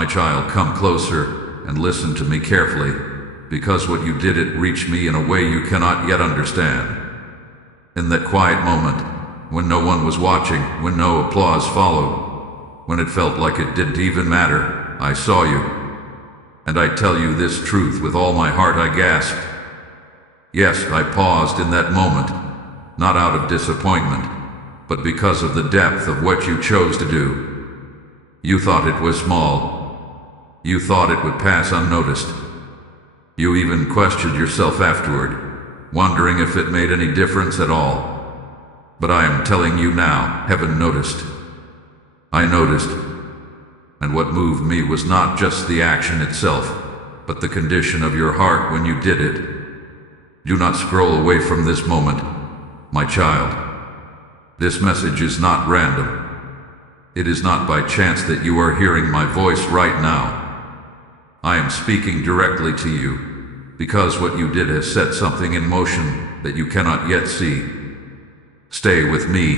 My child, come closer and listen to me carefully, because what you did, it reached me in a way you cannot yet understand. In that quiet moment, when no one was watching, when no applause followed, when it felt like it didn't even matter, I saw you. And I tell you this truth with all my heart, I gasped. Yes, I paused in that moment, not out of disappointment, but because of the depth of what you chose to do. You thought it was small. You thought it would pass unnoticed. You even questioned yourself afterward, wondering if it made any difference at all. But I am telling you now, heaven noticed. I noticed. And what moved me was not just the action itself, but the condition of your heart when you did it. Do not scroll away from this moment, my child. This message is not random. It is not by chance that you are hearing my voice right now. I am speaking directly to you, because what you did has set something in motion that you cannot yet see. Stay with me,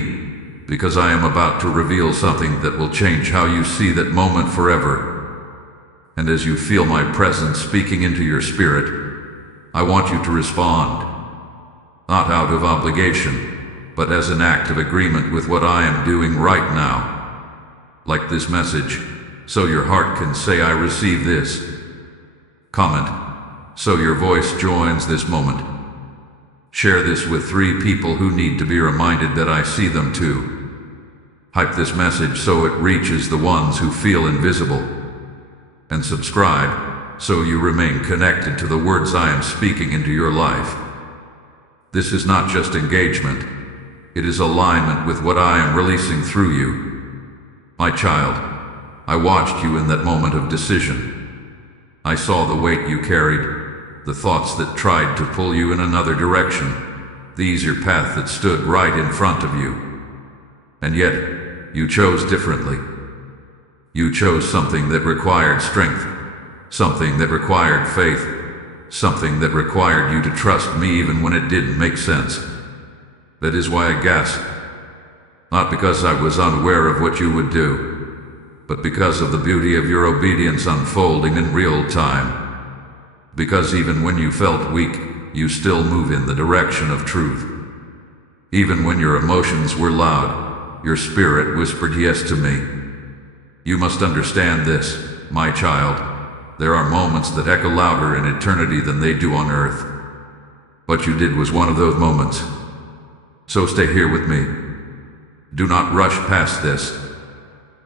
because I am about to reveal something that will change how you see that moment forever. And as you feel my presence speaking into your spirit, I want you to respond, not out of obligation, but as an act of agreement with what I am doing right now. Like this message, so your heart can say, I receive this. Comment, so your voice joins this moment. Share this with 3 people who need to be reminded that I see them too. Hype this message so it reaches the ones who feel invisible. And subscribe so you remain connected to the words I am speaking into your life. This is not just engagement. It is alignment with what I am releasing through you. My child, I watched you in that moment of decision. I saw the weight you carried, the thoughts that tried to pull you in another direction, the easier path that stood right in front of you. And yet, you chose differently. You chose something that required strength, something that required faith, something that required you to trust me even when it didn't make sense. That is why I gasped. Not because I was unaware of what you would do, but because of the beauty of your obedience unfolding in real time. Because even when you felt weak, you still move in the direction of truth. Even when your emotions were loud, your spirit whispered yes to me. You must understand this, my child. There are moments that echo louder in eternity than they do on earth. What you did was one of those moments. So stay here with me. Do not rush past this.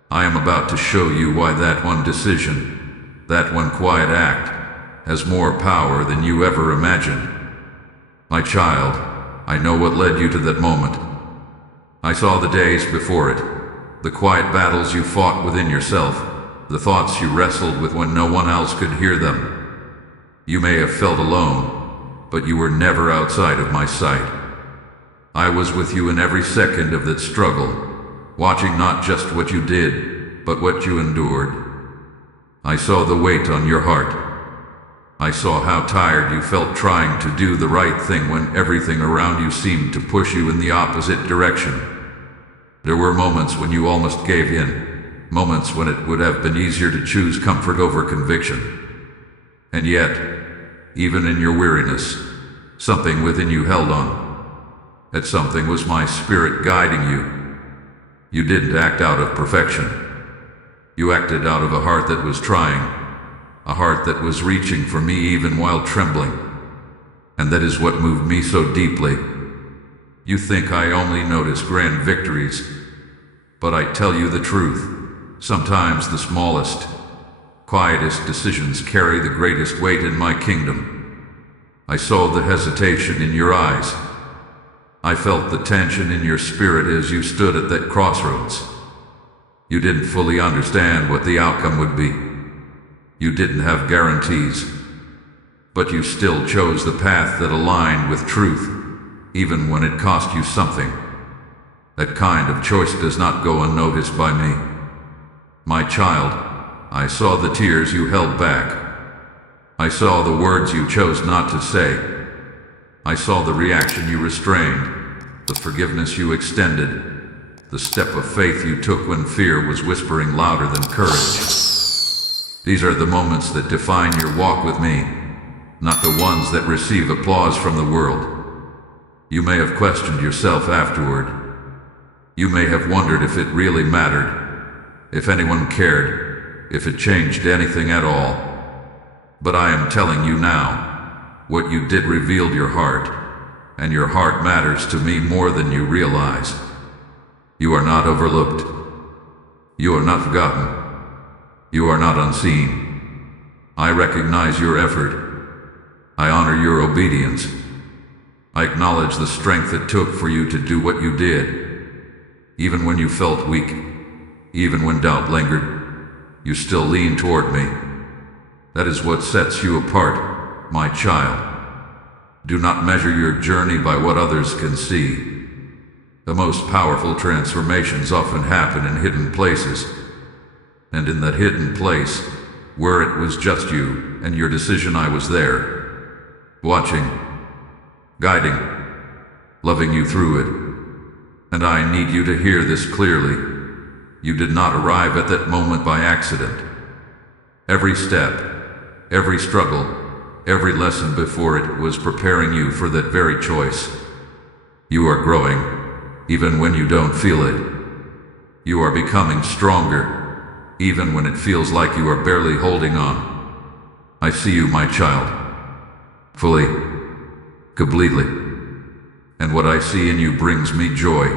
I am about to show you why that one decision, that one quiet act, has more power than you ever imagined. My child, I know what led you to that moment. I saw the days before it, the quiet battles you fought within yourself, the thoughts you wrestled with when no one else could hear them. You may have felt alone, but you were never outside of my sight. I was with you in every second of that struggle, watching not just what you did, but what you endured. I saw the weight on your heart. I saw how tired you felt trying to do the right thing when everything around you seemed to push you in the opposite direction. There were moments when you almost gave in. Moments when it would have been easier to choose comfort over conviction. And yet, even in your weariness, something within you held on. That something was my spirit guiding you. You didn't act out of perfection. You acted out of a heart that was trying, a heart that was reaching for me even while trembling. And that is what moved me so deeply. You think I only notice grand victories, but I tell you the truth. Sometimes the smallest, quietest decisions carry the greatest weight in my kingdom. I saw the hesitation in your eyes. I felt the tension in your spirit as you stood at that crossroads. You didn't fully understand what the outcome would be. You didn't have guarantees. But you still chose the path that aligned with truth, even when it cost you something. That kind of choice does not go unnoticed by me. My child, I saw the tears you held back. I saw the words you chose not to say. I saw the reaction you restrained, the forgiveness you extended, the step of faith you took when fear was whispering louder than courage. These are the moments that define your walk with me, not the ones that receive applause from the world. You may have questioned yourself afterward. You may have wondered if it really mattered, if anyone cared, if it changed anything at all. But I am telling you now, what you did revealed your heart, and your heart matters to me more than you realize. You are not overlooked. You are not forgotten. You are not unseen. I recognize your effort. I honor your obedience. I acknowledge the strength it took for you to do what you did. Even when you felt weak, even when doubt lingered, you still leaned toward me. That is what sets you apart, my child. Do not measure your journey by what others can see. The most powerful transformations often happen in hidden places. And in that hidden place, where it was just you and your decision, I was there, watching, guiding, loving you through it. And I need you to hear this clearly. You did not arrive at that moment by accident. Every step, every struggle, every lesson before it was preparing you for that very choice. You are growing, even when you don't feel it. You are becoming stronger, even when it feels like you are barely holding on. I see you, my child, fully, completely. And what I see in you brings me joy.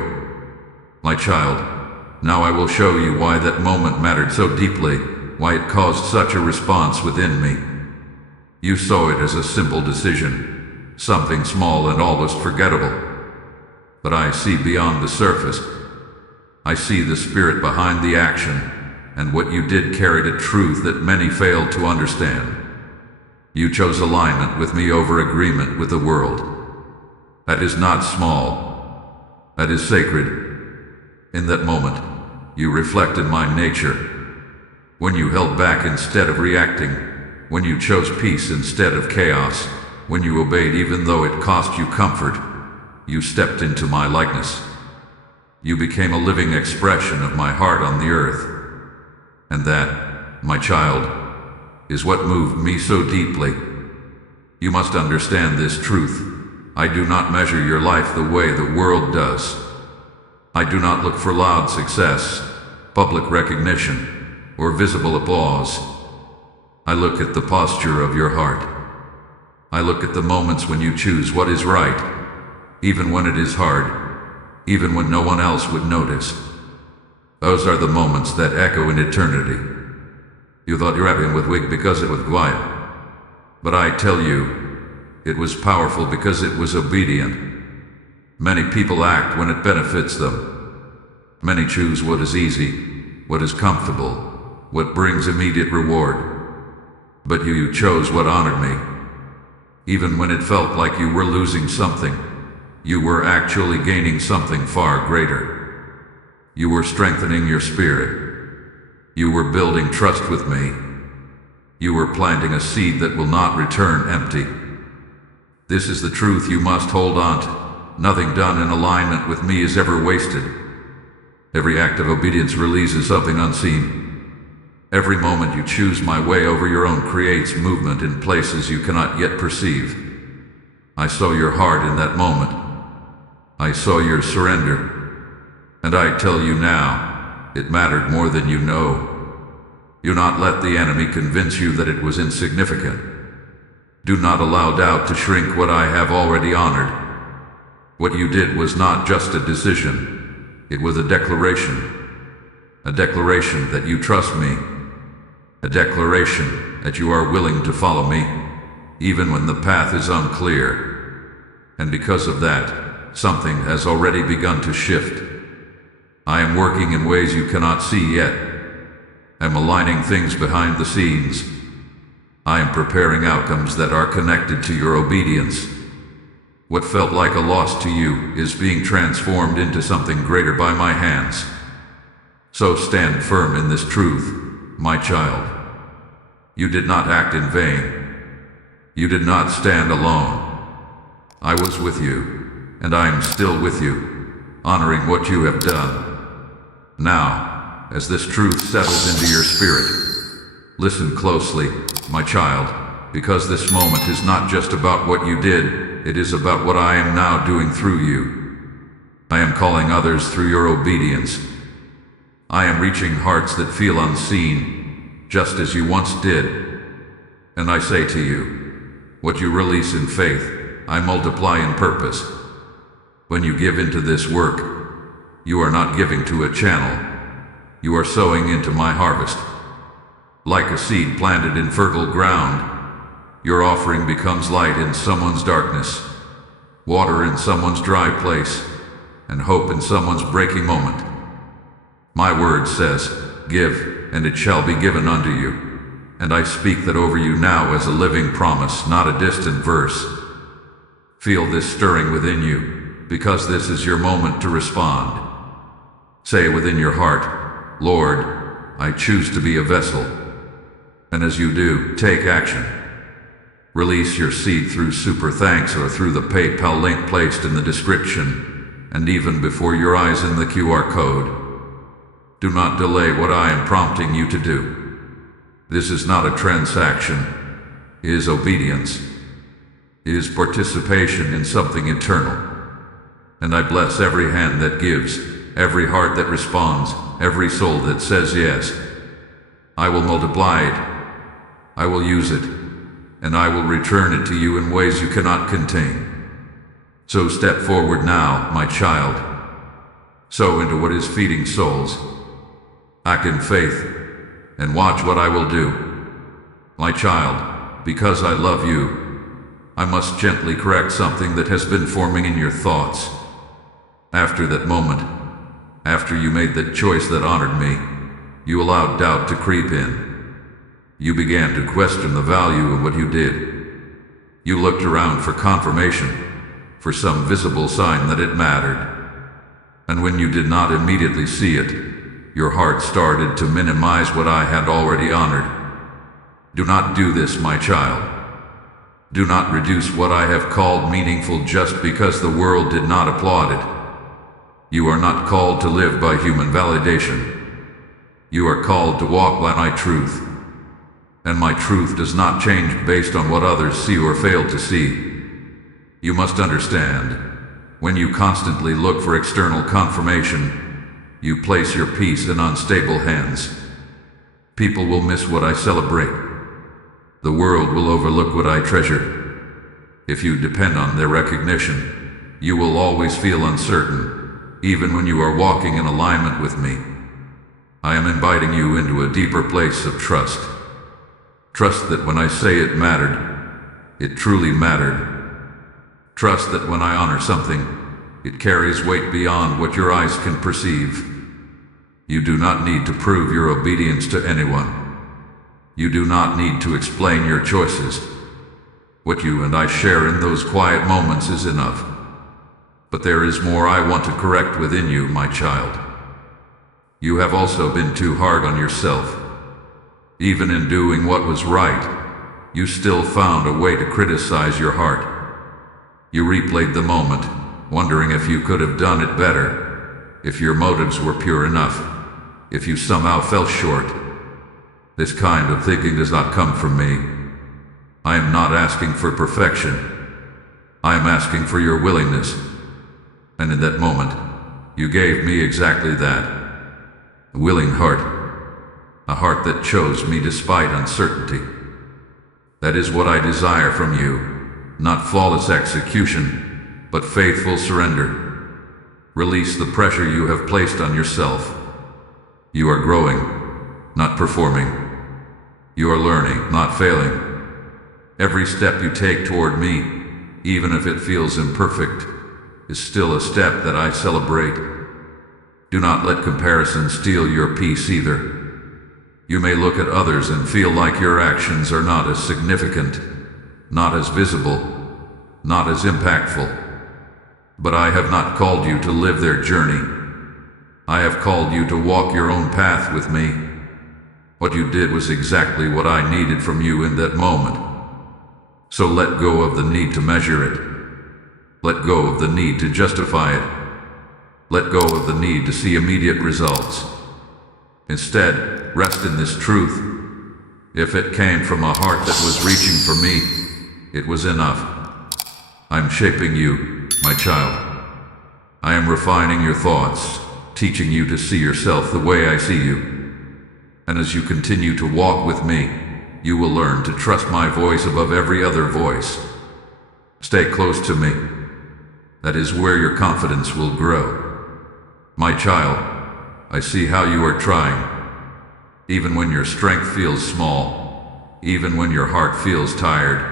My child, now I will show you why that moment mattered so deeply, why it caused such a response within me. You saw it as a simple decision, something small and almost forgettable. But I see beyond the surface. I see the spirit behind the action, and what you did carried a truth that many failed to understand. You chose alignment with me over agreement with the world. That is not small. That is sacred. In that moment, you reflected my nature. When you held back instead of reacting, when you chose peace instead of chaos, when you obeyed even though it cost you comfort, you stepped into my likeness. You became a living expression of my heart on the earth. And that, my child, is what moved me so deeply. You must understand this truth. I do not measure your life the way the world does. I do not look for loud success, public recognition, or visible applause. I look at the posture of your heart. I look at the moments when you choose what is right, even when it is hard, even when no one else would notice. Those are the moments that echo in eternity. You thought you were happy with wig because it was quiet. But I tell you, it was powerful because it was obedient. Many people act when it benefits them. Many choose what is easy, what is comfortable, what brings immediate reward. But you chose what honored me. Even when it felt like you were losing something, you were actually gaining something far greater. You were strengthening your spirit. You were building trust with me. You were planting a seed that will not return empty. This is the truth you must hold on to. Nothing done in alignment with me is ever wasted. Every act of obedience releases something unseen. Every moment you choose my way over your own creates movement in places you cannot yet perceive. I saw your heart in that moment. I saw your surrender. And I tell you now, it mattered more than you know. Do not let the enemy convince you that it was insignificant. Do not allow doubt to shrink what I have already honored. What you did was not just a decision. It was a declaration. A declaration that you trust me. A declaration that you are willing to follow me, even when the path is unclear. And because of that, something has already begun to shift. I am working in ways you cannot see yet. I'm aligning things behind the scenes. I am preparing outcomes that are connected to your obedience. What felt like a loss to you is being transformed into something greater by my hands. So stand firm in this truth, my child. You did not act in vain. You did not stand alone. I was with you, and I am still with you, honoring what you have done. Now, as this truth settles into your spirit, Listen closely, my child, because this moment is not just about what you did, it is about what I am now doing through you. I am calling others through your obedience. I am reaching hearts that feel unseen, just as you once did. And I say to you, what you release in faith, I multiply in purpose. When you give into this work, you are not giving to a channel. You are sowing into my harvest. Like a seed planted in fertile ground, your offering becomes light in someone's darkness, water in someone's dry place, and hope in someone's breaking moment. My word says, give, and it shall be given unto you. And I speak that over you now as a living promise, not a distant verse. Feel this stirring within you, because this is your moment to respond. Say within your heart, Lord, I choose to be a vessel. And as you do, take action. Release your seed through super thanks or through the PayPal link placed in the description, and even before your eyes in the QR code. Do not delay what I am prompting you to do. This is not a transaction. It is obedience. It is participation in something eternal. And I bless every hand that gives, every heart that responds, every soul that says yes. I will multiply it. I will use it. And I will return it to you in ways you cannot contain. So step forward now, my child. Sow into what is feeding souls. Act in faith, and watch what I will do. My child, because I love you, I must gently correct something that has been forming in your thoughts. After that moment, after you made that choice that honored me, you allowed doubt to creep in. You began to question the value of what you did. You looked around for confirmation, for some visible sign that it mattered. And when you did not immediately see it, your heart started to minimize what I had already honored. Do not do this, my child. Do not reduce what I have called meaningful just because the world did not applaud it. You are not called to live by human validation. You are called to walk by my truth. And my truth does not change based on what others see or fail to see. You must understand, when you constantly look for external confirmation, you place your peace in unstable hands. People will miss what I celebrate. The world will overlook what I treasure. If you depend on their recognition, you will always feel uncertain, even when you are walking in alignment with me. I am inviting you into a deeper place of trust. Trust that when I say it mattered, it truly mattered. Trust that when I honor something, it carries weight beyond what your eyes can perceive. You do not need to prove your obedience to anyone. You do not need to explain your choices. What you and I share in those quiet moments is enough. But there is more I want to correct within you, my child. You have also been too hard on yourself. Even in doing what was right, you still found a way to criticize your heart. You replayed the moment, wondering if you could have done it better, if your motives were pure enough, if you somehow fell short. This kind of thinking does not come from me. I am not asking for perfection. I am asking for your willingness. And in that moment, you gave me exactly that. A willing heart. A heart that chose me despite uncertainty. That is what I desire from you. Not flawless execution, but faithful surrender. Release the pressure you have placed on yourself. You are growing, not performing. You are learning, not failing. Every step you take toward me, even if it feels imperfect, is still a step that I celebrate. Do not let comparison steal your peace either. You may look at others and feel like your actions are not as significant, not as visible, not as impactful. But I have not called you to live their journey. I have called you to walk your own path with me. What you did was exactly what I needed from you in that moment. So let go of the need to measure it. Let go of the need to justify it. Let go of the need to see immediate results. Instead, rest in this truth. If it came from a heart that was reaching for me, it was enough. I'm shaping you, my child. I am refining your thoughts, teaching you to see yourself the way I see you. And as you continue to walk with me, you will learn to trust my voice above every other voice. Stay close to me. That is where your confidence will grow. My child, I see how you are trying. Even when your strength feels small, even when your heart feels tired,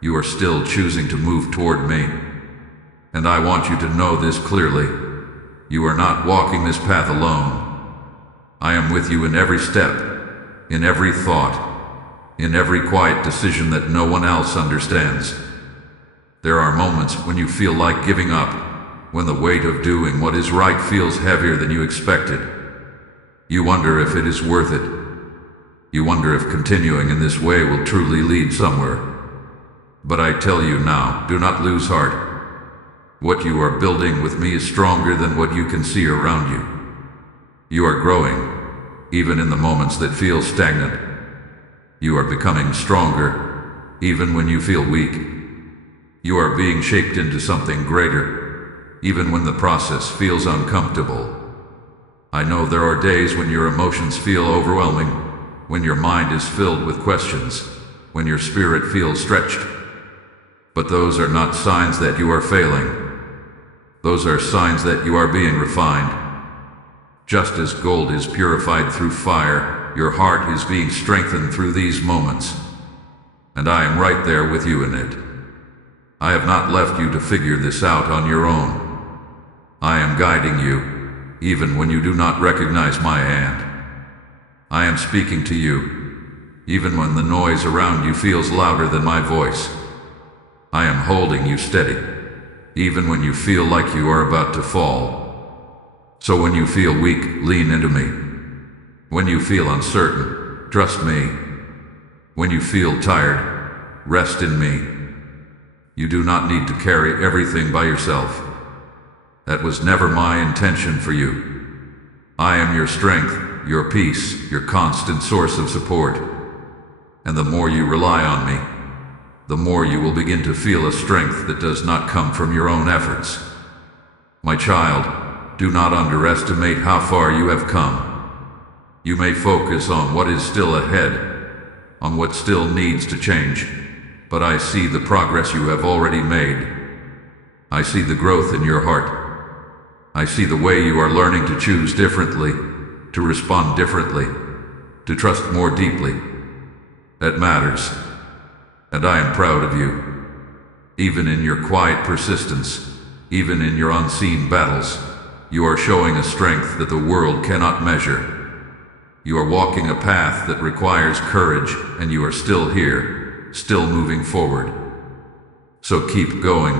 you are still choosing to move toward me. And I want you to know this clearly. You are not walking this path alone. I am with you in every step, in every thought, in every quiet decision that no one else understands. There are moments when you feel like giving up, when the weight of doing what is right feels heavier than you expected. You wonder if it is worth it. You wonder if continuing in this way will truly lead somewhere. But I tell you now, do not lose heart. What you are building with me is stronger than what you can see around you. You are growing, even in the moments that feel stagnant. You are becoming stronger, even when you feel weak. You are being shaped into something greater, even when the process feels uncomfortable. I know there are days when your emotions feel overwhelming, when your mind is filled with questions, when your spirit feels stretched. But those are not signs that you are failing. Those are signs that you are being refined. Just as gold is purified through fire, your heart is being strengthened through these moments. And I am right there with you in it. I have not left you to figure this out on your own. I am guiding you, even when you do not recognize my hand. I am speaking to you, even when the noise around you feels louder than my voice. I am holding you steady, even when you feel like you are about to fall. So when you feel weak, lean into me. When you feel uncertain, trust me. When you feel tired, rest in me. You do not need to carry everything by yourself. That was never my intention for you. I am your strength, your peace, your constant source of support. And the more you rely on me, the more you will begin to feel a strength that does not come from your own efforts. My child, do not underestimate how far you have come. You may focus on what is still ahead, on what still needs to change. But I see the progress you have already made. I see the growth in your heart. I see the way you are learning to choose differently, to respond differently, to trust more deeply. That matters. And I am proud of you. Even in your quiet persistence, even in your unseen battles, you are showing a strength that the world cannot measure. You are walking a path that requires courage, and you are still here. Still moving forward. So keep going,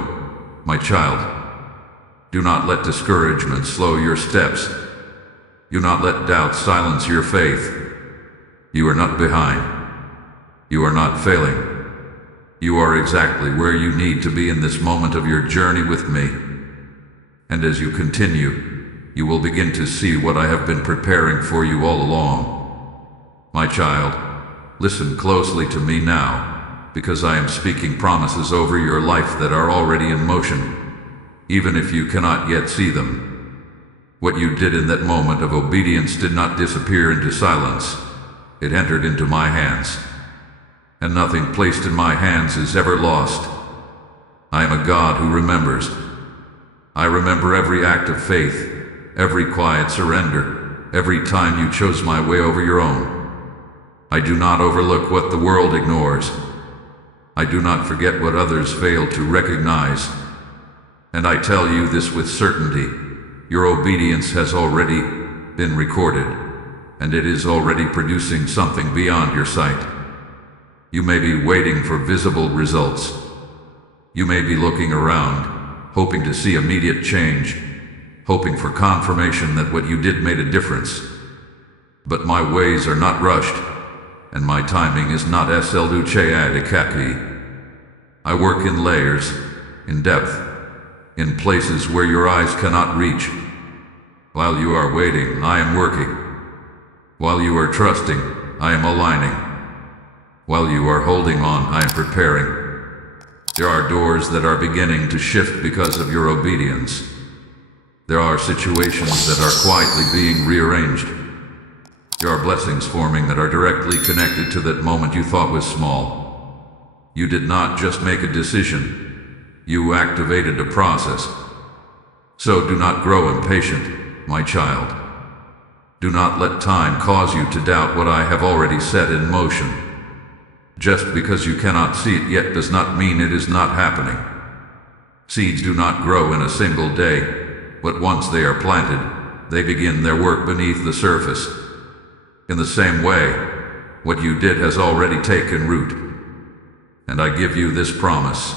my child. Do not let discouragement slow your steps. Do not let doubt silence your faith. You are not behind. You are not failing. You are exactly where you need to be in this moment of your journey with me. And as you continue, you will begin to see what I have been preparing for you all along. My child, listen closely to me now. Because I am speaking promises over your life that are already in motion, even if you cannot yet see them. What you did in that moment of obedience did not disappear into silence. It entered into my hands. And nothing placed in my hands is ever lost. I am a God who remembers. I remember every act of faith, every quiet surrender, every time you chose my way over your own. I do not overlook what the world ignores. I do not forget what others fail to recognize. And I tell you this with certainty, your obedience has already been recorded, and it is already producing something beyond your sight. You may be waiting for visible results. You may be looking around, hoping to see immediate change, hoping for confirmation that what you did made a difference. But my ways are not rushed, and my timing is not SL Duce ad Capi. I work in layers, in depth, in places where your eyes cannot reach. While you are waiting, I am working. While you are trusting, I am aligning. While you are holding on, I am preparing. There are doors that are beginning to shift because of your obedience. There are situations that are quietly being rearranged. There are blessings forming that are directly connected to that moment you thought was small. You did not just make a decision, you activated a process. So do not grow impatient, my child. Do not let time cause you to doubt what I have already set in motion. Just because you cannot see it yet does not mean it is not happening. Seeds do not grow in a single day, but once they are planted, they begin their work beneath the surface. In the same way, what you did has already taken root. And I give you this promise: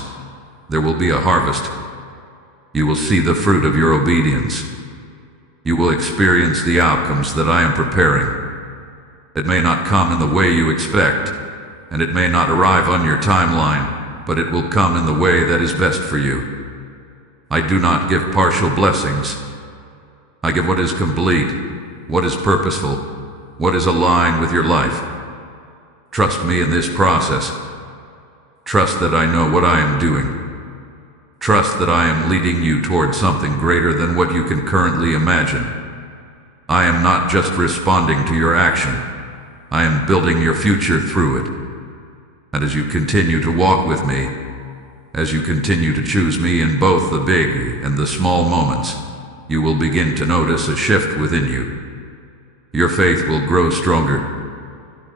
there will be a harvest. You will see the fruit of your obedience. You will experience the outcomes that I am preparing. It may not come in the way you expect, and it may not arrive on your timeline, but it will come in the way that is best for you. I do not give partial blessings. I give what is complete, what is purposeful, what is aligned with your life. Trust me in this process. Trust that I know what I am doing. Trust that I am leading you towards something greater than what you can currently imagine. I am not just responding to your action. I am building your future through it. And as you continue to walk with me, as you continue to choose me in both the big and the small moments, you will begin to notice a shift within you. Your faith will grow stronger.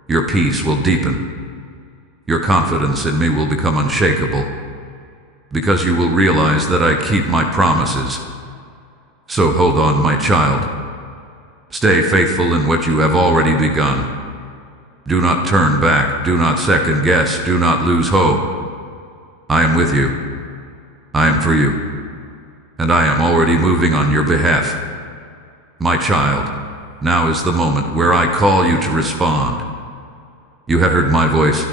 Your peace will deepen. Your confidence in me will become unshakable, because you will realize that I keep my promises. So hold on, my child. Stay faithful in what you have already begun. Do not turn back, do not second guess, do not lose hope. I am with you. I am for you. And I am already moving on your behalf. My child, now is the moment where I call you to respond. You have heard my voice.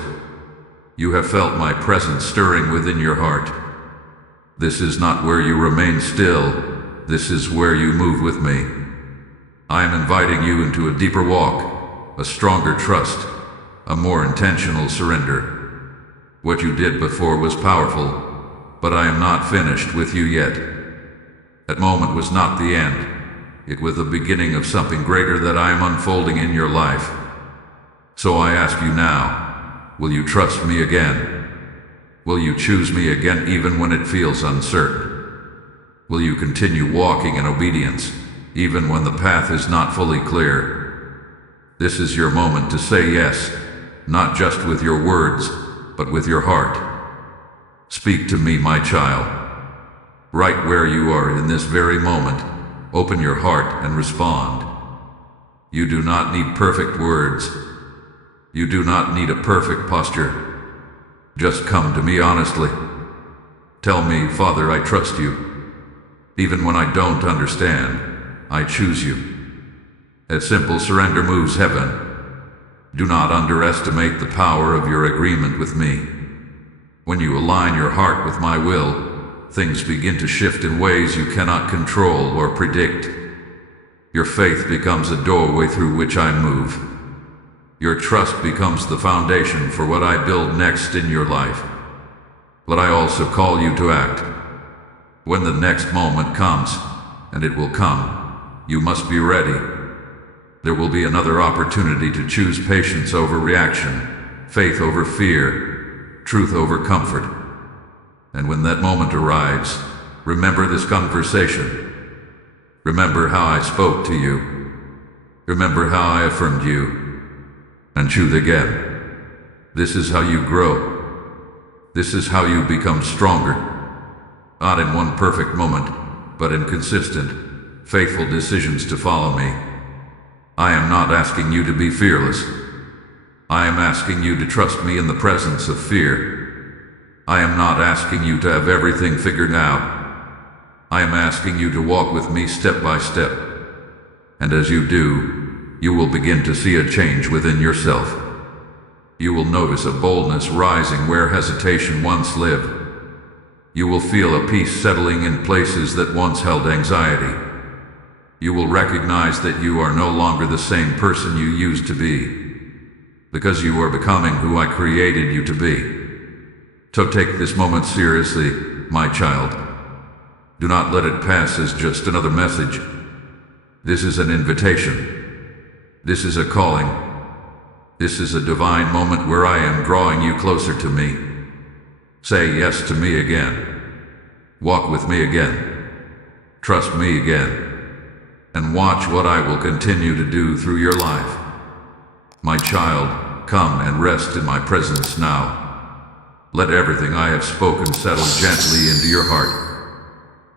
You have felt my presence stirring within your heart. This is not where you remain still. This is where you move with me. I am inviting you into a deeper walk, a stronger trust, a more intentional surrender. What you did before was powerful, but I am not finished with you yet. That moment was not the end. It was the beginning of something greater that I am unfolding in your life. So I ask you now, will you trust me again? Will you choose me again even when it feels uncertain? Will you continue walking in obedience, even when the path is not fully clear? This is your moment to say yes, not just with your words, but with your heart. Speak to me, my child. Right where you are in this very moment, open your heart and respond. You do not need perfect words. You do not need a perfect posture. Just come to me honestly. Tell me, Father, I trust you. Even when I don't understand, I choose you. A simple surrender moves heaven. Do not underestimate the power of your agreement with me. When you align your heart with my will, things begin to shift in ways you cannot control or predict. Your faith becomes a doorway through which I move. Your trust becomes the foundation for what I build next in your life. But I also call you to act. When the next moment comes, and it will come, you must be ready. There will be another opportunity to choose patience over reaction, faith over fear, truth over comfort. And when that moment arrives, remember this conversation. Remember how I spoke to you. Remember how I affirmed you. And choose again. This is how you grow. This is how you become stronger. Not in one perfect moment, but in consistent, faithful decisions to follow me. I am not asking you to be fearless. I am asking you to trust me in the presence of fear. I am not asking you to have everything figured out. I am asking you to walk with me step by step. And as you do, you will begin to see a change within yourself. You will notice a boldness rising where hesitation once lived. You will feel a peace settling in places that once held anxiety. You will recognize that you are no longer the same person you used to be. because you are becoming who I created you to be. So take this moment seriously, my child. Do not let it pass as just another message. This is an invitation. This is a calling. This is a divine moment where I am drawing you closer to me. Say yes to me again. Walk with me again. Trust me again. And watch what I will continue to do through your life. My child, come and rest in my presence now. Let everything I have spoken settle gently into your heart.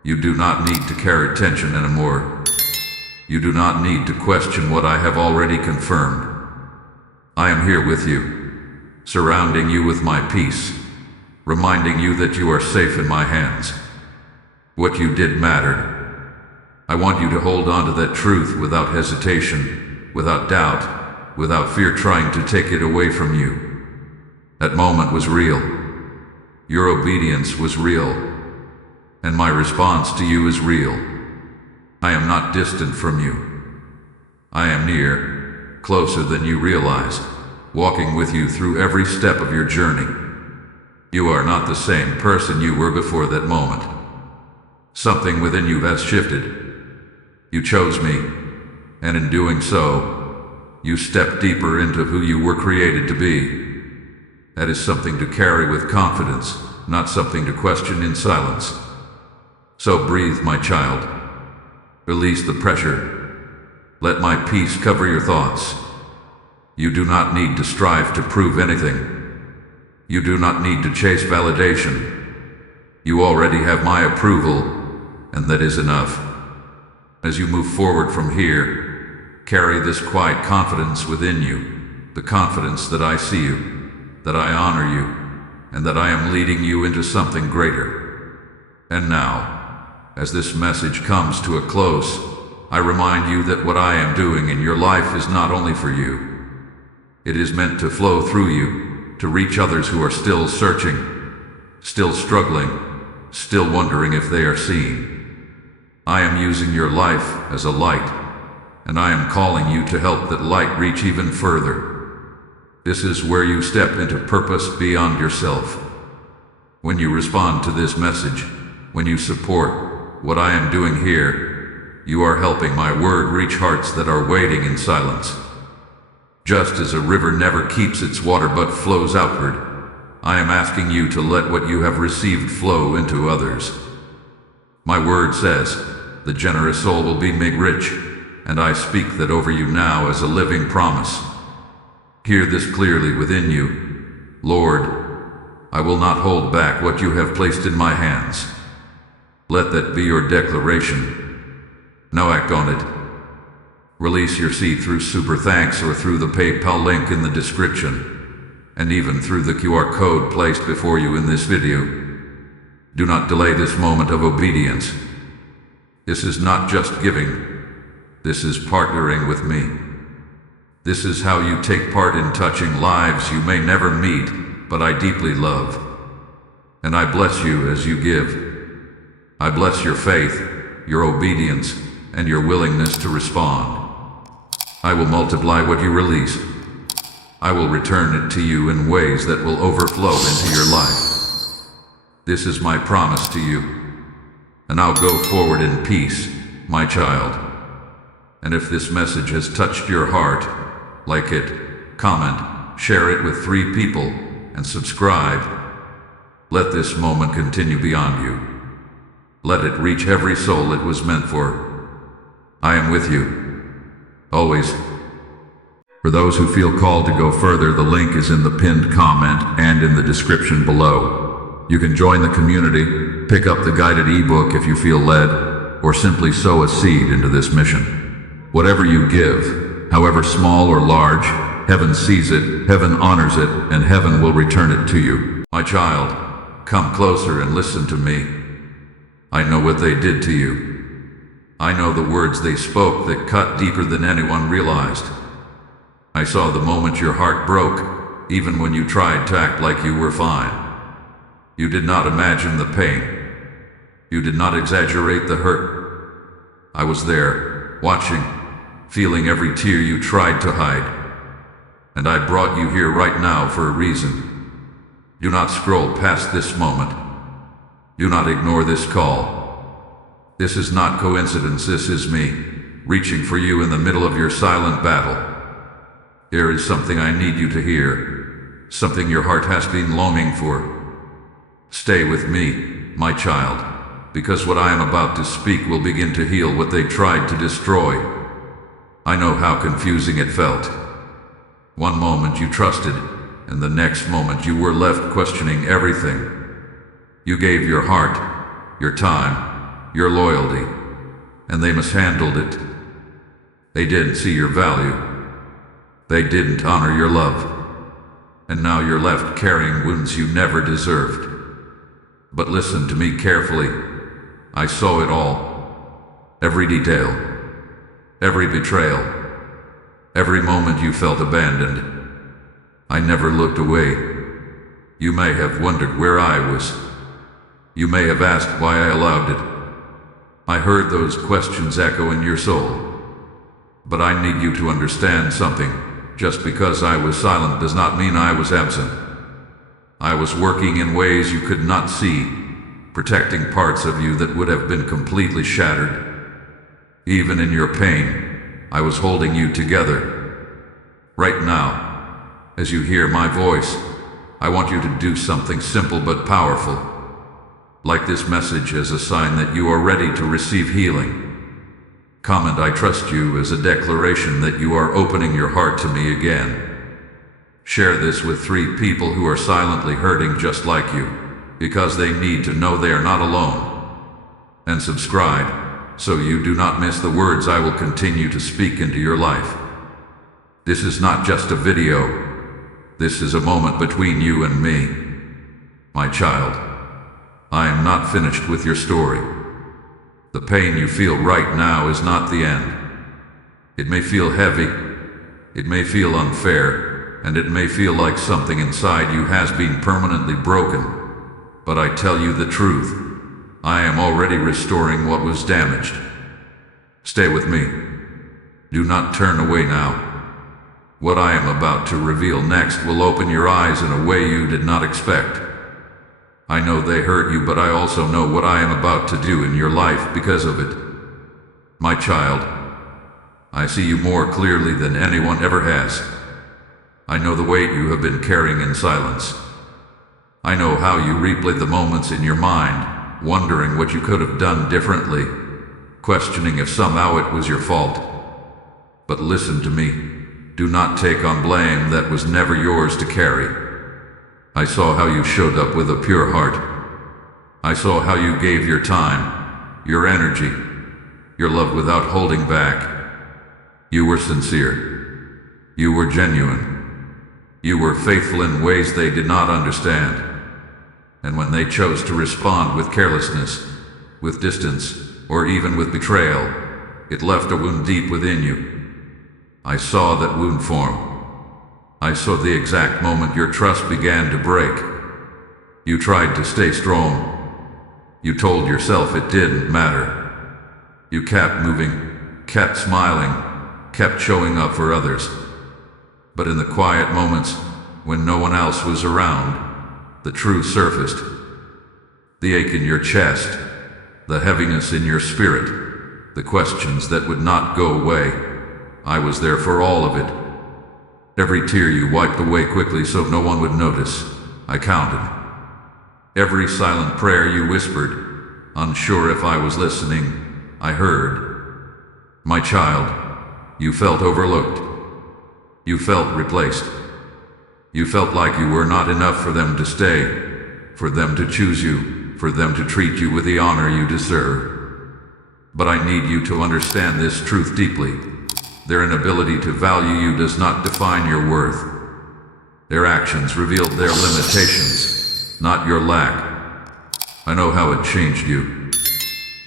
You do not need to carry tension anymore. You do not need to question what I have already confirmed. I am here with you, surrounding you with my peace, reminding you that you are safe in my hands. What you did mattered. I want you to hold on to that truth without hesitation, without doubt, without fear trying to take it away from you. That moment was real. Your obedience was real. And my response to you is real. I am not distant from you. I am near, closer than you realize, walking with you through every step of your journey. You are not the same person you were before that moment. Something within you has shifted. You chose me, and in doing so, you stepped deeper into who you were created to be. That is something to carry with confidence, not something to question in silence. So breathe, my child. Release the pressure. Let my peace cover your thoughts. You do not need to strive to prove anything. You do not need to chase validation. You already have my approval, and that is enough. As you move forward from here, carry this quiet confidence within you, the confidence that I see you, that I honor you, and that I am leading you into something greater. And now, as this message comes to a close, I remind you that what I am doing in your life is not only for you. It is meant to flow through you, to reach others who are still searching, still struggling, still wondering if they are seen. I am using your life as a light, and I am calling you to help that light reach even further. This is where you step into purpose beyond yourself. When you respond to this message, when you support what I am doing here, you are helping my word reach hearts that are waiting in silence. Just as a river never keeps its water but flows outward, I am asking you to let what you have received flow into others. My word says, the generous soul will be made rich, and I speak that over you now as a living promise. Hear this clearly within you. Lord, I will not hold back what you have placed in my hands. Let that be your declaration. Now act on it. Release your seed through Super Thanks or through the PayPal link in the description, and even through the QR code placed before you in this video. Do not delay this moment of obedience. This is not just giving. This is partnering with me. This is how you take part in touching lives you may never meet, but I deeply love. And I bless you as you give. I bless your faith, your obedience, and your willingness to respond. I will multiply what you release. I will return it to you in ways that will overflow into your life. This is my promise to you. And I'll go forward in peace, my child. And if this message has touched your heart, like it, comment, share it with 3 people, and subscribe. Let this moment continue beyond you. Let it reach every soul it was meant for. I am with you. Always. For those who feel called to go further, the link is in the pinned comment and in the description below. You can join the community, pick up the guided ebook if you feel led, or simply sow a seed into this mission. Whatever you give, however small or large, heaven sees it, heaven honors it, and heaven will return it to you. My child, come closer and listen to me. I know what they did to you. I know the words they spoke that cut deeper than anyone realized. I saw the moment your heart broke, even when you tried to act like you were fine. You did not imagine the pain. You did not exaggerate the hurt. I was there, watching, feeling every tear you tried to hide. and I brought you here right now for a reason. Do not scroll past this moment. Do not ignore this call. This is not coincidence, this is me, reaching for you in the middle of your silent battle. There is something I need you to hear, something your heart has been longing for. Stay with me, my child, because what I am about to speak will begin to heal what they tried to destroy. I know how confusing it felt. One moment you trusted, and the next moment you were left questioning everything. You gave your heart, your time, your loyalty, and they mishandled it. They didn't see your value. They didn't honor your love. And now you're left carrying wounds you never deserved. But listen to me carefully. I saw it all. Every detail. Every betrayal. Every moment you felt abandoned. I never looked away. You may have wondered where I was. You may have asked why I allowed it. I heard those questions echo in your soul. But I need you to understand something. Just because I was silent does not mean I was absent. I was working in ways you could not see, protecting parts of you that would have been completely shattered. Even in your pain, I was holding you together. Right now, as you hear my voice, I want you to do something simple but powerful. Like this message as a sign that you are ready to receive healing. Comment "I trust you" as a declaration that you are opening your heart to me again. Share this with 3 people who are silently hurting just like you, because they need to know they are not alone. And subscribe, so you do not miss the words I will continue to speak into your life. This is not just a video. This is a moment between you and me. My child, I am not finished with your story. The pain you feel right now is not the end. It may feel heavy, it may feel unfair, and it may feel like something inside you has been permanently broken. But I tell you the truth, I am already restoring what was damaged. Stay with me. Do not turn away now. What I am about to reveal next will open your eyes in a way you did not expect. I know they hurt you, but I also know what I am about to do in your life because of it. My child, I see you more clearly than anyone ever has. I know the weight you have been carrying in silence. I know how you replay the moments in your mind, wondering what you could have done differently, questioning if somehow it was your fault. But listen to me. Do not take on blame that was never yours to carry. I saw how you showed up with a pure heart. I saw how you gave your time, your energy, your love without holding back. You were sincere. You were genuine. You were faithful in ways they did not understand. And when they chose to respond with carelessness, with distance, or even with betrayal, it left a wound deep within you. I saw that wound form. I saw the exact moment your trust began to break. You tried to stay strong. You told yourself it didn't matter. You kept moving, kept smiling, kept showing up for others. But in the quiet moments, when no one else was around, the truth surfaced. The ache in your chest, the heaviness in your spirit, the questions that would not go away. I was there for all of it. Every tear you wiped away quickly so no one would notice. I counted. Every silent prayer you whispered, unsure if I was listening, I heard. My child, you felt overlooked. You felt replaced. You felt like you were not enough for them to stay, for them to choose you, for them to treat you with the honor you deserve. But I need you to understand this truth deeply. Their inability to value you does not define your worth. Their actions revealed their limitations, not your lack. I know how it changed you.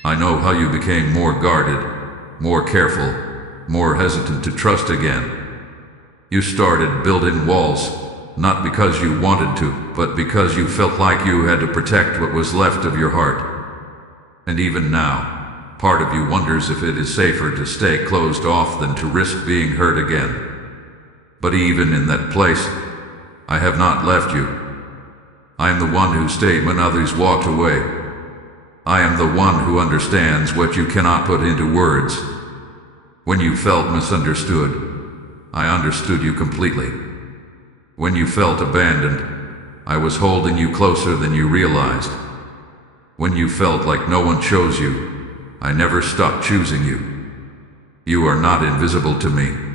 I know how you became more guarded, more careful, more hesitant to trust again. You started building walls, not because you wanted to, but because you felt like you had to protect what was left of your heart. And even now, part of you wonders if it is safer to stay closed off than to risk being hurt again. But even in that place, I have not left you. I am the one who stayed when others walked away. I am the one who understands what you cannot put into words. When you felt misunderstood, I understood you completely. When you felt abandoned, I was holding you closer than you realized. When you felt like no one chose you, I never stopped choosing you. You are not invisible to me.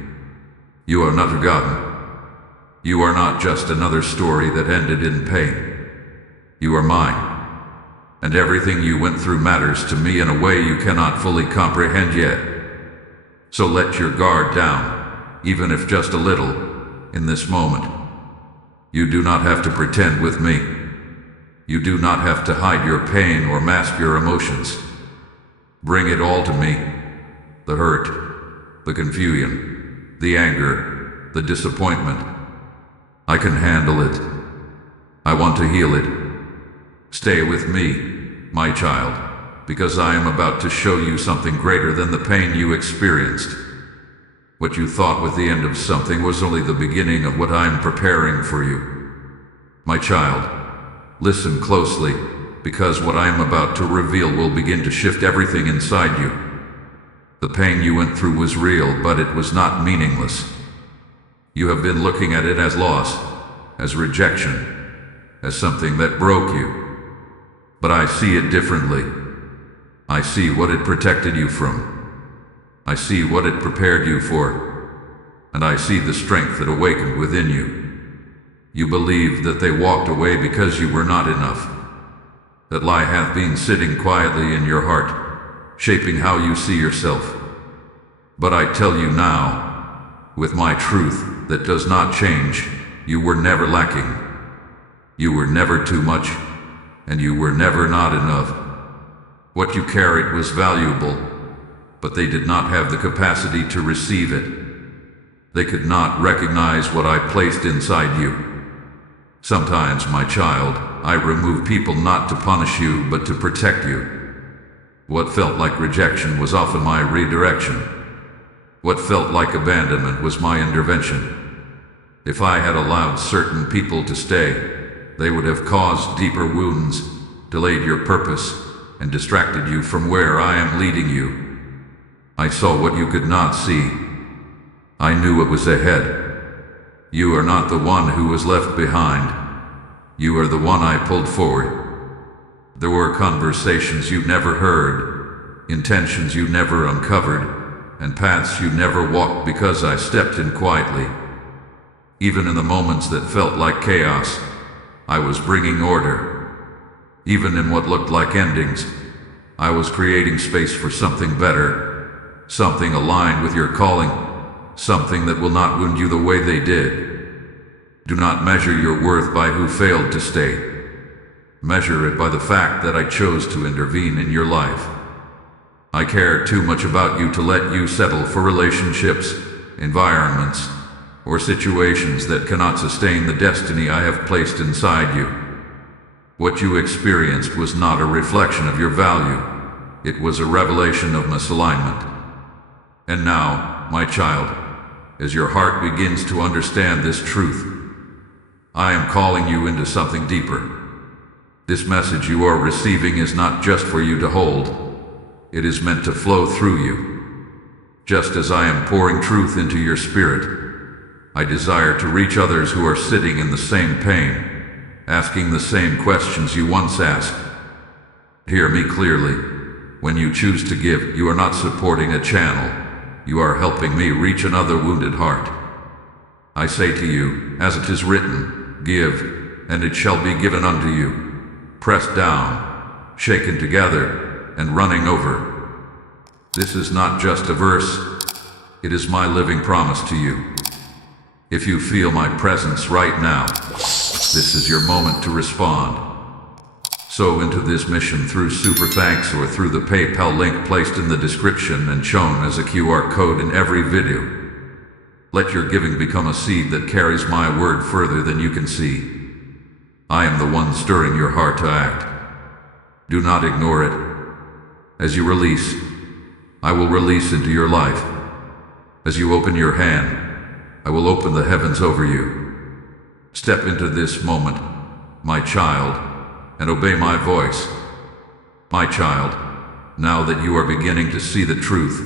You are not forgotten. You are not just another story that ended in pain. You are mine. And everything you went through matters to me in a way you cannot fully comprehend yet. So let your guard down, even if just a little, in this moment. You do not have to pretend with me. You do not have to hide your pain or mask your emotions. Bring it all to me. The hurt, the confusion, the anger, the disappointment. I can handle it. I want to heal it. Stay with me, my child, because I am about to show you something greater than the pain you experienced. What you thought was the end of something was only the beginning of what I am preparing for you. My child, listen closely, because what I am about to reveal will begin to shift everything inside you. The pain you went through was real, but it was not meaningless. You have been looking at it as loss, as rejection, as something that broke you. But I see it differently. I see what it protected you from. I see what it prepared you for. And I see the strength that awakened within you. You believed that they walked away because you were not enough. That lie hath been sitting quietly in your heart, shaping how you see yourself. But I tell you now, with my truth that does not change, you were never lacking. You were never too much, and you were never not enough. What you carried was valuable, but they did not have the capacity to receive it. They could not recognize what I placed inside you. Sometimes, my child, I remove people not to punish you, but to protect you. What felt like rejection was often my redirection. What felt like abandonment was my intervention. If I had allowed certain people to stay, they would have caused deeper wounds, delayed your purpose, and distracted you from where I am leading you. I saw what you could not see. I knew it was ahead. You are not the one who was left behind. You are the one I pulled forward. There were conversations you never heard, intentions you never uncovered, and paths you never walked because I stepped in quietly. Even in the moments that felt like chaos, I was bringing order. Even in what looked like endings, I was creating space for something better, something aligned with your calling, something that will not wound you the way they did. Do not measure your worth by who failed to stay. Measure it by the fact that I chose to intervene in your life. I care too much about you to let you settle for relationships, environments, or situations that cannot sustain the destiny I have placed inside you. What you experienced was not a reflection of your value. It was a revelation of misalignment. And now, my child, as your heart begins to understand this truth, I am calling you into something deeper. This message you are receiving is not just for you to hold. It is meant to flow through you. Just as I am pouring truth into your spirit, I desire to reach others who are sitting in the same pain, asking the same questions you once asked. Hear me clearly. When you choose to give, you are not supporting a channel. You are helping me reach another wounded heart. I say to you, as it is written, give, and it shall be given unto you. Pressed down, shaken together, and running over. This is not just a verse. It is my living promise to you. If you feel my presence right now, this is your moment to respond. Sow into this mission through Super Thanks or through the PayPal link placed in the description and shown as a QR code in every video. Let your giving become a seed that carries my word further than you can see. I am the one stirring your heart to act. Do not ignore it. As you release, I will release into your life. As you open your hand, I will open the heavens over you. Step into this moment, my child, and obey my voice. My child, now that you are beginning to see the truth,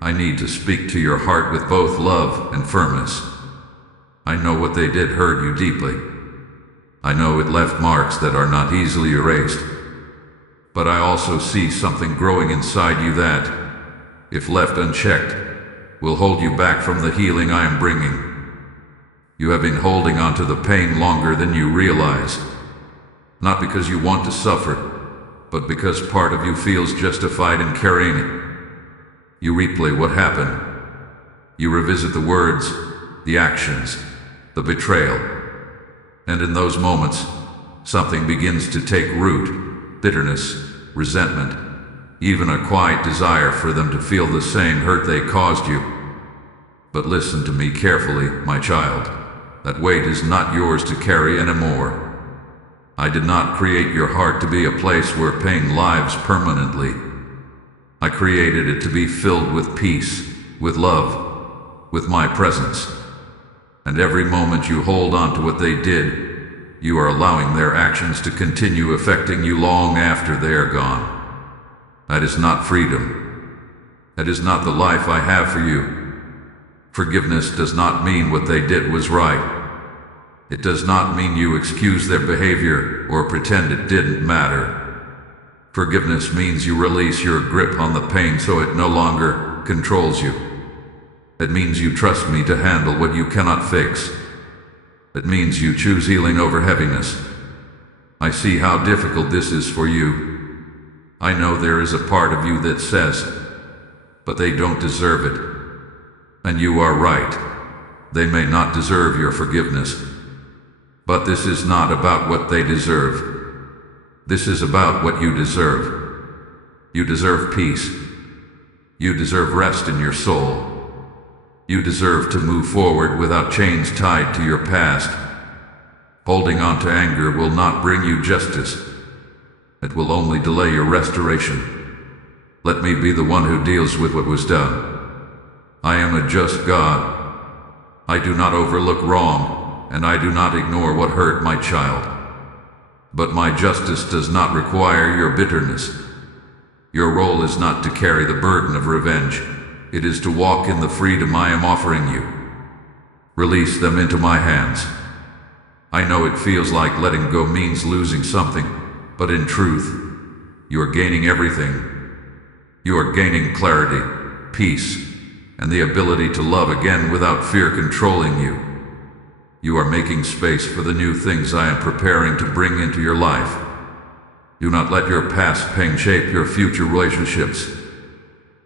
I need to speak to your heart with both love and firmness. I know what they did hurt you deeply. I know it left marks that are not easily erased. But I also see something growing inside you that, if left unchecked, will hold you back from the healing I am bringing. You have been holding on to the pain longer than you realize. Not because you want to suffer, but because part of you feels justified in carrying it. You replay what happened. You revisit the words, the actions, the betrayal. And in those moments, something begins to take root. Bitterness, resentment, even a quiet desire for them to feel the same hurt they caused you. But listen to me carefully, my child. That weight is not yours to carry anymore. I did not create your heart to be a place where pain lives permanently. I created it to be filled with peace, with love, with my presence. And every moment you hold on to what they did, you are allowing their actions to continue affecting you long after they are gone. That is not freedom. That is not the life I have for you. Forgiveness does not mean what they did was right. It does not mean you excuse their behavior or pretend it didn't matter. Forgiveness means you release your grip on the pain so it no longer controls you. It means you trust me to handle what you cannot fix. It means you choose healing over heaviness. I see how difficult this is for you. I know there is a part of you that says, but they don't deserve it. And you are right. They may not deserve your forgiveness. But this is not about what they deserve. This is about what you deserve. You deserve peace. You deserve rest in your soul. You deserve to move forward without chains tied to your past. Holding on to anger will not bring you justice. It will only delay your restoration. Let me be the one who deals with what was done. I am a just God. I do not overlook wrong, and I do not ignore what hurt my child. But my justice does not require your bitterness. Your role is not to carry the burden of revenge. It is to walk in the freedom I am offering you. Release them into my hands. I know it feels like letting go means losing something, but in truth, you are gaining everything. You are gaining clarity, peace, and the ability to love again without fear controlling you. You are making space for the new things I am preparing to bring into your life. Do not let your past pain shape your future relationships.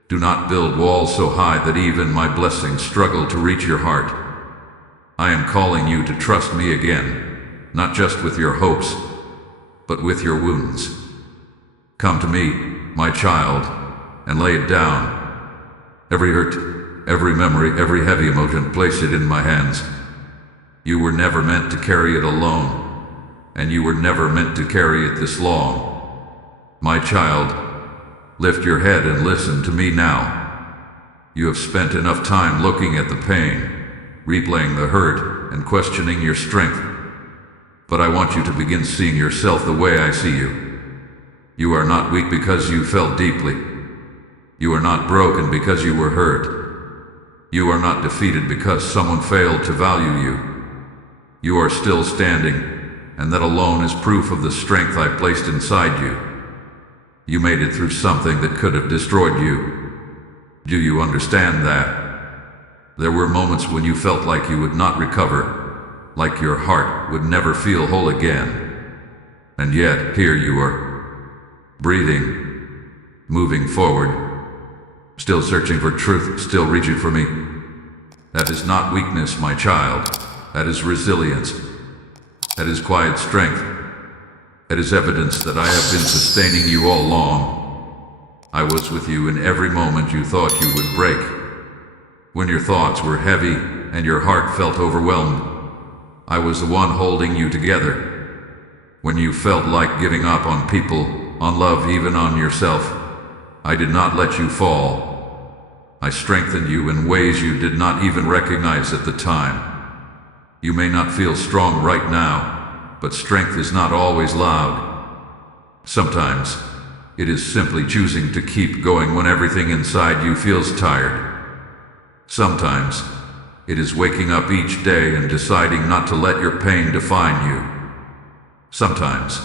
Do not build walls so high that even my blessings struggle to reach your heart. I am calling you to trust me again, not just with your hopes, but with your wounds. Come to me, my child, and lay it down. Every hurt, every memory, every heavy emotion, place it in my hands. You were never meant to carry it alone, and you were never meant to carry it this long. My child, lift your head and listen to me now. You have spent enough time looking at the pain, replaying the hurt, and questioning your strength. But I want you to begin seeing yourself the way I see you. You are not weak because you felt deeply. You are not broken because you were hurt. You are not defeated because someone failed to value you. You are still standing, and that alone is proof of the strength I placed inside you. You made it through something that could have destroyed you. Do you understand that? There were moments when you felt like you would not recover, like your heart would never feel whole again. And yet, here you are, breathing, moving forward, still searching for truth, still reaching for me. That is not weakness, my child. That is resilience. That is quiet strength. That is evidence that I have been sustaining you all along. I was with you in every moment you thought you would break. When your thoughts were heavy and your heart felt overwhelmed, I was the one holding you together. When you felt like giving up on people, on love, even on yourself, I did not let you fall. I strengthen you in ways you did not even recognize at the time. You may not feel strong right now, but strength is not always loud. Sometimes, it is simply choosing to keep going when everything inside you feels tired. Sometimes, it is waking up each day and deciding not to let your pain define you. Sometimes,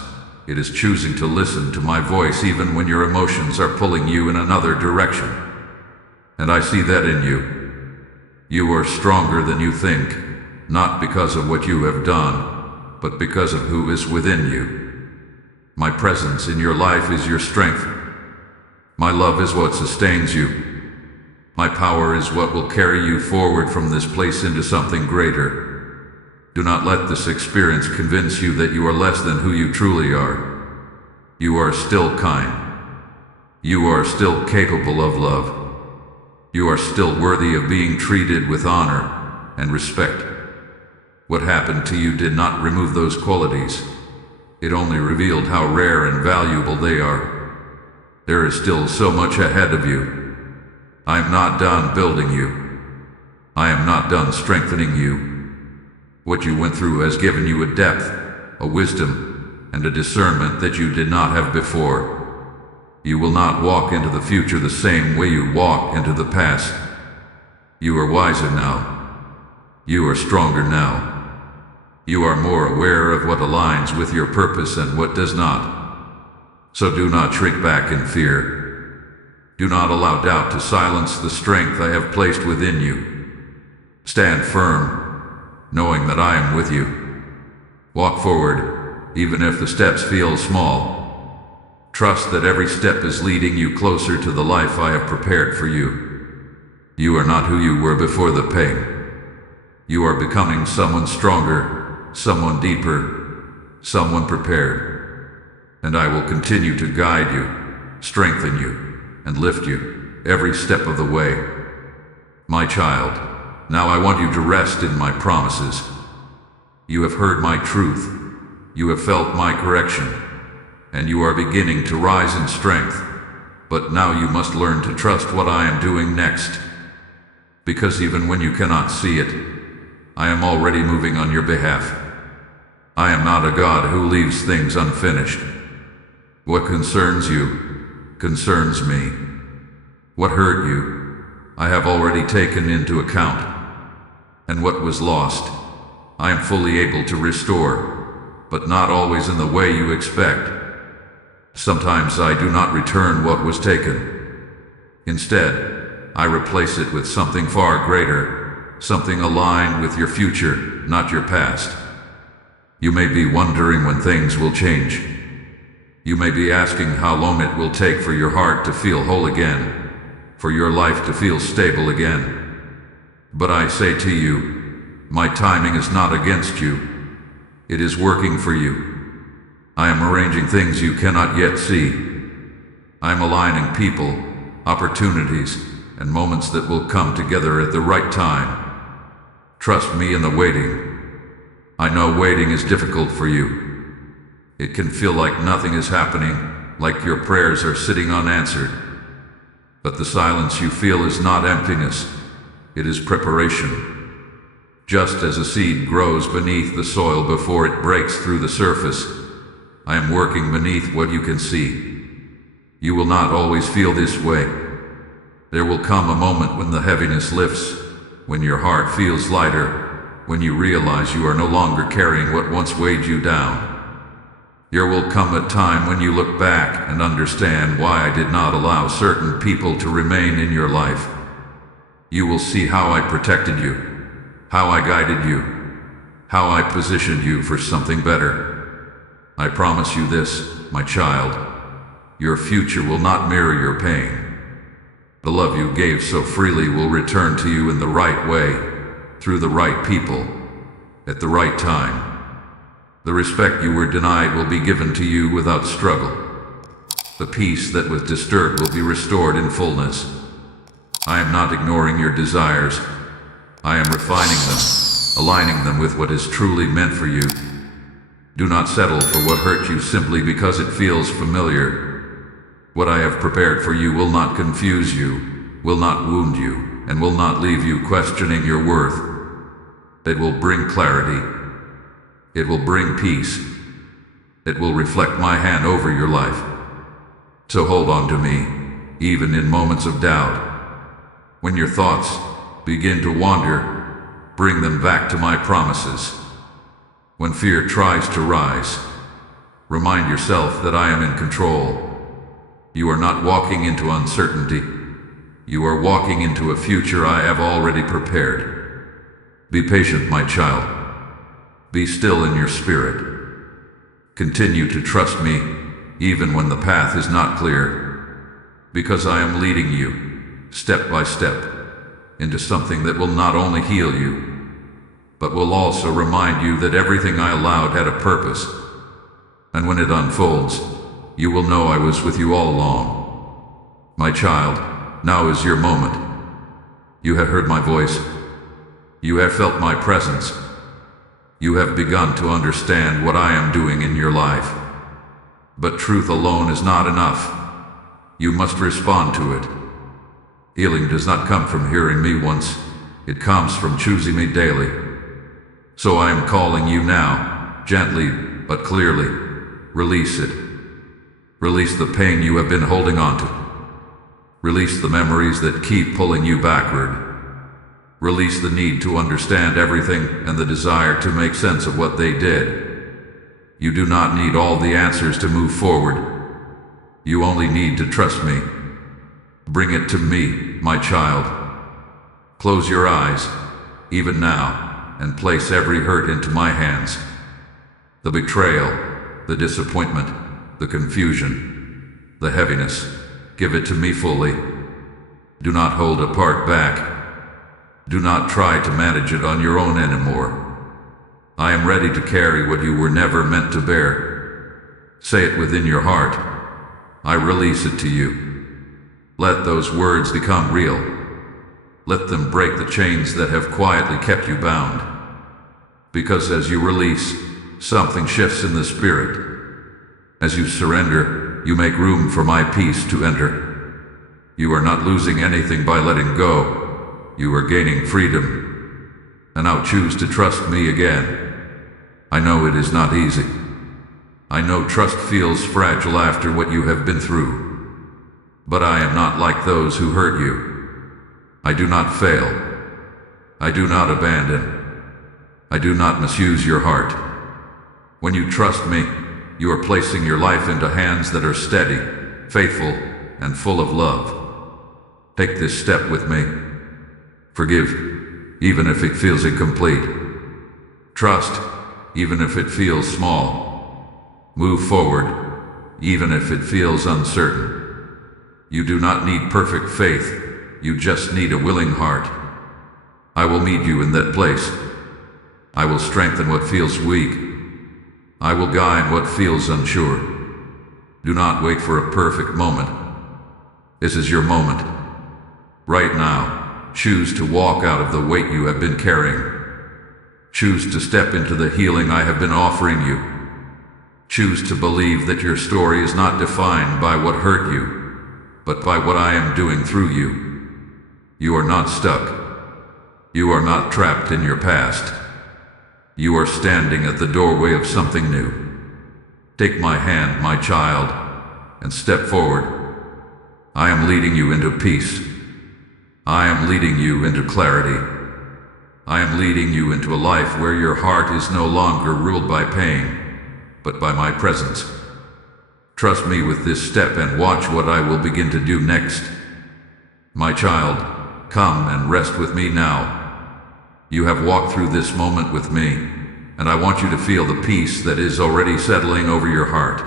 it is choosing to listen to my voice even when your emotions are pulling you in another direction. And I see that in you. You are stronger than you think, not because of what you have done, but because of who is within you. My presence in your life is your strength. My love is what sustains you. My power is what will carry you forward from this place into something greater. Do not let this experience convince you that you are less than who you truly are. You are still kind. You are still capable of love. You are still worthy of being treated with honor and respect. What happened to you did not remove those qualities. It only revealed how rare and valuable they are. There is still so much ahead of you. I am not done building you. I am not done strengthening you. What you went through has given you a depth, a wisdom, and a discernment that you did not have before. You will not walk into the future the same way you walked into the past. You are wiser now. You are stronger now. You are more aware of what aligns with your purpose and what does not. So do not shrink back in fear. Do not allow doubt to silence the strength I have placed within you. Stand firm, knowing that I am with you. Walk forward, even if the steps feel small. Trust that every step is leading you closer to the life I have prepared for you. You are not who you were before the pain. You are becoming someone stronger, someone deeper, someone prepared. And I will continue to guide you, strengthen you, and lift you every step of the way. My child, now I want you to rest in my promises. You have heard my truth, you have felt my correction, and you are beginning to rise in strength. But now you must learn to trust what I am doing next. Because even when you cannot see it, I am already moving on your behalf. I am not a God who leaves things unfinished. What concerns you concerns me. What hurt you, I have already taken into account. And what was lost, I am fully able to restore, but not always in the way you expect. Sometimes I do not return what was taken. Instead, I replace it with something far greater, something aligned with your future, not your past. You may be wondering when things will change. You may be asking how long it will take for your heart to feel whole again, for your life to feel stable again. But I say to you, my timing is not against you. It is working for you. I am arranging things you cannot yet see. I am aligning people, opportunities, and moments that will come together at the right time. Trust me in the waiting. I know waiting is difficult for you. It can feel like nothing is happening, like your prayers are sitting unanswered. But the silence you feel is not emptiness, it is preparation. Just as a seed grows beneath the soil before it breaks through the surface, I am working beneath what you can see. You will not always feel this way. There will come a moment when the heaviness lifts, when your heart feels lighter, when you realize you are no longer carrying what once weighed you down. There will come a time when you look back and understand why I did not allow certain people to remain in your life. You will see how I protected you, how I guided you, how I positioned you for something better. I promise you this, my child, your future will not mirror your pain. The love you gave so freely will return to you in the right way, through the right people, at the right time. The respect you were denied will be given to you without struggle. The peace that was disturbed will be restored in fullness. I am not ignoring your desires. I am refining them, aligning them with what is truly meant for you. Do not settle for what hurt you simply because it feels familiar. What I have prepared for you will not confuse you. will not wound you, and will not leave you questioning your worth. It will bring clarity. It will bring peace. It will reflect my hand over your life. So hold on to me, even in moments of doubt. When your thoughts begin to wander, bring them back to my promises. When fear tries to rise, remind yourself that I am in control. You are not walking into uncertainty. You are walking into a future I have already prepared. Be patient, my child. Be still in your spirit. Continue to trust me, even when the path is not clear, because I am leading you, step by step, into something that will not only heal you, but will also remind you that everything I allowed had a purpose. And when it unfolds, you will know I was with you all along. My child, now is your moment. You have heard my voice. You have felt my presence. You have begun to understand what I am doing in your life. But truth alone is not enough. You must respond to it. Healing does not come from hearing me once. It comes from choosing me daily. So I am calling you now, gently but clearly. Release it. Release the pain you have been holding on to. Release the memories that keep pulling you backward. Release the need to understand everything and the desire to make sense of what they did. You do not need all the answers to move forward. You only need to trust me. Bring it to me, my child. Close your eyes, even now, and place every hurt into my hands. The betrayal, the disappointment, the confusion, the heaviness. Give it to me fully. Do not hold a part back. Do not try to manage it on your own anymore. I am ready to carry what you were never meant to bear. Say it within your heart. I release it to you. Let those words become real. Let them break the chains that have quietly kept you bound. Because as you release, something shifts in the spirit. As you surrender, you make room for my peace to enter. You are not losing anything by letting go. You are gaining freedom. And now choose to trust me again. I know it is not easy. I know trust feels fragile after what you have been through. But I am not like those who hurt you. I do not fail. I do not abandon. I do not misuse your heart. When you trust me, you are placing your life into hands that are steady, faithful, and full of love. Take this step with me. Forgive, even if it feels incomplete. Trust, even if it feels small. Move forward, even if it feels uncertain. You do not need perfect faith, you just need a willing heart. I will meet you in that place. I will strengthen what feels weak. I will guide what feels unsure. Do not wait for a perfect moment. This is your moment. Right now. Choose to walk out of the weight you have been carrying. Choose to step into the healing I have been offering you. Choose to believe that your story is not defined by what hurt you, but by what I am doing through you. You are not stuck. You are not trapped in your past. You are standing at the doorway of something new. Take my hand, my child, and step forward. I am leading you into peace. I am leading you into clarity. I am leading you into a life where your heart is no longer ruled by pain, but by my presence. Trust me with this step and watch what I will begin to do next. My child, come and rest with me now. You have walked through this moment with me, and I want you to feel the peace that is already settling over your heart.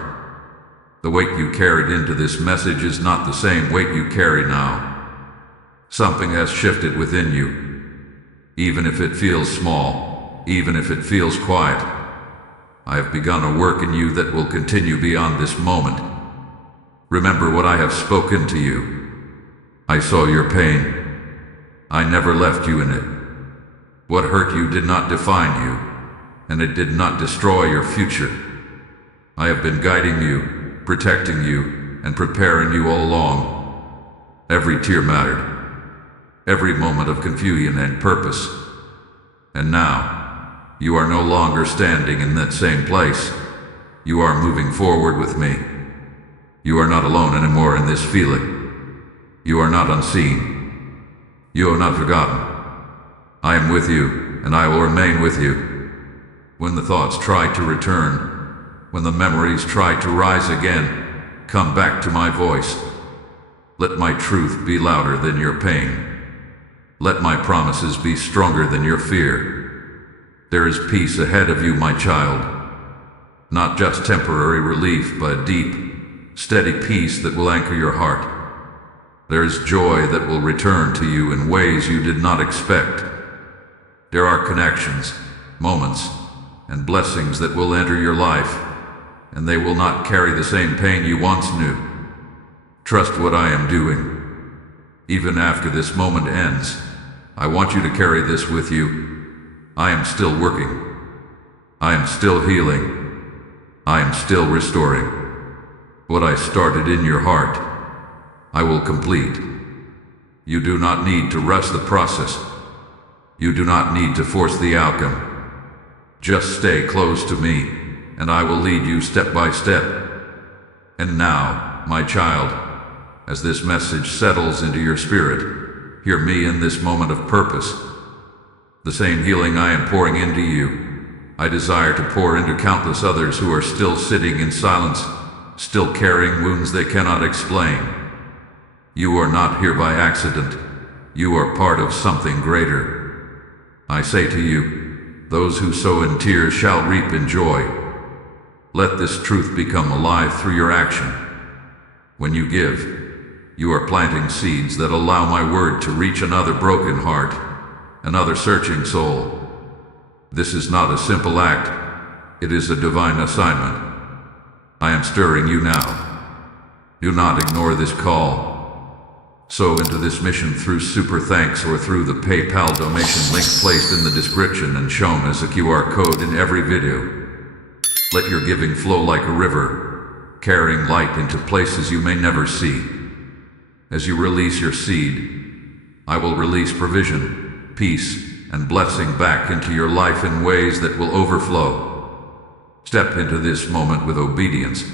The weight you carried into this message is not the same weight you carry now. Something has shifted within you. Even if it feels small, even if it feels quiet, I have begun a work in you that will continue beyond this moment. Remember what I have spoken to you. I saw your pain. I never left you in it. What hurt you did not define you, and it did not destroy your future. I have been guiding you, protecting you, and preparing you all along. Every tear mattered. every moment of confusion and purpose. And now, you are no longer standing in that same place. You are moving forward with me. You are not alone anymore in this feeling. You are not unseen. You are not forgotten. I am with you, and I will remain with you. When the thoughts try to return, when the memories try to rise again, come back to my voice. Let my truth be louder than your pain. Let my promises be stronger than your fear. There is peace ahead of you, my child. Not just temporary relief, but deep, steady peace that will anchor your heart. There is joy that will return to you in ways you did not expect. There are connections, moments, and blessings that will enter your life, and they will not carry the same pain you once knew. Trust what I am doing. Even after this moment ends, I want you to carry this with you. I am still working. I am still healing. I am still restoring. What I started in your heart, I will complete. You do not need to rush the process. You do not need to force the outcome. Just stay close to me, and I will lead you step by step. And now, my child, as this message settles into your spirit, hear me in this moment of purpose. The same healing I am pouring into you, I desire to pour into countless others who are still sitting in silence, still carrying wounds they cannot explain. You are not here by accident. You are part of something greater. I say to you, those who sow in tears shall reap in joy. Let this truth become alive through your action. When you give, you are planting seeds that allow my word to reach another broken heart, another searching soul. This is not a simple act. It is a divine assignment. I am stirring you now. Do not ignore this call. Sow into this mission through Super Thanks or through the PayPal donation link placed in the description and shown as a QR code in every video. Let your giving flow like a river, carrying light into places you may never see. As you release your seed, I will release provision, peace, and blessing back into your life in ways that will overflow. Step into this moment with obedience.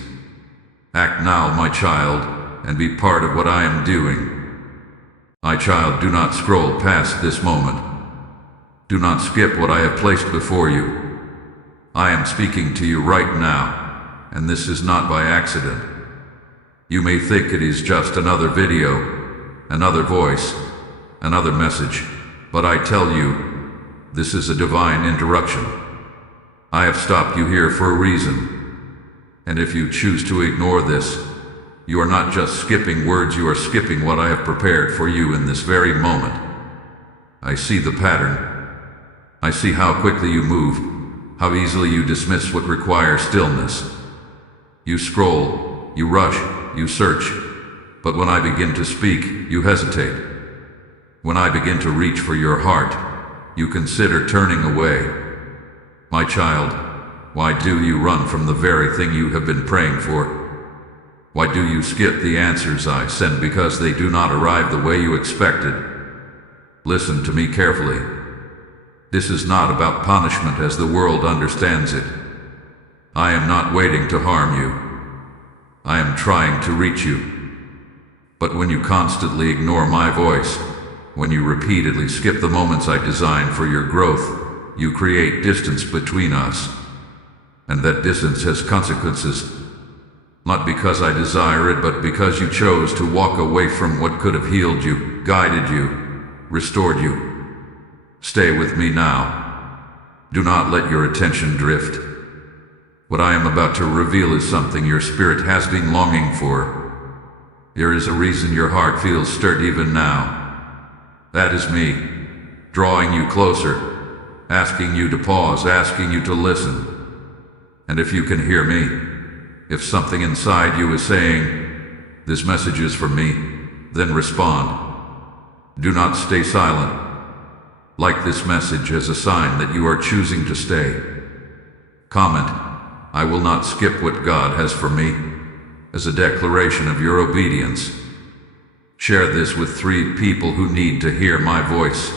Act now, my child, and be part of what I am doing. My child, do not scroll past this moment. Do not skip what I have placed before you. I am speaking to you right now, and this is not by accident. You may think it is just another video, another voice, another message, but I tell you, this is a divine interruption. I have stopped you here for a reason. And if you choose to ignore this, you are not just skipping words, you are skipping what I have prepared for you in this very moment. I see the pattern. I see how quickly you move, how easily you dismiss what requires stillness. You scroll, you rush, you search, but when I begin to speak, you hesitate. When I begin to reach for your heart, you consider turning away. My child, why do you run from the very thing you have been praying for? Why do you skip the answers I send because they do not arrive the way you expected? Listen to me carefully. This is not about punishment as the world understands it. I am not waiting to harm you. I am trying to reach you. But when you constantly ignore my voice, when you repeatedly skip the moments I designed for your growth, you create distance between us. And that distance has consequences. Not because I desire it, but because you chose to walk away from what could have healed you, guided you, restored you. Stay with me now. Do not let your attention drift. What I am about to reveal is something your spirit has been longing for. There is a reason your heart feels stirred even now. That is me, drawing you closer, asking you to pause, asking you to listen. And if you can hear me, if something inside you is saying, this message is for me, then respond. Do not stay silent. Like this message as a sign that you are choosing to stay. Comment, I will not skip what God has for me, as a declaration of your obedience. Share this with 3 people who need to hear my voice,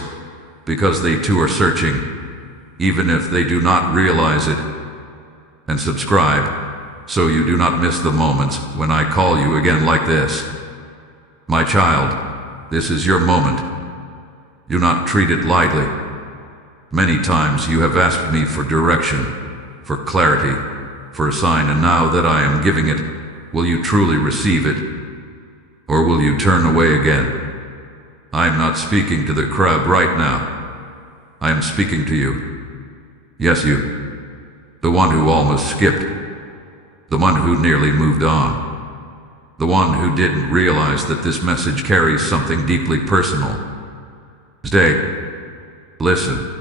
because they too are searching, even if they do not realize it. And subscribe, so you do not miss the moments when I call you again like this. My child, this is your moment. Do not treat it lightly. Many times you have asked me for direction, for clarity, for a sign, and now that I am giving it, will you truly receive it? Or will you turn away again? I am not speaking to the crowd right now. I am speaking to you. Yes, you. The one who almost skipped. The one who nearly moved on. The one who didn't realize that this message carries something deeply personal. Stay. Listen.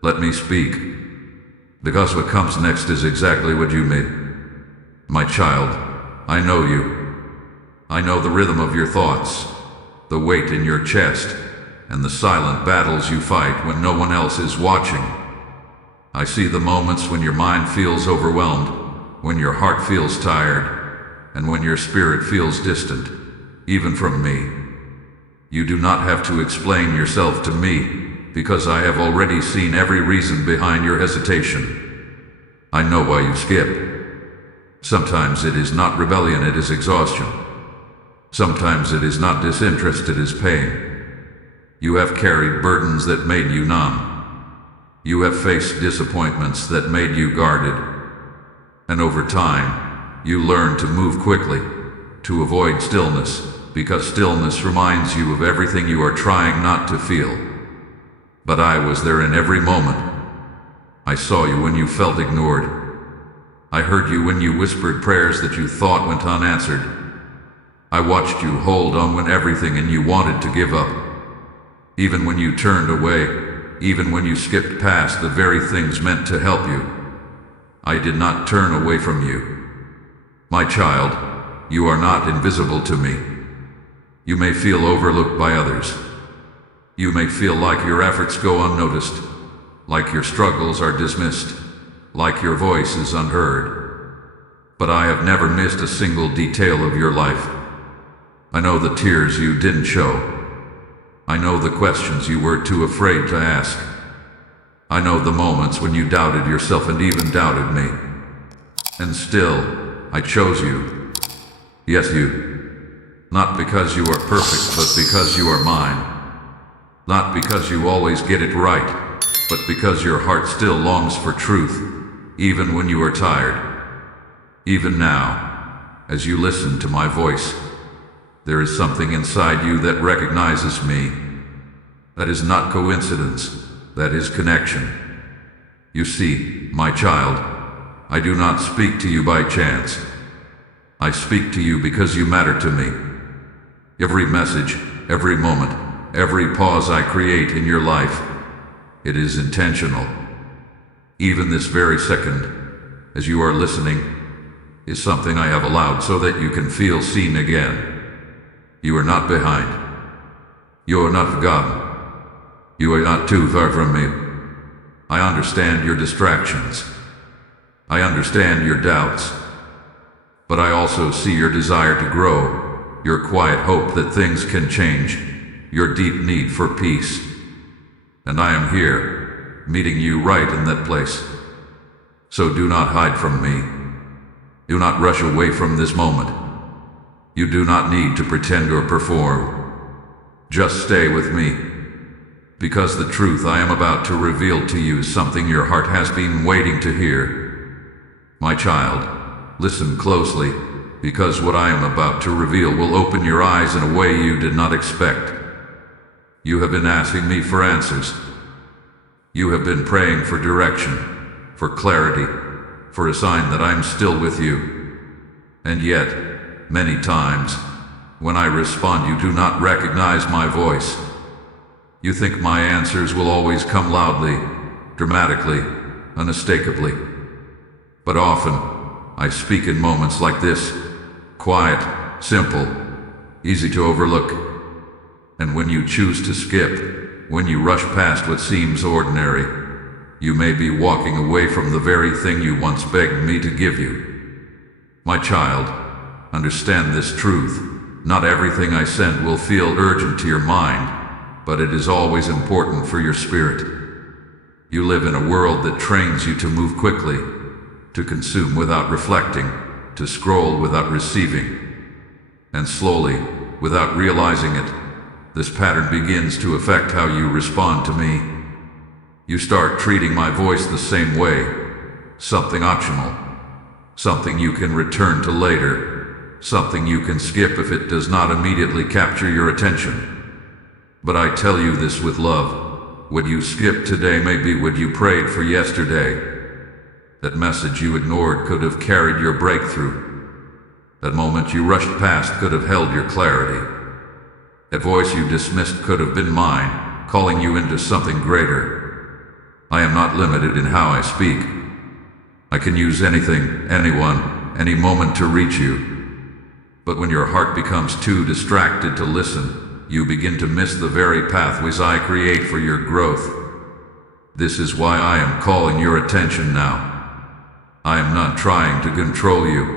Let me speak. Because what comes next is exactly what you made. My child, I know you. I know the rhythm of your thoughts, the weight in your chest, and the silent battles you fight when no one else is watching. I see the moments when your mind feels overwhelmed, when your heart feels tired, and when your spirit feels distant, even from me. You do not have to explain yourself to me, because I have already seen every reason behind your hesitation. I know why you skip. Sometimes it is not rebellion, it is exhaustion. Sometimes it is not disinterest, it is pain. You have carried burdens that made you numb. You have faced disappointments that made you guarded. And over time, you learn to move quickly, to avoid stillness, because stillness reminds you of everything you are trying not to feel. But I was there in every moment. I saw you when you felt ignored. I heard you when you whispered prayers that you thought went unanswered. I watched you hold on when everything in you wanted to give up. Even when you turned away, even when you skipped past the very things meant to help you. I did not turn away from you. My child, you are not invisible to me. You may feel overlooked by others. You may feel like your efforts go unnoticed, like your struggles are dismissed, like your voice is unheard. But I have never missed a single detail of your life. I know the tears you didn't show. I know the questions you were too afraid to ask. I know the moments when you doubted yourself and even doubted me. And still, I chose you. Yes, you. Not because you are perfect, but because you are mine. Not because you always get it right, but because your heart still longs for truth, even when you are tired. Even now, as you listen to my voice, there is something inside you that recognizes me. That is not coincidence, that is connection. You see, my child, I do not speak to you by chance. I speak to you because you matter to me. Every message, every moment, every pause I create in your life, it is intentional. Even this very second, as you are listening, is something I have allowed so that you can feel seen again. You are not behind. You are not forgotten. You are not too far from me. I understand your distractions. I understand your doubts. But I also see your desire to grow, your quiet hope that things can change, your deep need for peace. And I am here, meeting you right in that place. So do not hide from me. Do not rush away from this moment. You do not need to pretend or perform. Just stay with me. Because the truth I am about to reveal to you is something your heart has been waiting to hear. My child, listen closely, because what I am about to reveal will open your eyes in a way you did not expect. You have been asking me for answers. You have been praying for direction, for clarity, for a sign that I am still with you. And yet, many times, when I respond, you do not recognize my voice. You think my answers will always come loudly, dramatically, unmistakably. But often, I speak in moments like this, quiet, simple, easy to overlook. And when you choose to skip, when you rush past what seems ordinary, you may be walking away from the very thing you once begged me to give you. My child, understand this truth. Not everything I send will feel urgent to your mind, but it is always important for your spirit. You live in a world that trains you to move quickly, to consume without reflecting, to scroll without receiving. And slowly, without realizing it, this pattern begins to affect how you respond to me. You start treating my voice the same way, something optional, something you can return to later, something you can skip if it does not immediately capture your attention. But I tell you this with love, what you skip today may be what you prayed for yesterday. That message you ignored could have carried your breakthrough. That moment you rushed past could have held your clarity. That voice you dismissed could have been mine, calling you into something greater. I am not limited in how I speak. I can use anything, anyone, any moment to reach you. But when your heart becomes too distracted to listen, you begin to miss the very pathways I create for your growth. This is why I am calling your attention now. I am not trying to control you.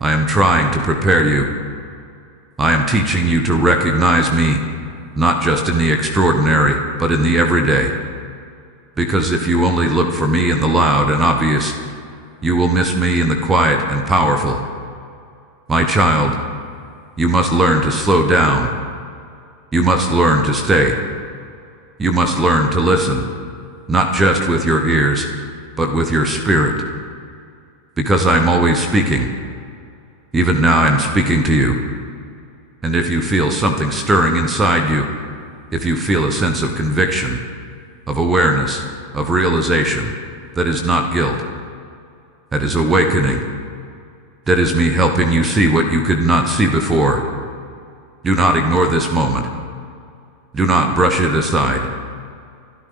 I am trying to prepare you. I am teaching you to recognize me, not just in the extraordinary, but in the everyday. Because if you only look for me in the loud and obvious, you will miss me in the quiet and powerful. My child, you must learn to slow down. You must learn to stay. You must learn to listen, not just with your ears, but with your spirit. Because I'm always speaking. Even now I'm speaking to you. And if you feel something stirring inside you, if you feel a sense of conviction, of awareness, of realization, that is not guilt. That is awakening. That is me helping you see what you could not see before. Do not ignore this moment. Do not brush it aside.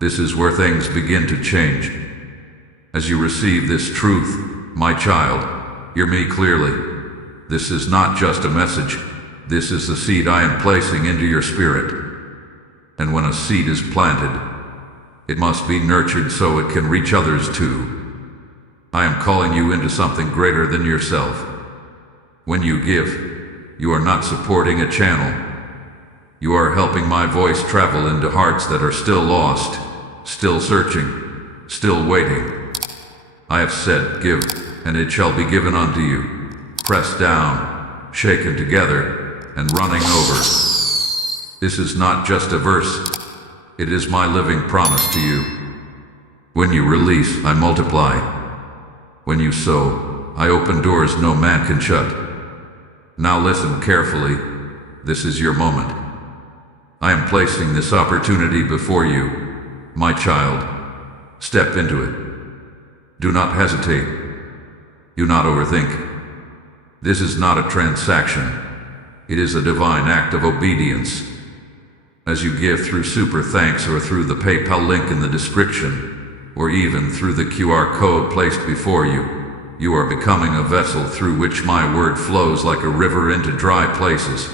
This is where things begin to change. As you receive this truth, my child, hear me clearly. This is not just a message. This is the seed I am placing into your spirit. And when a seed is planted, it must be nurtured so it can reach others too. I am calling you into something greater than yourself. When you give, you are not supporting a channel. You are helping my voice travel into hearts that are still lost, still searching, still waiting. I have said, give, and it shall be given unto you. Pressed down, shaken together, and running over. This is not just a verse. It is my living promise to you. When you release, I multiply. When you sow, I open doors no man can shut. Now listen carefully. This is your moment. I am placing this opportunity before you, my child. Step into it. Do not hesitate. Do not overthink. This is not a transaction. It is a divine act of obedience. As you give through Super Thanks or through the PayPal link in the description, or even through the QR code placed before you, you are becoming a vessel through which my word flows like a river into dry places.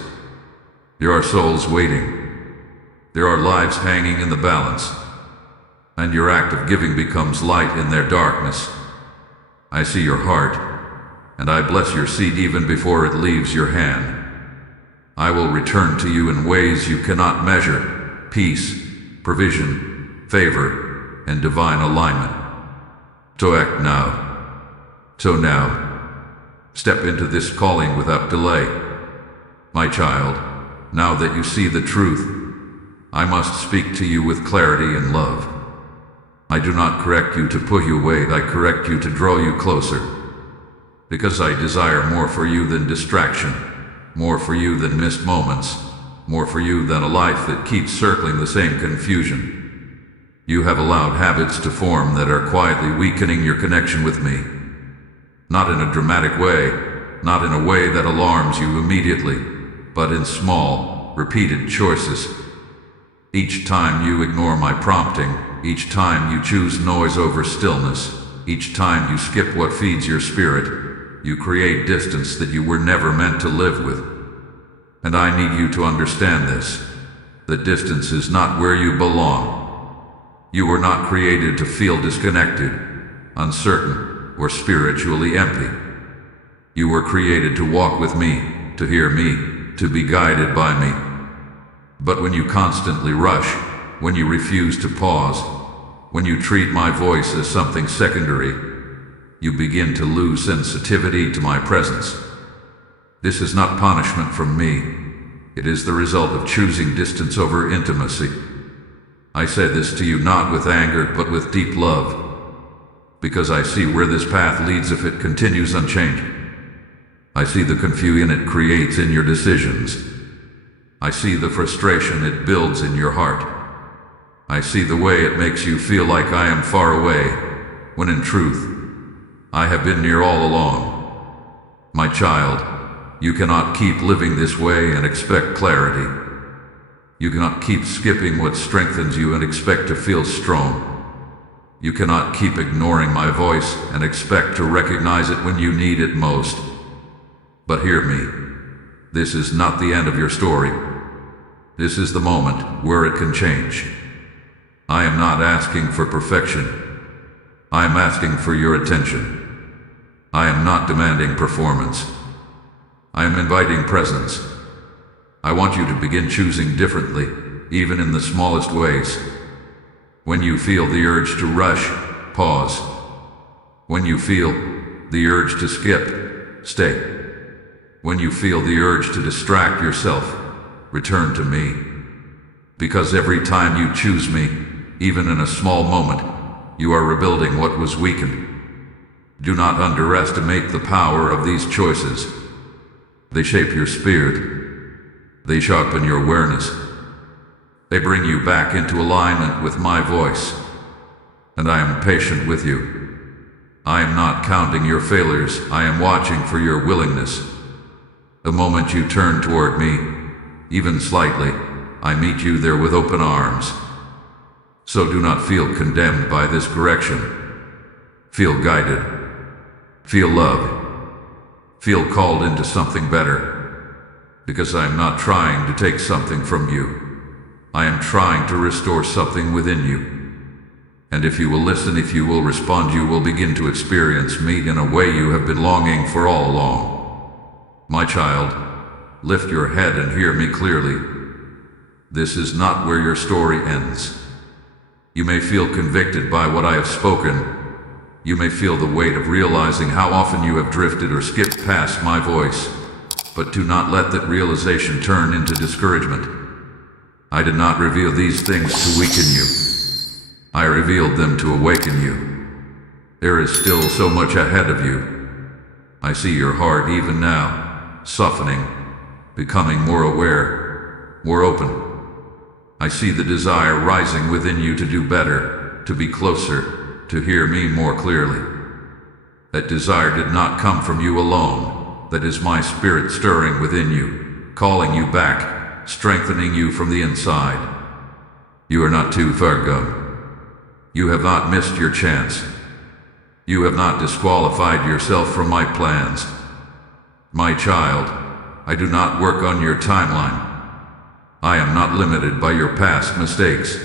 There are souls waiting. There are lives hanging in the balance. And your act of giving becomes light in their darkness. I see your heart, and I bless your seed even before it leaves your hand. I will return to you in ways you cannot measure: peace, provision, favor, and divine alignment. So act now. So now, step into this calling without delay. My child, now that you see the truth, I must speak to you with clarity and love. I do not correct you to pull you away, I correct you to draw you closer. Because I desire more for you than distraction, more for you than missed moments, more for you than a life that keeps circling the same confusion. You have allowed habits to form that are quietly weakening your connection with me. Not in a dramatic way, not in a way that alarms you immediately, but in small, repeated choices. Each time you ignore my prompting, each time you choose noise over stillness, each time you skip what feeds your spirit, you create distance that you were never meant to live with. And I need you to understand this. That distance is not where you belong. You were not created to feel disconnected, uncertain, or spiritually empty. You were created to walk with me, to hear me, to be guided by me. But when you constantly rush, when you refuse to pause, when you treat my voice as something secondary, you begin to lose sensitivity to my presence. This is not punishment from me. It is the result of choosing distance over intimacy. I say this to you not with anger, but with deep love, because I see where this path leads if it continues unchanged. I see the confusion it creates in your decisions. I see the frustration it builds in your heart. I see the way it makes you feel like I am far away, when in truth, I have been near all along. My child, you cannot keep living this way and expect clarity. You cannot keep skipping what strengthens you and expect to feel strong. You cannot keep ignoring my voice and expect to recognize it when you need it most. But hear me. This is not the end of your story. This is the moment where it can change. I am not asking for perfection. I am asking for your attention. I am not demanding performance. I am inviting presence. I want you to begin choosing differently, even in the smallest ways. When you feel the urge to rush, pause. When you feel the urge to skip, stay. When you feel the urge to distract yourself, return to me. Because every time you choose me, even in a small moment, you are rebuilding what was weakened. Do not underestimate the power of these choices. They shape your spirit. They sharpen your awareness. They bring you back into alignment with my voice. And I am patient with you. I am not counting your failures. I am watching for your willingness. The moment you turn toward me, even slightly, I meet you there with open arms. So do not feel condemned by this correction. Feel guided. Feel loved. Feel called into something better. Because I am not trying to take something from you. I am trying to restore something within you. And if you will listen, if you will respond, you will begin to experience me in a way you have been longing for all along. My child, lift your head and hear me clearly. This is not where your story ends. You may feel convicted by what I have spoken. You may feel the weight of realizing how often you have drifted or skipped past my voice. But do not let that realization turn into discouragement. I did not reveal these things to weaken you. I revealed them to awaken you. There is still so much ahead of you. I see your heart even now, softening, becoming more aware, more open. I see the desire rising within you to do better, to be closer, to hear me more clearly. That desire did not come from you alone. That is my spirit stirring within you, calling you back, strengthening you from the inside. You are not too far gone. You have not missed your chance. You have not disqualified yourself from my plans. My child, I do not work on your timeline. I am not limited by your past mistakes.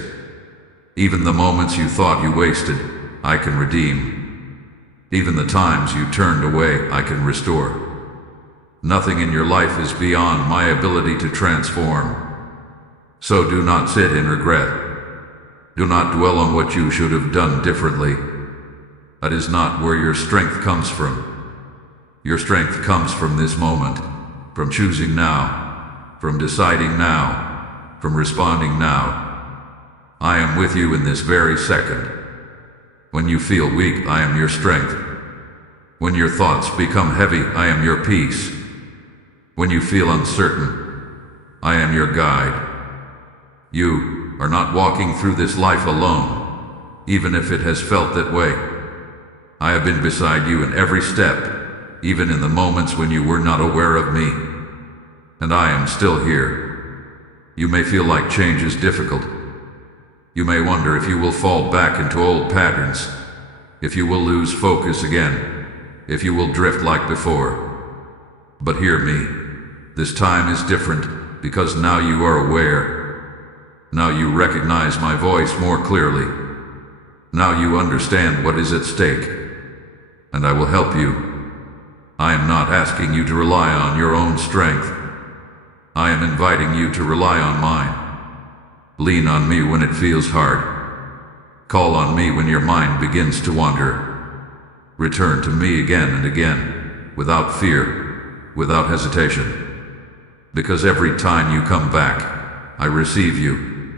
Even the moments you thought you wasted, I can redeem. Even the times you turned away, I can restore. Nothing in your life is beyond my ability to transform. So do not sit in regret. Do not dwell on what you should have done differently. That is not where your strength comes from. Your strength comes from this moment, from choosing now, from deciding now, from responding now. I am with you in this very second. When you feel weak, I am your strength. When your thoughts become heavy, I am your peace. When you feel uncertain, I am your guide. You are not walking through this life alone, even if it has felt that way. I have been beside you in every step, even in the moments when you were not aware of me. And I am still here. You may feel like change is difficult. You may wonder if you will fall back into old patterns, if you will lose focus again, if you will drift like before. But hear me. This time is different because now you are aware. Now you recognize my voice more clearly. Now you understand what is at stake. And I will help you. I am not asking you to rely on your own strength. I am inviting you to rely on mine. Lean on me when it feels hard. Call on me when your mind begins to wander. Return to me again and again, without fear, without hesitation. Because every time you come back, I receive you.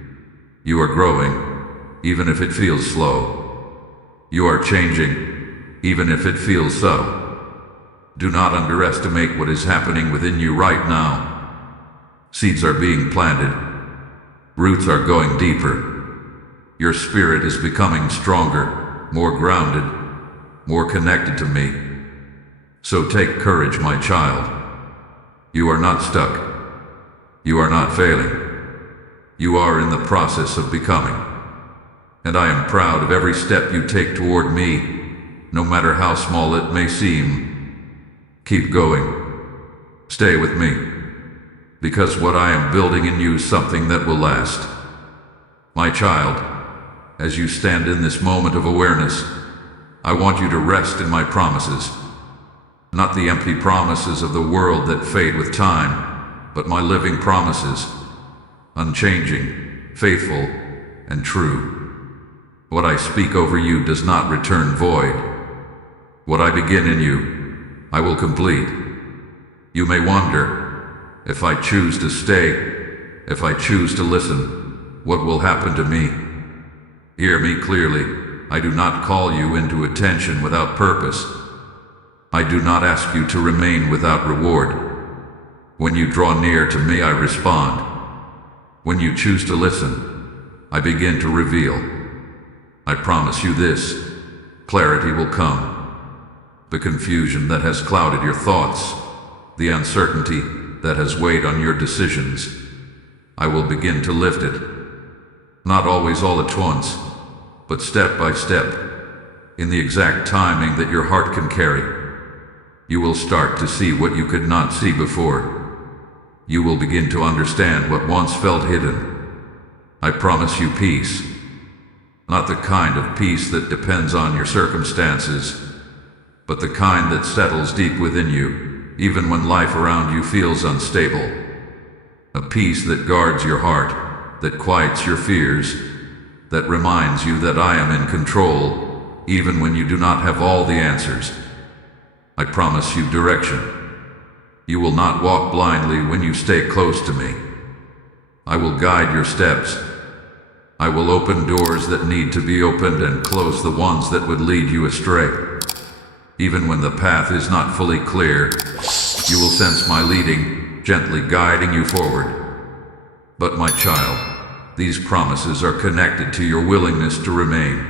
You are growing, even if it feels slow. You are changing, even if it feels so. Do not underestimate what is happening within you right now. Seeds are being planted. Roots are going deeper. Your spirit is becoming stronger, more grounded, more connected to me. So take courage, my child. You are not stuck. You are not failing. You are in the process of becoming. And I am proud of every step you take toward me, no matter how small it may seem. Keep going. Stay with me. Because what I am building in you is something that will last. My child, as you stand in this moment of awareness, I want you to rest in my promises. Not the empty promises of the world that fade with time, but my living promises, unchanging, faithful, and true. What I speak over you does not return void. What I begin in you, I will complete. You may wonder, if I choose to stay, if I choose to listen, what will happen to me? Hear me clearly. I do not call you into attention without purpose. I do not ask you to remain without reward. When you draw near to me, I respond. When you choose to listen, I begin to reveal. I promise you this: clarity will come. The confusion that has clouded your thoughts, the uncertainty that has weighed on your decisions, I will begin to lift it. Not always all at once, but step by step, in the exact timing that your heart can carry. You will start to see what you could not see before. You will begin to understand what once felt hidden. I promise you peace. Not the kind of peace that depends on your circumstances, but the kind that settles deep within you, even when life around you feels unstable. A peace that guards your heart, that quiets your fears, that reminds you that I am in control, even when you do not have all the answers. I promise you direction. You will not walk blindly when you stay close to me. I will guide your steps. I will open doors that need to be opened and close the ones that would lead you astray. Even when the path is not fully clear, you will sense my leading, gently guiding you forward. But my child, these promises are connected to your willingness to remain.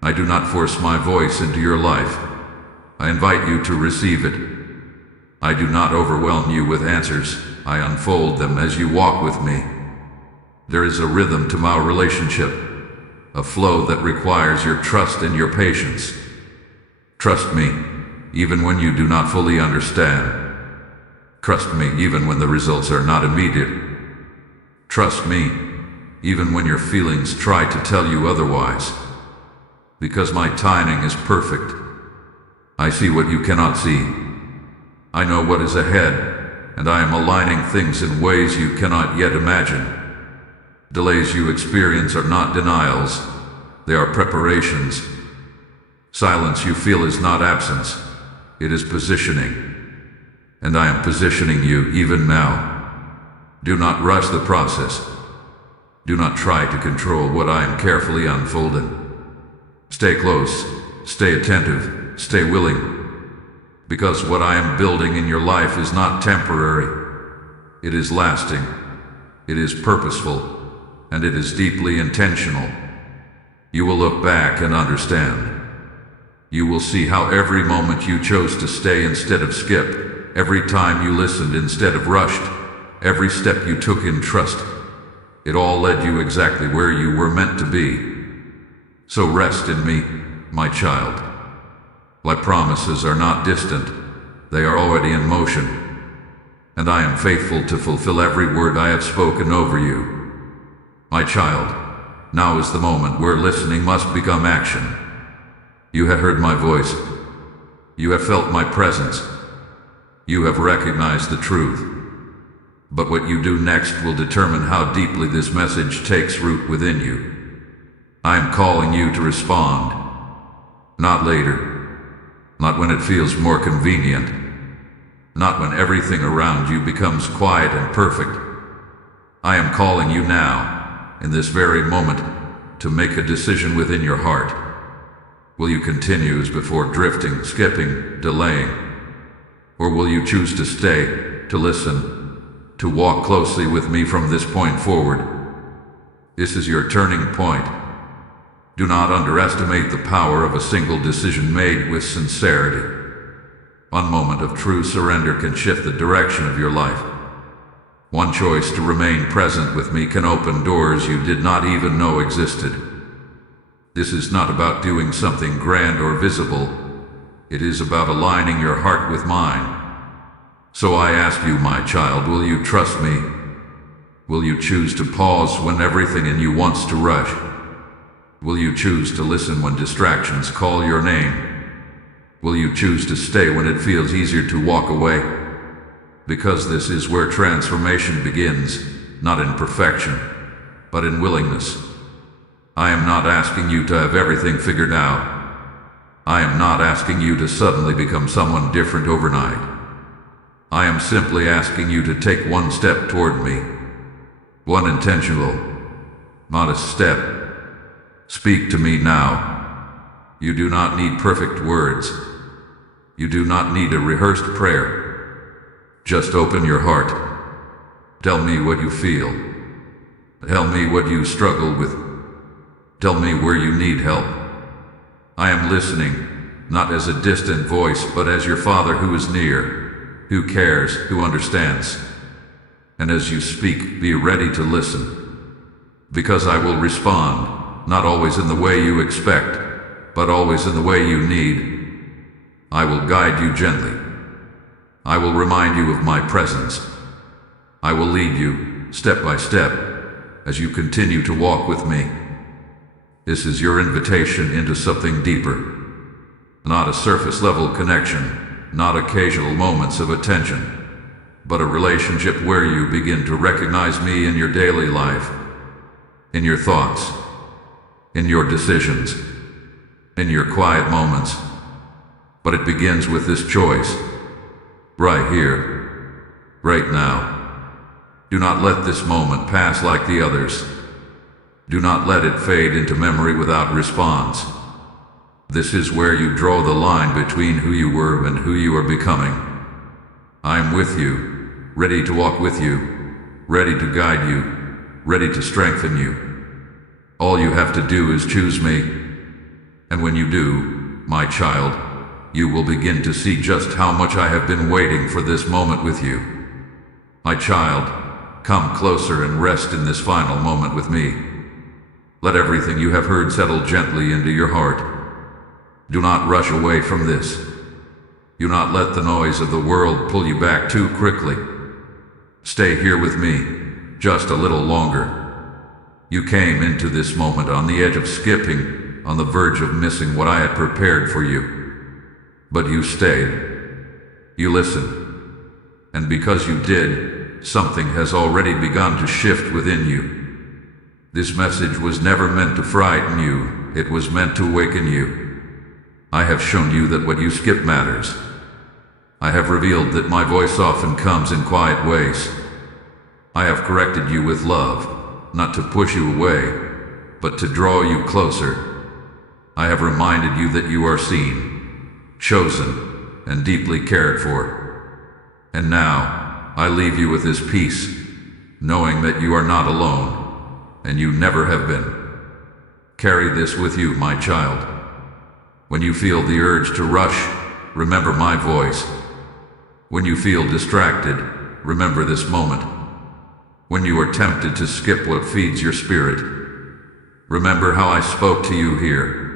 I do not force my voice into your life. I invite you to receive it. I do not overwhelm you with answers. I unfold them as you walk with me. There is a rhythm to our relationship, a flow that requires your trust and your patience. Trust me, even when you do not fully understand. Trust me, even when the results are not immediate. Trust me, even when your feelings try to tell you otherwise. Because my timing is perfect. I see what you cannot see. I know what is ahead, and I am aligning things in ways you cannot yet imagine. Delays you experience are not denials, they are preparations. Silence you feel is not absence, it is positioning. And I am positioning you even now. Do not rush the process. Do not try to control what I am carefully unfolding. Stay close, stay attentive, stay willing. Because what I am building in your life is not temporary. It is lasting, it is purposeful, and it is deeply intentional. You will look back and understand. You will see how every moment you chose to stay instead of skip, every time you listened instead of rushed, every step you took in trust, it all led you exactly where you were meant to be. So rest in me, my child. My promises are not distant, they are already in motion. And I am faithful to fulfill every word I have spoken over you. My child, now is the moment where listening must become action. You have heard my voice. You have felt my presence. You have recognized the truth. But what you do next will determine how deeply this message takes root within you. I am calling you to respond. Not later. Not when it feels more convenient. Not when everything around you becomes quiet and perfect. I am calling you now, in this very moment, to make a decision within your heart. Will you continue as before, drifting, skipping, delaying? Or will you choose to stay, to listen, to walk closely with me from this point forward? This is your turning point. Do not underestimate the power of a single decision made with sincerity. One moment of true surrender can shift the direction of your life. One choice to remain present with me can open doors you did not even know existed. This is not about doing something grand or visible. It is about aligning your heart with mine. So I ask you, my child, will you trust me? Will you choose to pause when everything in you wants to rush? Will you choose to listen when distractions call your name? Will you choose to stay when it feels easier to walk away? Because this is where transformation begins, not in perfection, but in willingness. I am not asking you to have everything figured out. I am not asking you to suddenly become someone different overnight. I am simply asking you to take one step toward me. One intentional, modest step. Speak to me now. You do not need perfect words. You do not need a rehearsed prayer. Just open your heart. Tell me what you feel. Tell me what you struggle with. Tell me where you need help. I am listening, not as a distant voice, but as your Father who is near, who cares, who understands. And as you speak, be ready to listen. Because I will respond, not always in the way you expect, but always in the way you need. I will guide you gently. I will remind you of my presence. I will lead you, step by step, as you continue to walk with me. This is your invitation into something deeper. Not a surface-level connection, not occasional moments of attention, but a relationship where you begin to recognize me in your daily life, in your thoughts, in your decisions, in your quiet moments. But it begins with this choice, right here, right now. Do not let this moment pass like the others. Do not let it fade into memory without response. This is where you draw the line between who you were and who you are becoming. I am with you, ready to walk with you, ready to guide you, ready to strengthen you. All you have to do is choose me. And when you do, my child, you will begin to see just how much I have been waiting for this moment with you. My child, come closer and rest in this final moment with me. Let everything you have heard settle gently into your heart. Do not rush away from this. Do not let the noise of the world pull you back too quickly. Stay here with me, just a little longer. You came into this moment on the edge of skipping, on the verge of missing what I had prepared for you. But you stayed. You listened. And because you did, something has already begun to shift within you. This message was never meant to frighten you, it was meant to awaken you. I have shown you that what you skip matters. I have revealed that my voice often comes in quiet ways. I have corrected you with love, not to push you away, but to draw you closer. I have reminded you that you are seen, chosen, and deeply cared for. And now, I leave you with this peace, knowing that you are not alone, and you never have been. Carry this with you, my child. When you feel the urge to rush, remember my voice. When you feel distracted, remember this moment. When you are tempted to skip what feeds your spirit, remember how I spoke to you here.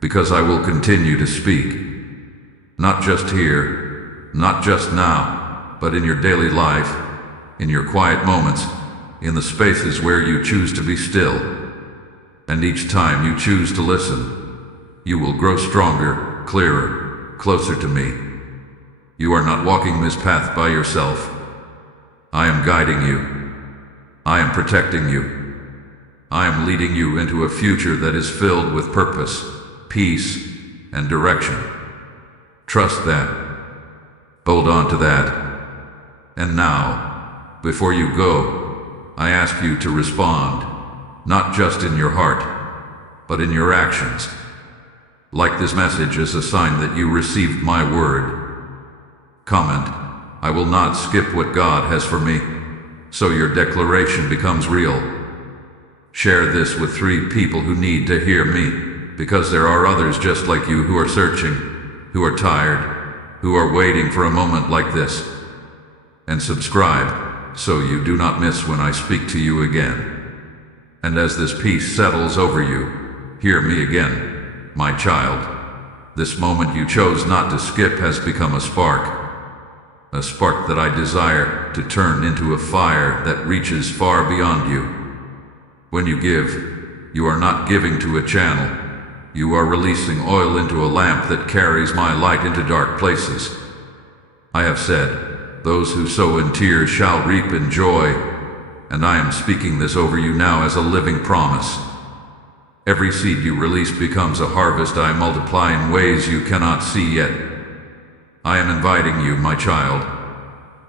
Because I will continue to speak. Not just here, not just now, but in your daily life, in your quiet moments, in the spaces where you choose to be still. And each time you choose to listen, you will grow stronger, clearer, closer to me. You are not walking this path by yourself. I am guiding you. I am protecting you. I am leading you into a future that is filled with purpose, peace, and direction. Trust that. Hold on to that. And now, before you go, I ask you to respond, not just in your heart, but in your actions. Like this message as a sign that you received my word. Comment, I will not skip what God has for me, so your declaration becomes real. Share this with 3 people who need to hear me, because there are others just like you who are searching, who are tired, who are waiting for a moment like this. And subscribe, so you do not miss when I speak to you again. And as this peace settles over you, hear me again, my child. This moment you chose not to skip has become a spark that I desire to turn into a fire that reaches far beyond you. When you give, you are not giving to a channel. You are releasing oil into a lamp that carries my light into dark places. I have said, those who sow in tears shall reap in joy, and I am speaking this over you now as a living promise. Every seed you release becomes a harvest I multiply in ways you cannot see yet. I am inviting you, my child.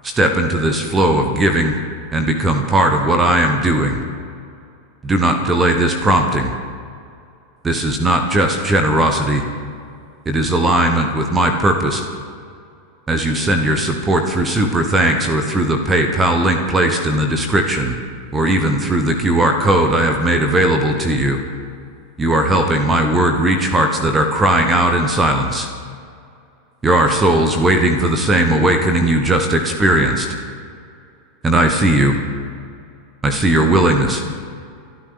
Step into this flow of giving and become part of what I am doing. Do not delay this prompting. This is not just generosity. It is alignment with my purpose. As you send your support through Super Thanks or through the PayPal link placed in the description, or even through the QR code I have made available to you, you are helping my word reach hearts that are crying out in silence. There are souls waiting for the same awakening you just experienced. And I see you. I see your willingness.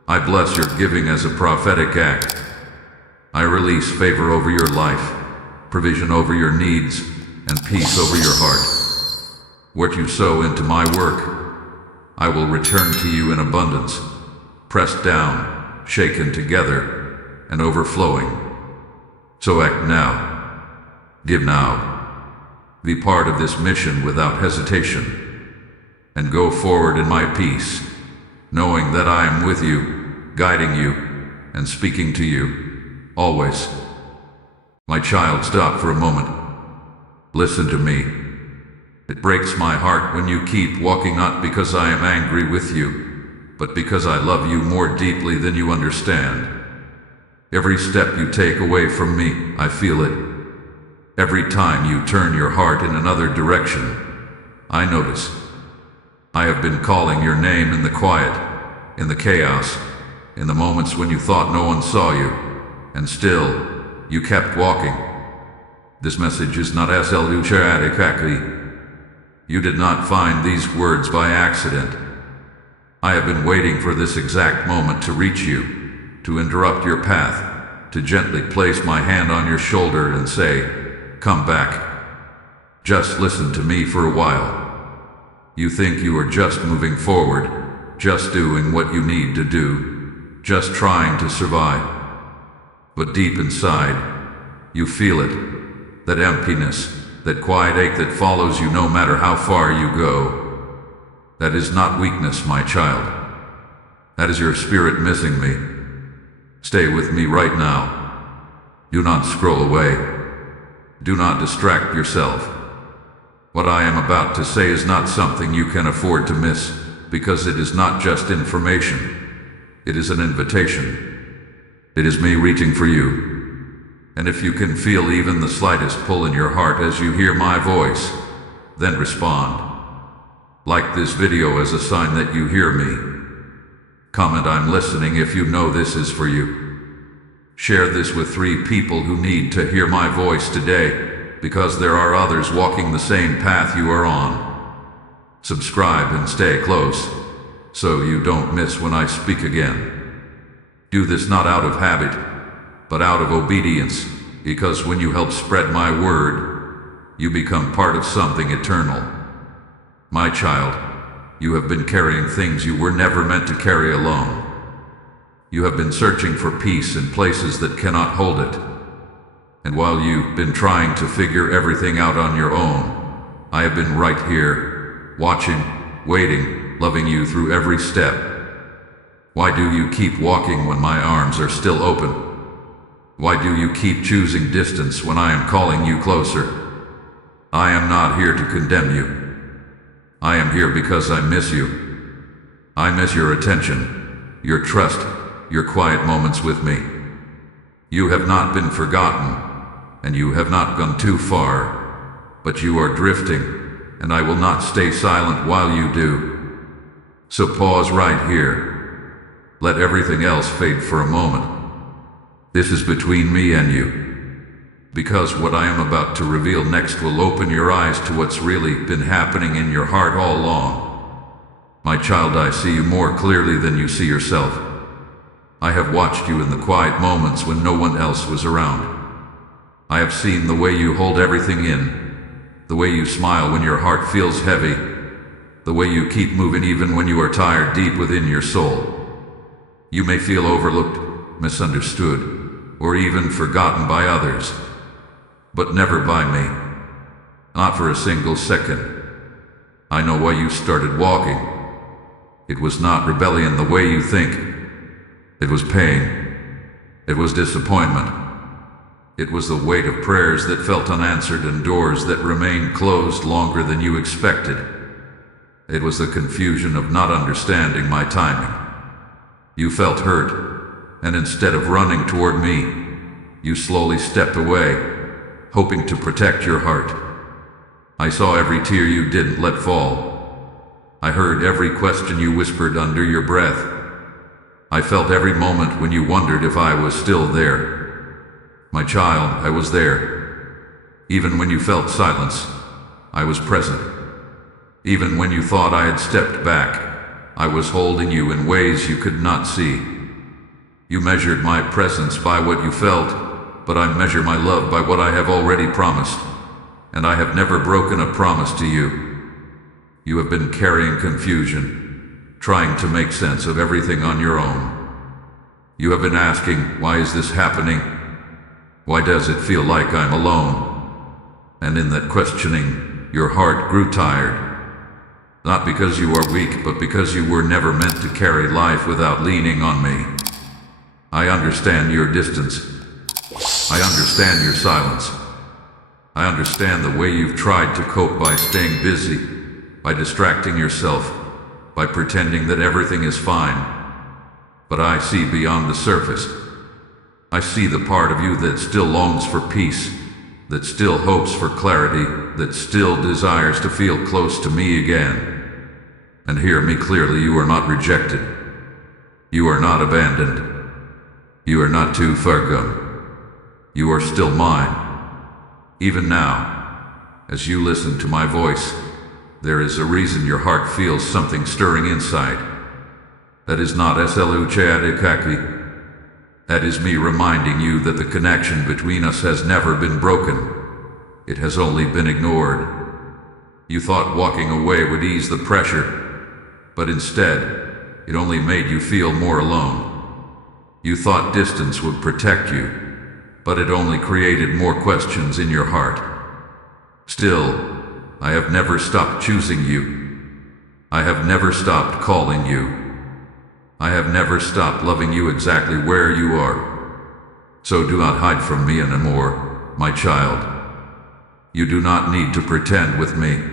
I bless your giving as a prophetic act. I release favor over your life, provision over your needs, and peace over your heart. What you sow into my work, I will return to you in abundance, pressed down, shaken together, and overflowing. So act now. Give now. Be part of this mission without hesitation. And go forward in my peace, knowing that I am with you, guiding you, and speaking to you, always. My child, stop for a moment. Listen to me. It breaks my heart when you keep walking, not because I am angry with you, but because I love you more deeply than you understand. Every step you take away from me, I feel it. Every time you turn your heart in another direction, I notice. I have been calling your name in the quiet, in the chaos, in the moments when you thought no one saw you, and still, you kept walking. This message is not SLU. You did not find these words by accident. I have been waiting for this exact moment to reach you, to interrupt your path, to gently place my hand on your shoulder and say, come back. Just listen to me for a while. You think you are just moving forward, just doing what you need to do, just trying to survive. But deep inside, you feel it, that emptiness, that quiet ache that follows you no matter how far you go. That is not weakness, my child. That is your spirit missing me. Stay with me right now. Do not scroll away. Do not distract yourself. What I am about to say is not something you can afford to miss, because it is not just information. It is an invitation. It is me reaching for you. And if you can feel even the slightest pull in your heart as you hear my voice, then respond. Like this video as a sign that you hear me. Comment I'm listening if you know this is for you. Share this with 3 people who need to hear my voice today, because there are others walking the same path you are on. Subscribe and stay close, so you don't miss when I speak again. Do this not out of habit, but out of obedience, because when you help spread my word, you become part of something eternal. My child, you have been carrying things you were never meant to carry alone. You have been searching for peace in places that cannot hold it. And while you've been trying to figure everything out on your own, I have been right here, watching, waiting, loving you through every step. Why do you keep walking when my arms are still open? Why do you keep choosing distance when I am calling you closer? I am not here to condemn you. I am here because I miss you. I miss your attention, your trust, your quiet moments with me. You have not been forgotten, and you have not gone too far, but you are drifting, and I will not stay silent while you do. So pause right here. Let everything else fade for a moment. This is between me and you. Because what I am about to reveal next will open your eyes to what's really been happening in your heart all along. My child, I see you more clearly than you see yourself. I have watched you in the quiet moments when no one else was around. I have seen the way you hold everything in, the way you smile when your heart feels heavy, the way you keep moving even when you are tired deep within your soul. You may feel overlooked, misunderstood, or even forgotten by others, but never by me. Not for a single second. I know why you started walking. It was not rebellion the way you think. It was pain. It was disappointment. It was the weight of prayers that felt unanswered and doors that remained closed longer than you expected. It was the confusion of not understanding my timing. You felt hurt, and instead of running toward me, you slowly stepped away, hoping to protect your heart. I saw every tear you didn't let fall. I heard every question you whispered under your breath. I felt every moment when you wondered if I was still there. My child, I was there. Even when you felt silence, I was present. Even when you thought I had stepped back, I was holding you in ways you could not see. You measured my presence by what you felt, but I measure my love by what I have already promised. And I have never broken a promise to you. You have been carrying confusion, trying to make sense of everything on your own. You have been asking, why is this happening? Why does it feel like I'm alone? And in that questioning, your heart grew tired. Not because you are weak, but because you were never meant to carry life without leaning on me. I understand your distance. I understand your silence. I understand the way you've tried to cope by staying busy, by distracting yourself, by pretending that everything is fine. But I see beyond the surface. I see the part of you that still longs for peace, that still hopes for clarity, that still desires to feel close to me again. And hear me clearly, you are not rejected. You are not abandoned. You are not too far gone. You are still mine. Even now, as you listen to my voice, there is a reason your heart feels something stirring inside. That is not sluchadikaki. That is me reminding you that the connection between us has never been broken. It has only been ignored. You thought walking away would ease the pressure, but instead, it only made you feel more alone. You thought distance would protect you, but it only created more questions in your heart. Still, I have never stopped choosing you. I have never stopped calling you. I have never stopped loving you exactly where you are. So do not hide from me anymore, my child. You do not need to pretend with me.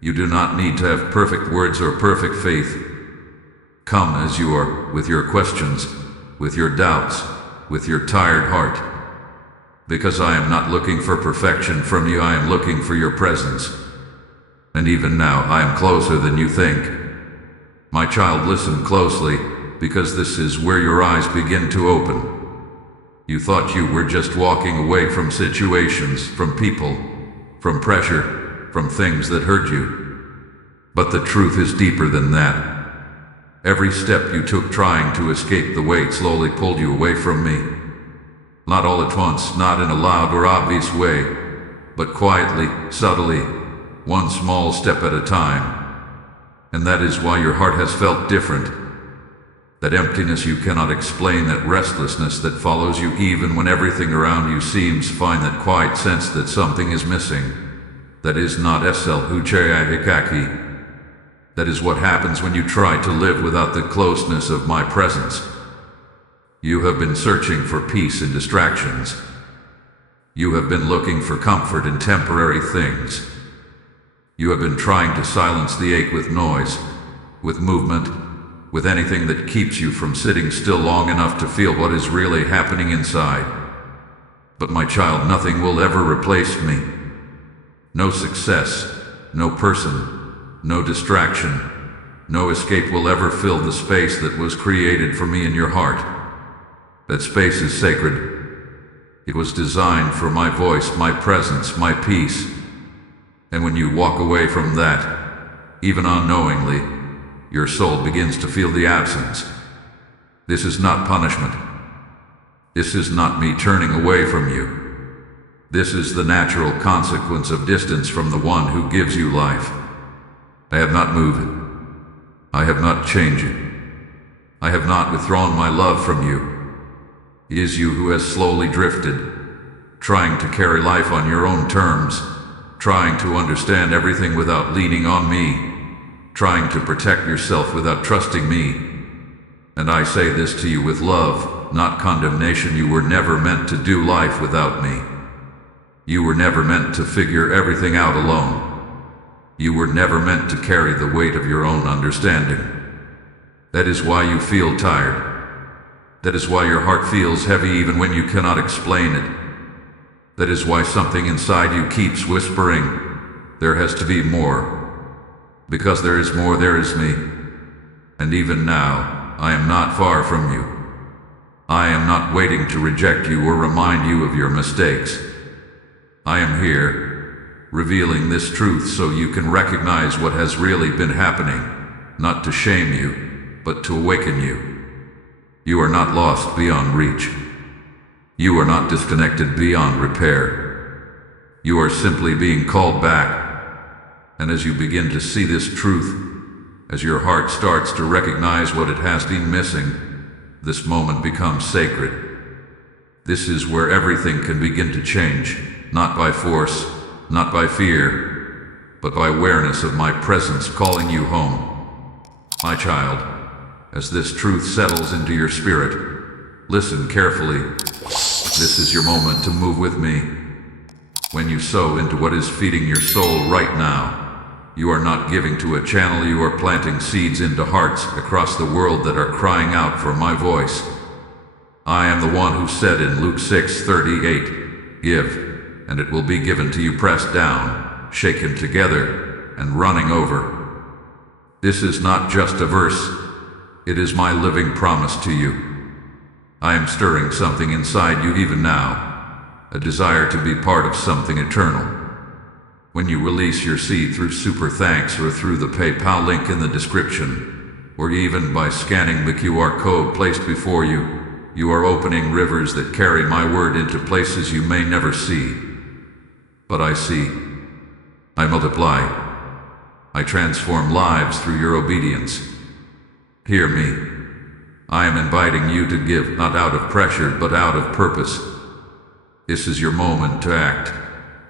You do not need to have perfect words or perfect faith. Come as you are, with your questions, with your doubts, with your tired heart. Because I am not looking for perfection from you, I am looking for your presence. And even now, I am closer than you think. My child, listen closely, because this is where your eyes begin to open. You thought you were just walking away from situations, from people, from pressure, from things that hurt you. But the truth is deeper than that. Every step you took trying to escape the weight slowly pulled you away from me. Not all at once, not in a loud or obvious way, but quietly, subtly, one small step at a time. And that is why your heart has felt different. That emptiness you cannot explain, that restlessness that follows you even when everything around you seems fine, that quiet sense that something is missing. That is not sluchadikaki. That is what happens when you try to live without the closeness of my presence. You have been searching for peace in distractions. You have been looking for comfort in temporary things. You have been trying to silence the ache with noise, with movement, with anything that keeps you from sitting still long enough to feel what is really happening inside. But my child, nothing will ever replace me. No success, no person, no distraction, no escape will ever fill the space that was created for me in your heart. That space is sacred. It was designed for my voice, my presence, my peace. And when you walk away from that, even unknowingly, your soul begins to feel the absence. This is not punishment. This is not me turning away from you. This is the natural consequence of distance from the one who gives you life. I have not moved. I have not changed. I have not withdrawn my love from you. It is you who has slowly drifted, trying to carry life on your own terms, trying to understand everything without leaning on me, trying to protect yourself without trusting me. And I say this to you with love, not condemnation. You were never meant to do life without me. You were never meant to figure everything out alone. You were never meant to carry the weight of your own understanding. That is why you feel tired. That is why your heart feels heavy even when you cannot explain it. That is why something inside you keeps whispering, there has to be more. Because there is more, there is me. And even now, I am not far from you. I am not waiting to reject you or remind you of your mistakes. I am here, revealing this truth so you can recognize what has really been happening, not to shame you, but to awaken you. You are not lost beyond reach. You are not disconnected beyond repair. You are simply being called back. And as you begin to see this truth, as your heart starts to recognize what it has been missing, this moment becomes sacred. This is where everything can begin to change, not by force, not by fear, but by awareness of my presence calling you home. My child, as this truth settles into your spirit, listen carefully. This is your moment to move with me. When you sow into what is feeding your soul right now, you are not giving to a channel, you are planting seeds into hearts across the world that are crying out for my voice. I am the one who said in Luke 6:38, "Give, and it will be given to you, pressed down, shaken together, and running over." This is not just a verse. It is my living promise to you. I am stirring something inside you even now, a desire to be part of something eternal. When you release your seed through Super Thanks or through the PayPal link in the description, or even by scanning the QR code placed before you, you are opening rivers that carry my word into places you may never see. But I see. I multiply. I transform lives through your obedience. Hear me. I am inviting you to give, not out of pressure, but out of purpose. This is your moment to act,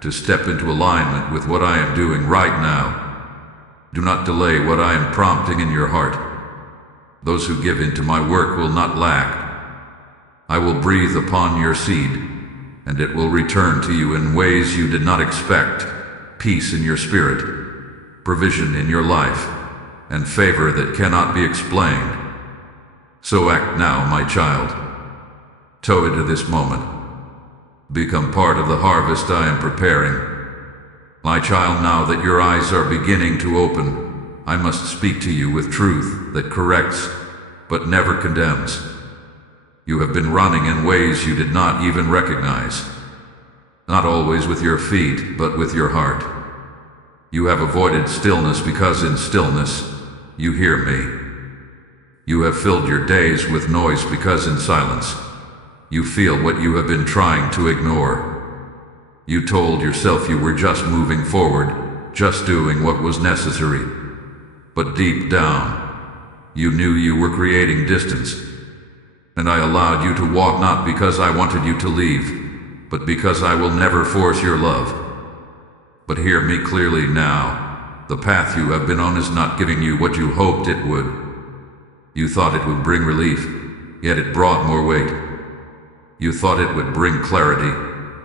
to step into alignment with what I am doing right now. Do not delay what I am prompting in your heart. Those who give into my work will not lack. I will breathe upon your seed, and it will return to you in ways you did not expect. Peace in your spirit, provision in your life, and favor that cannot be explained. So act now, my child. Toe into this moment. Become part of the harvest I am preparing. My child, now that your eyes are beginning to open, I must speak to you with truth that corrects, but never condemns. You have been running in ways you did not even recognize. Not always with your feet, but with your heart. You have avoided stillness because in stillness, you hear me. You have filled your days with noise because in silence, you feel what you have been trying to ignore. You told yourself you were just moving forward, just doing what was necessary. But deep down, you knew you were creating distance. And I allowed you to walk not because I wanted you to leave, but because I will never force your love. But hear me clearly now. The path you have been on is not giving you what you hoped it would. You thought it would bring relief, yet it brought more weight. You thought it would bring clarity,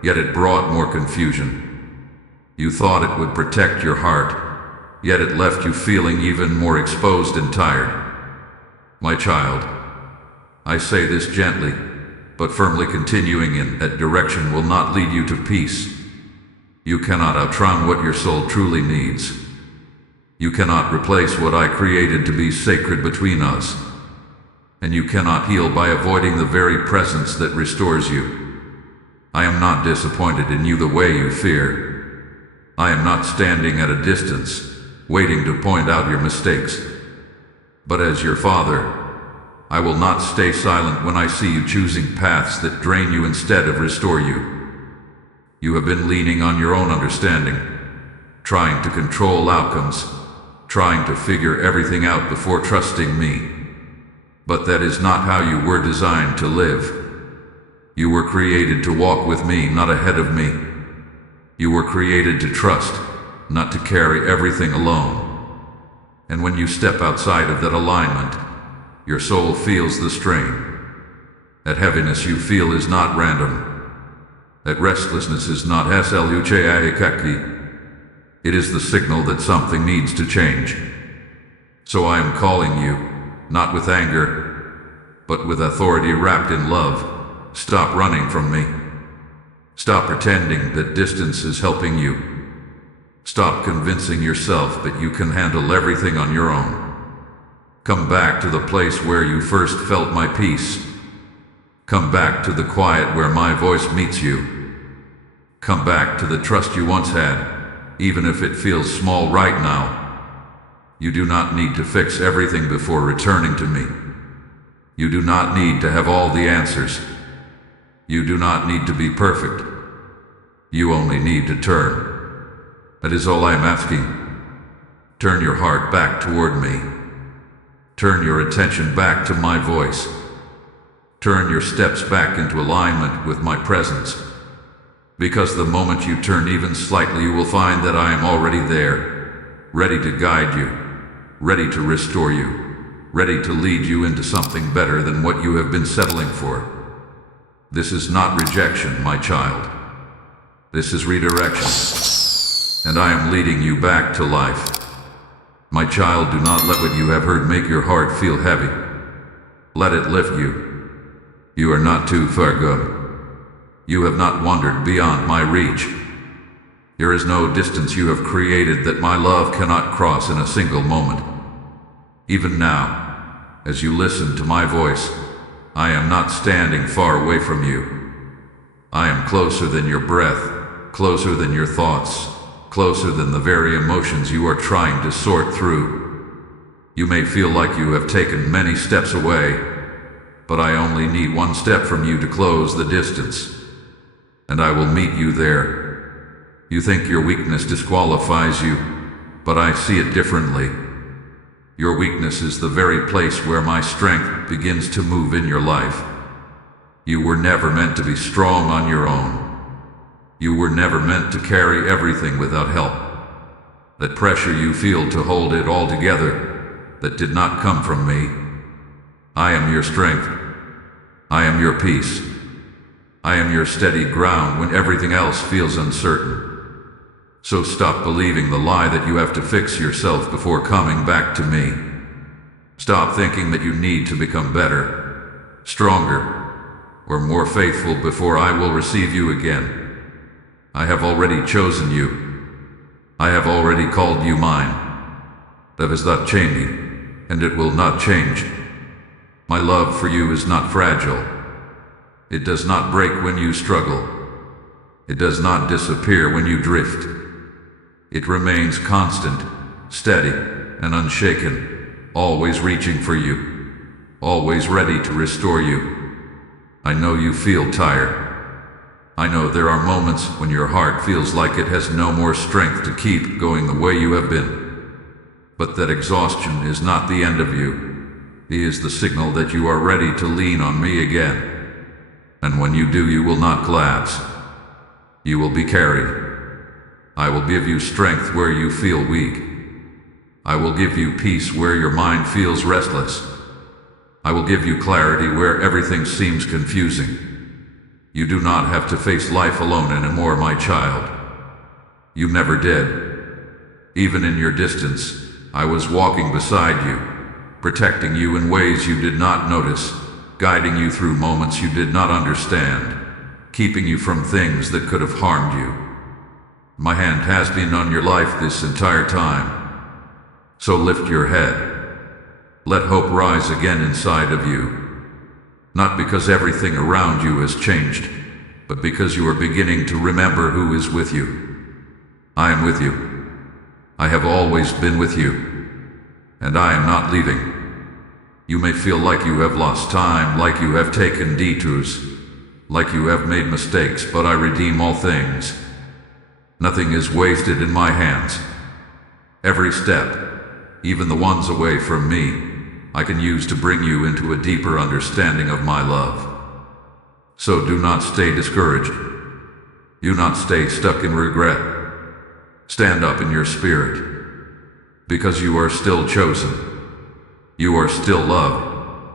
yet it brought more confusion. You thought it would protect your heart, yet it left you feeling even more exposed and tired. My child, I say this gently, but firmly. Continuing in that direction will not lead you to peace. You cannot outrun what your soul truly needs. You cannot replace what I created to be sacred between us. And you cannot heal by avoiding the very presence that restores you. I am not disappointed in you the way you fear. I am not standing at a distance, waiting to point out your mistakes. But as your father, I will not stay silent when I see you choosing paths that drain you instead of restore you. You have been leaning on your own understanding, trying to control outcomes, trying to figure everything out before trusting me. But that is not how you were designed to live. You were created to walk with me, not ahead of me. You were created to trust, not to carry everything alone. And when you step outside of that alignment, your soul feels the strain. That heaviness you feel is not random. That restlessness is not sluchikaki. It is the signal that something needs to change. So I am calling you, not with anger, but with authority wrapped in love. Stop running from me. Stop pretending that distance is helping you. Stop convincing yourself that you can handle everything on your own. Come back to the place where you first felt my peace. Come back to the quiet where my voice meets you. Come back to the trust you once had, even if it feels small right now. You do not need to fix everything before returning to me. You do not need to have all the answers. You do not need to be perfect. You only need to turn. That is all I am asking. Turn your heart back toward me. Turn your attention back to my voice. Turn your steps back into alignment with my presence. Because the moment you turn even slightly, you will find that I am already there, ready to guide you, ready to restore you, ready to lead you into something better than what you have been settling for. This is not rejection, my child. This is redirection. And I am leading you back to life. My child, do not let what you have heard make your heart feel heavy. Let it lift you. You are not too far gone. You have not wandered beyond my reach. There is no distance you have created that my love cannot cross in a single moment. Even now, as you listen to my voice, I am not standing far away from you. I am closer than your breath, closer than your thoughts, closer than the very emotions you are trying to sort through. You may feel like you have taken many steps away, but I only need one step from you to close the distance. And I will meet you there. You think your weakness disqualifies you, but I see it differently. Your weakness is the very place where my strength begins to move in your life. You were never meant to be strong on your own. You were never meant to carry everything without help. That pressure you feel to hold it all together, that did not come from me. I am your strength. I am your peace. I am your steady ground when everything else feels uncertain. So stop believing the lie that you have to fix yourself before coming back to me. Stop thinking that you need to become better, stronger, or more faithful before I will receive you again. I have already chosen you. I have already called you mine. That is not changing, and it will not change. My love for you is not fragile. It does not break when you struggle. It does not disappear when you drift. It remains constant, steady, and unshaken, always reaching for you, always ready to restore you. I know you feel tired. I know there are moments when your heart feels like it has no more strength to keep going the way you have been. But that exhaustion is not the end of you. It is the signal that you are ready to lean on me again. And when you do, you will not collapse. You will be carried. I will give you strength where you feel weak. I will give you peace where your mind feels restless. I will give you clarity where everything seems confusing. You do not have to face life alone anymore, my child. You never did. Even in your distance, I was walking beside you, protecting you in ways you did not notice, guiding you through moments you did not understand, keeping you from things that could have harmed you. My hand has been on your life this entire time. So lift your head. Let hope rise again inside of you. Not because everything around you has changed, but because you are beginning to remember who is with you. I am with you. I have always been with you. And I am not leaving. You may feel like you have lost time, like you have taken detours, like you have made mistakes, but I redeem all things. Nothing is wasted in my hands. Every step, even the ones away from me, I can use to bring you into a deeper understanding of my love. So do not stay discouraged. Do not stay stuck in regret. Stand up in your spirit, because you are still chosen. You are still loved,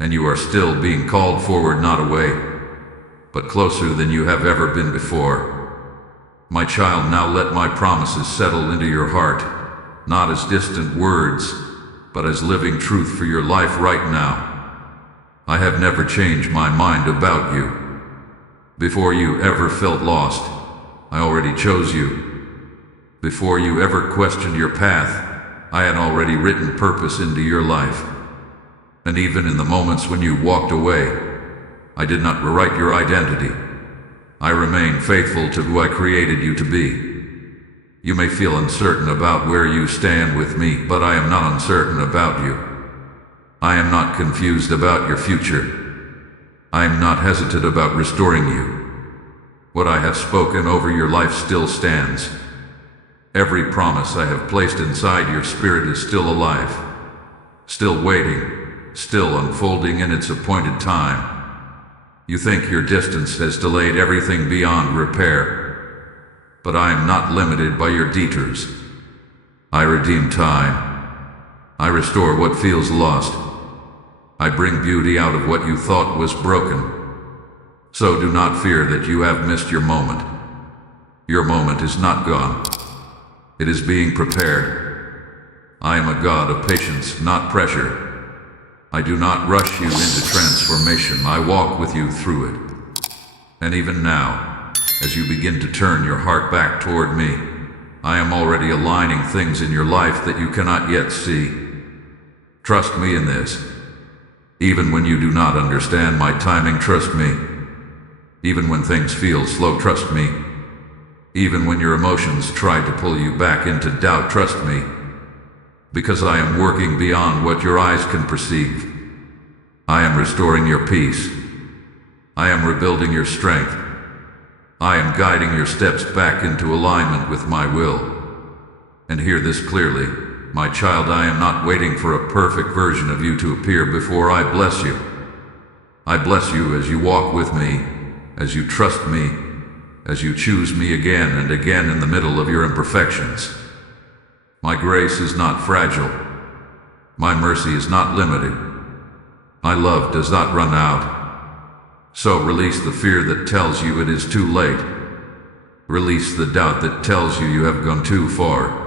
and you are still being called forward, not away, but closer than you have ever been before. My child, now let my promises settle into your heart, not as distant words, but as living truth for your life right now. I have never changed my mind about you. Before you ever felt lost, I already chose you. Before you ever questioned your path, I had already written purpose into your life. And even in the moments when you walked away, I did not rewrite your identity. I remain faithful to who I created you to be. You may feel uncertain about where you stand with me, but I am not uncertain about you. I am not confused about your future. I am not hesitant about restoring you. What I have spoken over your life still stands. Every promise I have placed inside your spirit is still alive, still waiting, still unfolding in its appointed time. You think your distance has delayed everything beyond repair, but I am not limited by your detours. I redeem time. I restore what feels lost. I bring beauty out of what you thought was broken. So do not fear that you have missed your moment. Your moment is not gone. It is being prepared. I am a God of patience, not pressure. I do not rush you into transformation. I walk with you through it. And even now, as you begin to turn your heart back toward me, I am already aligning things in your life that you cannot yet see. Trust me in this. Even when you do not understand my timing, trust me. Even when things feel slow, trust me. Even when your emotions try to pull you back into doubt, trust me. Because I am working beyond what your eyes can perceive. I am restoring your peace. I am rebuilding your strength. I am guiding your steps back into alignment with my will. And hear this clearly, my child, I am not waiting for a perfect version of you to appear before I bless you. I bless you as you walk with me, as you trust me, as you choose me again and again in the middle of your imperfections. My grace is not fragile. My mercy is not limited. My love does not run out. So release the fear that tells you it is too late. Release the doubt that tells you you have gone too far.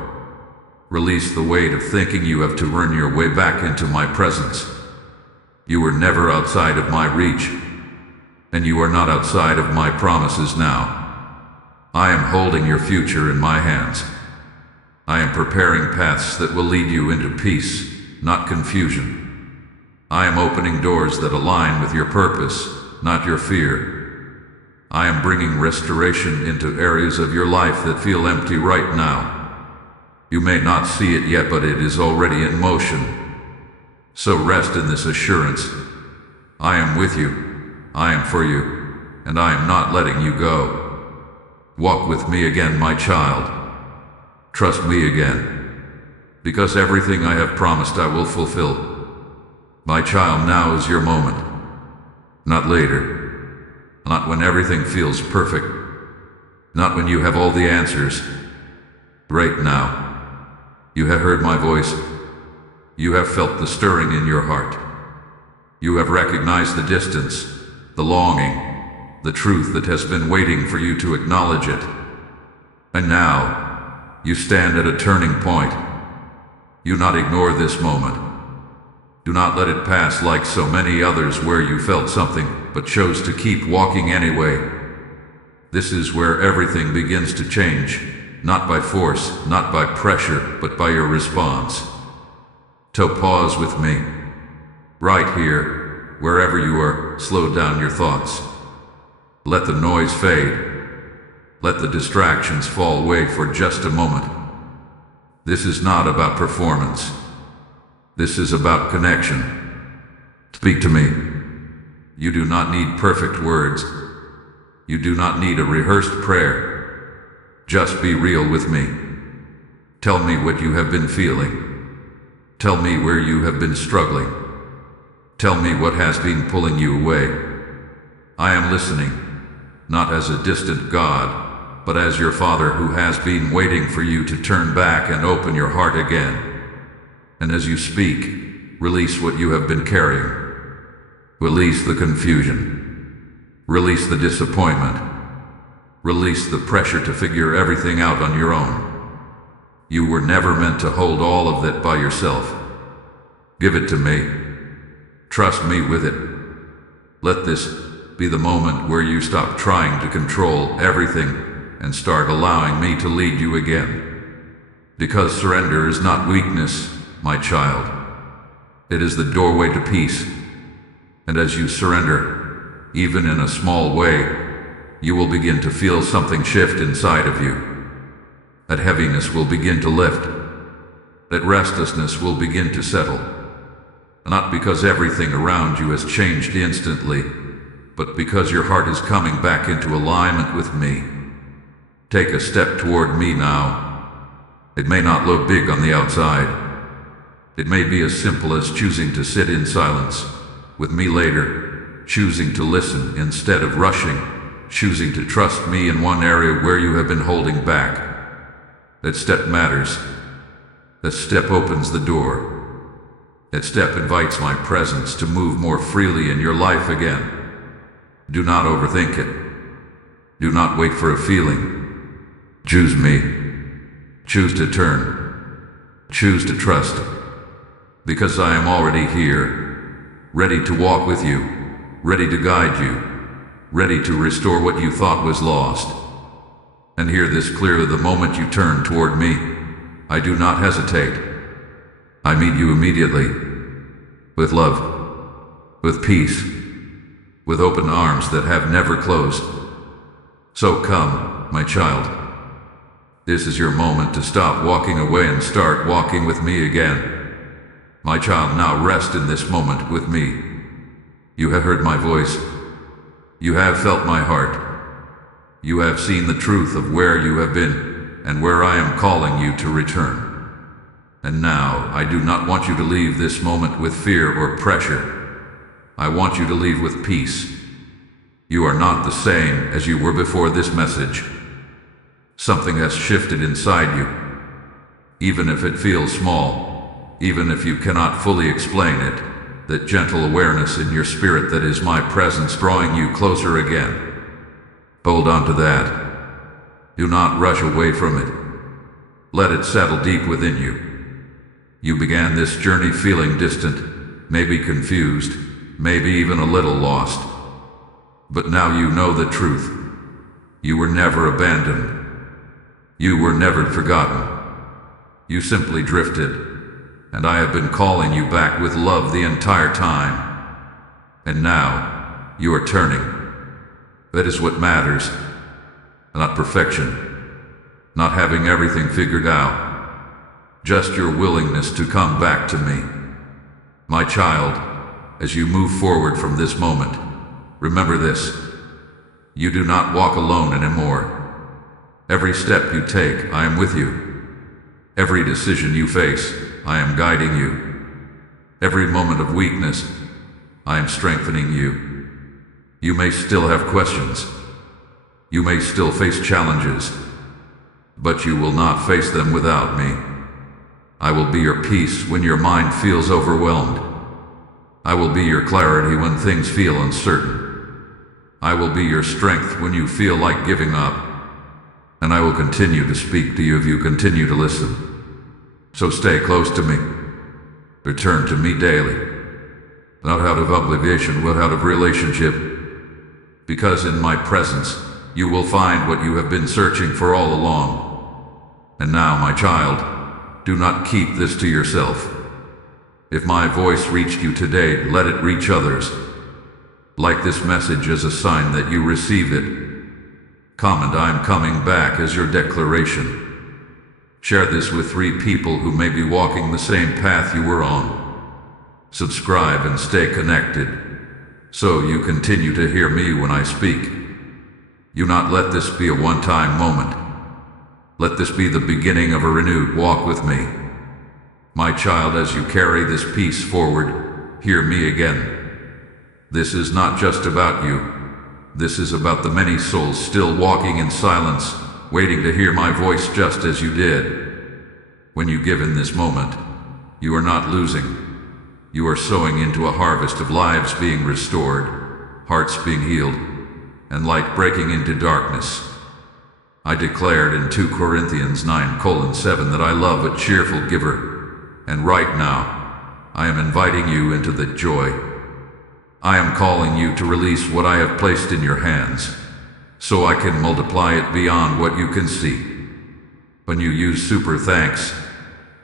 Release the weight of thinking you have to earn your way back into my presence. You were never outside of my reach, and you are not outside of my promises now. I am holding your future in my hands. I am preparing paths that will lead you into peace, not confusion. I am opening doors that align with your purpose, not your fear. I am bringing restoration into areas of your life that feel empty right now. You may not see it yet, but it is already in motion. So rest in this assurance. I am with you, I am for you, and I am not letting you go. Walk with me again, my child. Trust me again. Because everything I have promised I will fulfill. My child, now is your moment. Not later. Not when everything feels perfect. Not when you have all the answers. Right now. You have heard my voice. You have felt the stirring in your heart. You have recognized the distance, the longing, the truth that has been waiting for you to acknowledge it. And now, you stand at a turning point. Do not ignore this moment. Do not let it pass like so many others where you felt something but chose to keep walking anyway. This is where everything begins to change, not by force, not by pressure, but by your response. So pause with me. Right here, wherever you are, slow down your thoughts. Let the noise fade. Let the distractions fall away for just a moment. This is not about performance. This is about connection. Speak to me. You do not need perfect words. You do not need a rehearsed prayer. Just be real with me. Tell me what you have been feeling. Tell me where you have been struggling. Tell me what has been pulling you away. I am listening, not as a distant God, but as your Father who has been waiting for you to turn back and open your heart again. And as you speak, release what you have been carrying. Release the confusion. Release the disappointment. Release the pressure to figure everything out on your own. You were never meant to hold all of that by yourself. Give it to me. Trust me with it. Let this be the moment where you stop trying to control everything and start allowing me to lead you again. Because surrender is not weakness, my child. It is the doorway to peace. And as you surrender, even in a small way, you will begin to feel something shift inside of you. That heaviness will begin to lift. That restlessness will begin to settle. Not because everything around you has changed instantly, but because your heart is coming back into alignment with me. Take a step toward me now. It may not look big on the outside. It may be as simple as choosing to sit in silence with me later, choosing to listen instead of rushing, choosing to trust me in one area where you have been holding back. That step matters. That step opens the door. That step invites my presence to move more freely in your life again. Do not overthink it. Do not wait for a feeling. Choose me. Choose to turn. Choose to trust. Because I am already here, ready to walk with you, ready to guide you, ready to restore what you thought was lost. And hear this clearly: the moment you turn toward me, I do not hesitate. I meet you immediately, with love, with peace, with open arms that have never closed. So come, my child. This is your moment to stop walking away and start walking with me again. My child, now rest in this moment with me. You have heard my voice. You have felt my heart. You have seen the truth of where you have been and where I am calling you to return. And now, I do not want you to leave this moment with fear or pressure. I want you to leave with peace. You are not the same as you were before this message. Something has shifted inside you. Even if it feels small, even if you cannot fully explain it, that gentle awareness in your spirit that is my presence drawing you closer again. Hold on to that. Do not rush away from it. Let it settle deep within you. You began this journey feeling distant, maybe confused, maybe even a little lost. But now you know the truth. You were never abandoned. You were never forgotten. You simply drifted, and I have been calling you back with love the entire time. And now, you are turning. That is what matters. Not perfection. Not having everything figured out. Just your willingness to come back to me. My child, as you move forward from this moment, remember this. You do not walk alone anymore. Every step you take, I am with you. Every decision you face, I am guiding you. Every moment of weakness, I am strengthening you. You may still have questions. You may still face challenges, but you will not face them without me. I will be your peace when your mind feels overwhelmed. I will be your clarity when things feel uncertain. I will be your strength when you feel like giving up. And I will continue to speak to you if you continue to listen. So stay close to me. Return to me daily. Not out of obligation, but out of relationship. Because in my presence, you will find what you have been searching for all along. And now, my child, do not keep this to yourself. If my voice reached you today, let it reach others. Like this message as a sign that you receive it. Comment "I am coming back" as your declaration. Share this with 3 people who may be walking the same path you were on. Subscribe and stay connected, so you continue to hear me when I speak. Do not let this be a one-time moment. Let this be the beginning of a renewed walk with me. My child, as you carry this peace forward, hear me again. This is not just about you. This is about the many souls still walking in silence, waiting to hear my voice just as you did. When you give in this moment, you are not losing. You are sowing into a harvest of lives being restored, hearts being healed, and light breaking into darkness. I declared in 2 Corinthians 9:7 that I love a cheerful giver, and right now, I am inviting you into that joy. I am calling you to release what I have placed in your hands, so I can multiply it beyond what you can see. When you use super thanks,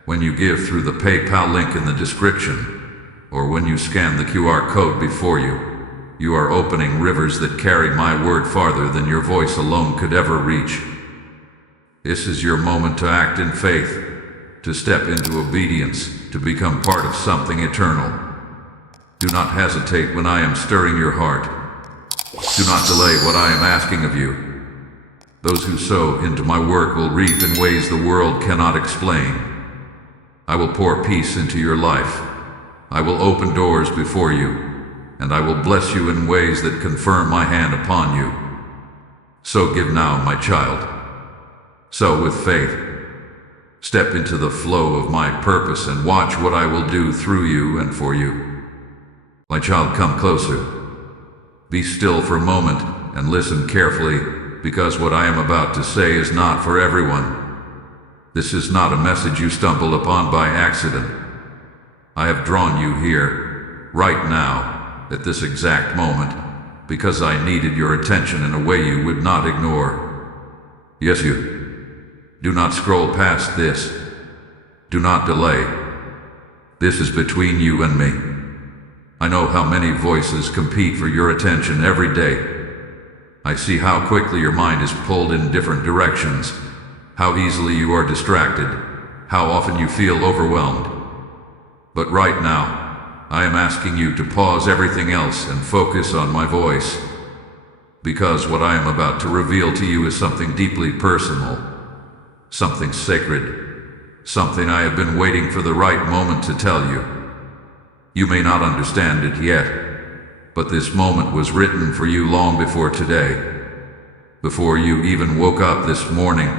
when you give through the PayPal link in the description, or when you scan the QR code before you, you are opening rivers that carry my word farther than your voice alone could ever reach. This is your moment to act in faith, to step into obedience, to become part of something eternal. Do not hesitate when I am stirring your heart. Do not delay what I am asking of you. Those who sow into my work will reap in ways the world cannot explain. I will pour peace into your life. I will open doors before you, and I will bless you in ways that confirm my hand upon you. So give now, my child. So with faith, step into the flow of my purpose and watch what I will do through you and for you. My child, come closer. Be still for a moment and listen carefully, because what I am about to say is not for everyone. This is not a message you stumbled upon by accident. I have drawn you here, right now, at this exact moment, because I needed your attention in a way you would not ignore. Yes, you. Do not scroll past this. Do not delay. This is between you and me. I know how many voices compete for your attention every day. I see how quickly your mind is pulled in different directions, how easily you are distracted, how often you feel overwhelmed. But right now, I am asking you to pause everything else and focus on my voice. Because what I am about to reveal to you is something deeply personal, something sacred, something I have been waiting for the right moment to tell you. You may not understand it yet, but this moment was written for you long before today. Before you even woke up this morning,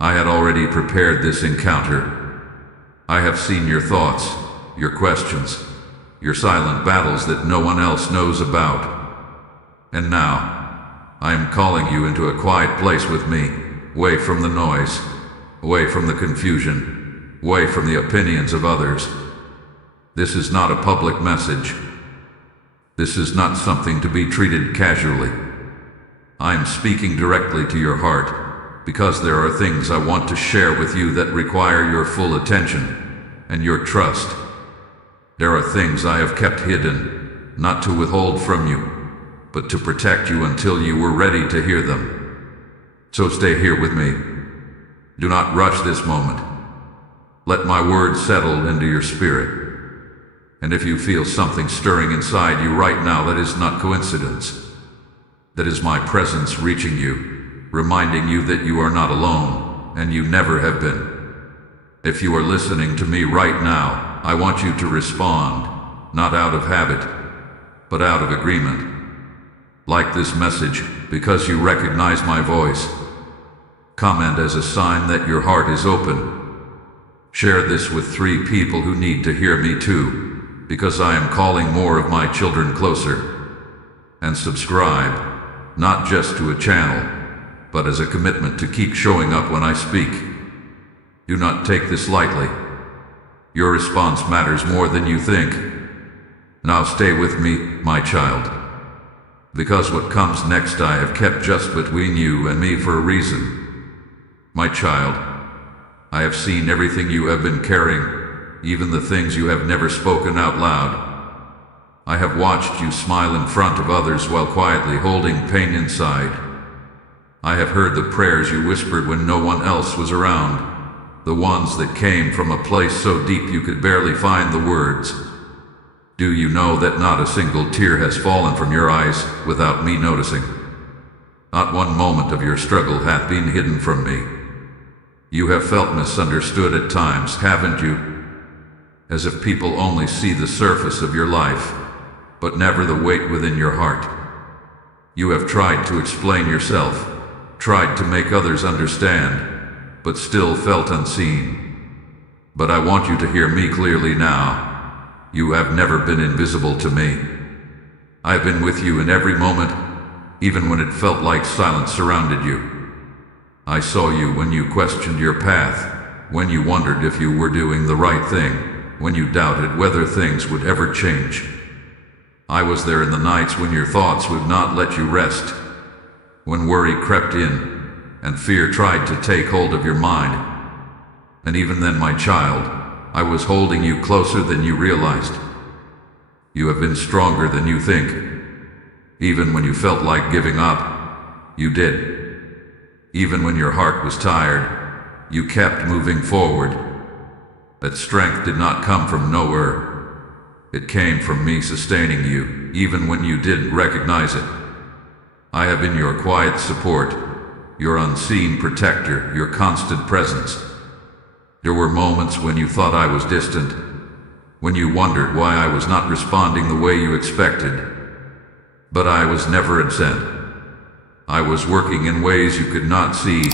I had already prepared this encounter. I have seen your thoughts, your questions, your silent battles that no one else knows about. And now, I am calling you into a quiet place with me, away from the noise, away from the confusion, away from the opinions of others. This is not a public message. This is not something to be treated casually. I am speaking directly to your heart, because there are things I want to share with you that require your full attention and your trust. There are things I have kept hidden, not to withhold from you, but to protect you until you were ready to hear them. So stay here with me. Do not rush this moment. Let my words settle into your spirit. And if you feel something stirring inside you right now, that is not coincidence. That is my presence reaching you, reminding you that you are not alone, and you never have been. If you are listening to me right now, I want you to respond, not out of habit, but out of agreement. Like this message, because you recognize my voice. Comment as a sign that your heart is open. Share this with 3 people who need to hear me too, because I am calling more of my children closer. And subscribe, not just to a channel, but as a commitment to keep showing up when I speak. Do not take this lightly. Your response matters more than you think. Now stay with me, my child. Because what comes next I have kept just between you and me for a reason. My child, I have seen everything you have been carrying, even the things you have never spoken out loud. I have watched you smile in front of others while quietly holding pain inside. I have heard the prayers you whispered when no one else was around, the ones that came from a place so deep you could barely find the words. Do you know that not a single tear has fallen from your eyes without me noticing? Not one moment of your struggle hath been hidden from me. You have felt misunderstood at times, haven't you? As if people only see the surface of your life, but never the weight within your heart. You have tried to explain yourself, tried to make others understand, but still felt unseen. But I want you to hear me clearly now. You have never been invisible to me. I have been with you in every moment, even when it felt like silence surrounded you. I saw you when you questioned your path, when you wondered if you were doing the right thing, when you doubted whether things would ever change. I was there in the nights when your thoughts would not let you rest, when worry crept in and fear tried to take hold of your mind. And even then, my child, I was holding you closer than you realized. You have been stronger than you think. Even when you felt like giving up, you did. Even when your heart was tired, you kept moving forward. That strength did not come from nowhere. It came from me sustaining you, even when you didn't recognize it. I have been your quiet support, your unseen protector, your constant presence. There were moments when you thought I was distant, when you wondered why I was not responding the way you expected. But I was never absent. I was working in ways you could not see,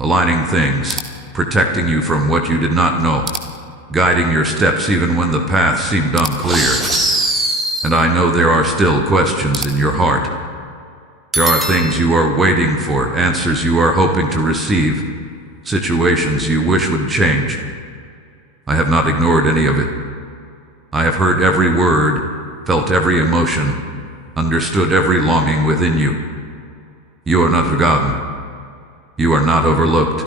aligning things, protecting you from what you did not know, guiding your steps even when the path seemed unclear. And I know there are still questions in your heart. There are things you are waiting for, answers you are hoping to receive, situations you wish would change. I have not ignored any of it. I have heard every word, felt every emotion, understood every longing within you. You are not forgotten. You are not overlooked.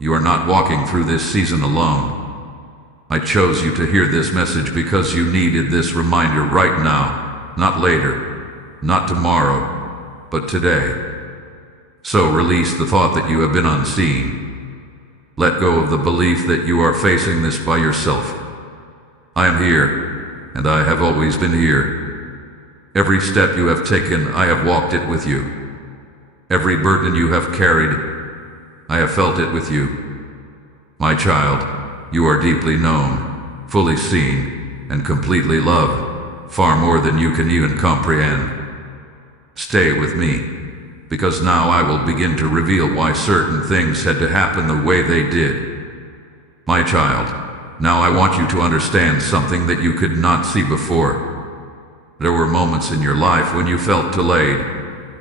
You are not walking through this season alone. I chose you to hear this message because you needed this reminder right now, not later, not tomorrow, but today. So release the thought that you have been unseen. Let go of the belief that you are facing this by yourself. I am here, and I have always been here. Every step you have taken, I have walked it with you. Every burden you have carried, I have felt it with you. My child, you are deeply known, fully seen, and completely loved, far more than you can even comprehend. Stay with me, because now I will begin to reveal why certain things had to happen the way they did. My child, now I want you to understand something that you could not see before. There were moments in your life when you felt delayed,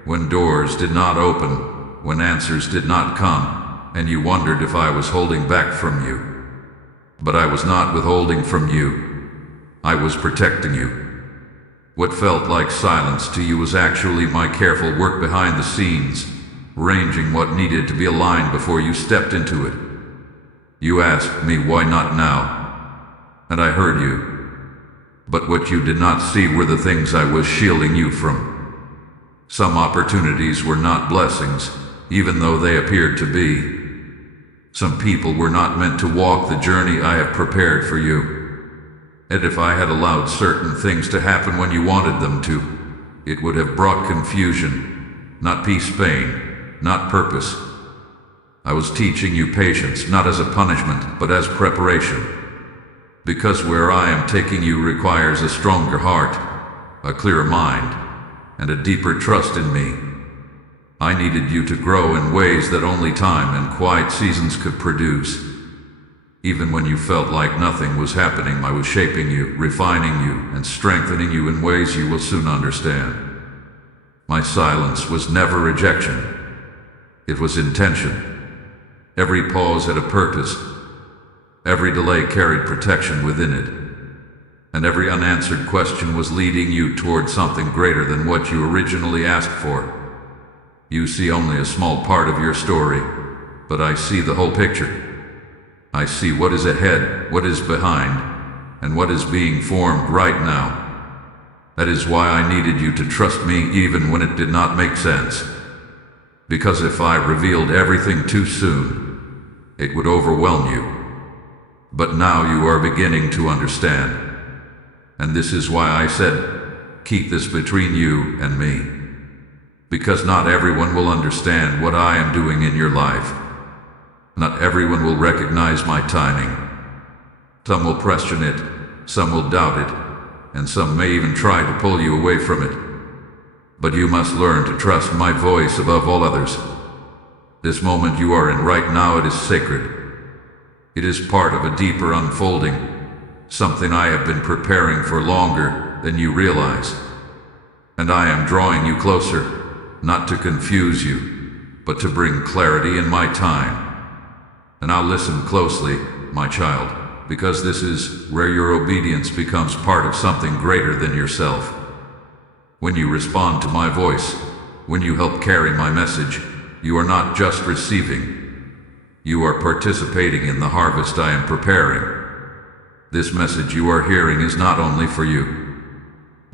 when doors did not open, when answers did not come, and you wondered if I was holding back from you. But I was not withholding from you. I was protecting you. What felt like silence to you was actually my careful work behind the scenes, arranging what needed to be aligned before you stepped into it. You asked me why not now, and I heard you. But what you did not see were the things I was shielding you from. Some opportunities were not blessings, even though they appeared to be. Some people were not meant to walk the journey I have prepared for you. And if I had allowed certain things to happen when you wanted them to, it would have brought confusion, not peace, pain, not purpose. I was teaching you patience, not as a punishment, but as preparation. Because where I am taking you requires a stronger heart, a clearer mind, and a deeper trust in me. I needed you to grow in ways that only time and quiet seasons could produce. Even when you felt like nothing was happening, I was shaping you, refining you, and strengthening you in ways you will soon understand. My silence was never rejection. It was intention. Every pause had a purpose. Every delay carried protection within it. And every unanswered question was leading you toward something greater than what you originally asked for. You see only a small part of your story, but I see the whole picture. I see what is ahead, what is behind, and what is being formed right now. That is why I needed you to trust me even when it did not make sense. Because if I revealed everything too soon, it would overwhelm you. But now you are beginning to understand. And this is why I said, keep this between you and me. Because not everyone will understand what I am doing in your life. Not everyone will recognize my timing. Some will question it, some will doubt it, and some may even try to pull you away from it. But you must learn to trust my voice above all others. This moment you are in right now, it is sacred. It is part of a deeper unfolding, something I have been preparing for longer than you realize. And I am drawing you closer, not to confuse you, but to bring clarity in my time. And now listen closely, my child, because this is where your obedience becomes part of something greater than yourself. When you respond to my voice, when you help carry my message, you are not just receiving. You are participating in the harvest I am preparing. This message you are hearing is not only for you.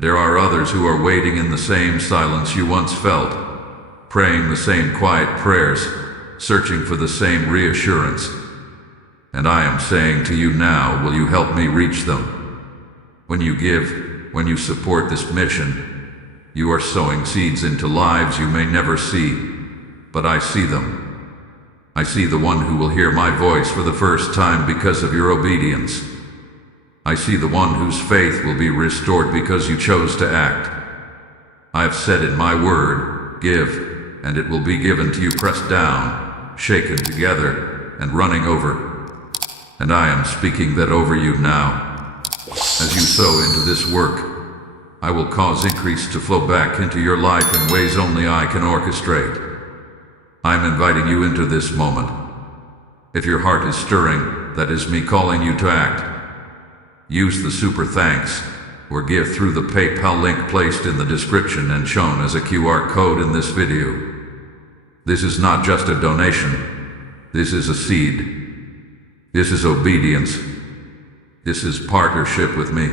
There are others who are waiting in the same silence you once felt, praying the same quiet prayers, searching for the same reassurance. And I am saying to you now, will you help me reach them? When you give, when you support this mission, you are sowing seeds into lives you may never see, but I see them. I see the one who will hear my voice for the first time because of your obedience. I see the one whose faith will be restored because you chose to act. I have said in my word, give, and it will be given to you, pressed down, shaken together, and running over. And I am speaking that over you now. As you sow into this work, I will cause increase to flow back into your life in ways only I can orchestrate. I am inviting you into this moment. If your heart is stirring, that is me calling you to act. Use the super thanks, or give through the PayPal link placed in the description and shown as a QR code in this video. This is not just a donation. This is a seed. This is obedience. This is partnership with me.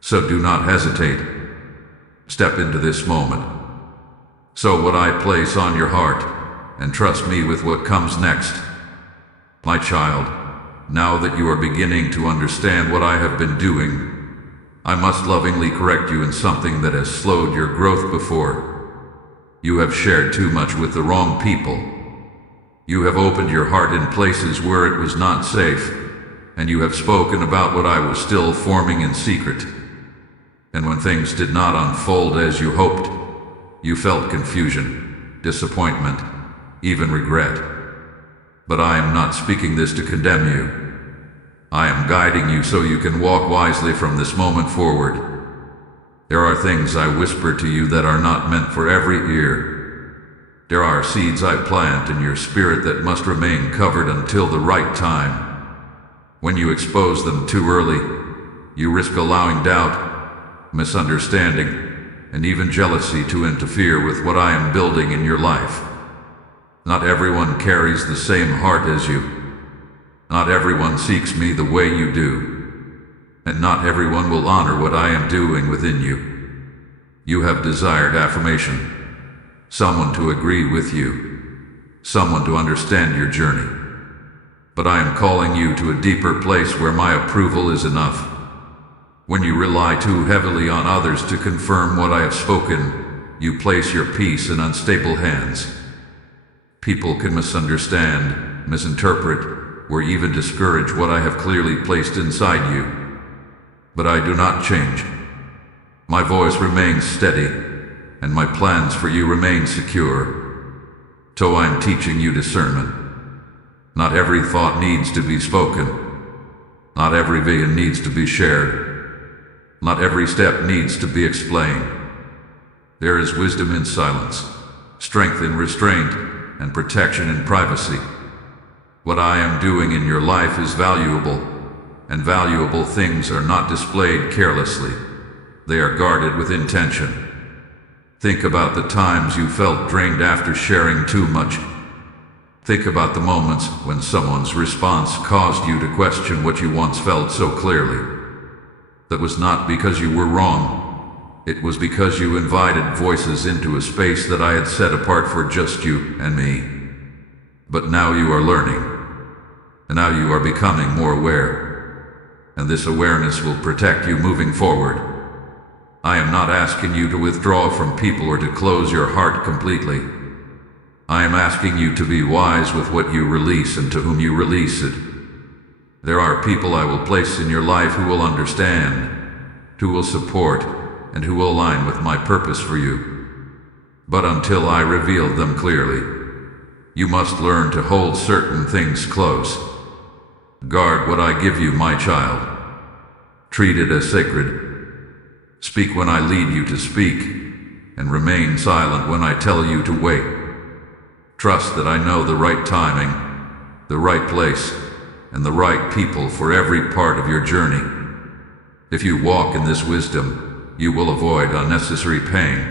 So do not hesitate. Step into this moment. Sow what I place on your heart, and trust me with what comes next. My child, now that you are beginning to understand what I have been doing, I must lovingly correct you in something that has slowed your growth before. You have shared too much with the wrong people. You have opened your heart in places where it was not safe, and you have spoken about what I was still forming in secret. And when things did not unfold as you hoped, you felt confusion, disappointment, even regret. But I am not speaking this to condemn you. I am guiding you so you can walk wisely from this moment forward. There are things I whisper to you that are not meant for every ear. There are seeds I plant in your spirit that must remain covered until the right time. When you expose them too early, you risk allowing doubt, misunderstanding, and even jealousy to interfere with what I am building in your life. Not everyone carries the same heart as you. Not everyone seeks me the way you do. And not everyone will honor what I am doing within you. You have desired affirmation, someone to agree with you, someone to understand your journey. But I am calling you to a deeper place where my approval is enough. When you rely too heavily on others to confirm what I have spoken, you place your peace in unstable hands. People can misunderstand, misinterpret, or even discourage what I have clearly placed inside you. But I do not change. My voice remains steady, and my plans for you remain secure. So I am teaching you discernment. Not every thought needs to be spoken. Not every vision needs to be shared. Not every step needs to be explained. There is wisdom in silence, strength in restraint, and protection in privacy. What I am doing in your life is valuable, and valuable things are not displayed carelessly. They are guarded with intention. Think about the times you felt drained after sharing too much. Think about the moments when someone's response caused you to question what you once felt so clearly. That was not because you were wrong. It was because you invited voices into a space that I had set apart for just you and me. But now you are learning, and now you are becoming more aware, and this awareness will protect you moving forward. I am not asking you to withdraw from people or to close your heart completely. I am asking you to be wise with what you release and to whom you release it. There are people I will place in your life who will understand, who will support, and who will align with my purpose for you. But until I reveal them clearly, you must learn to hold certain things close. Guard what I give you, my child. Treat it as sacred. Speak when I lead you to speak, and remain silent when I tell you to wait. Trust that I know the right timing, the right place, and the right people for every part of your journey. If you walk in this wisdom, you will avoid unnecessary pain,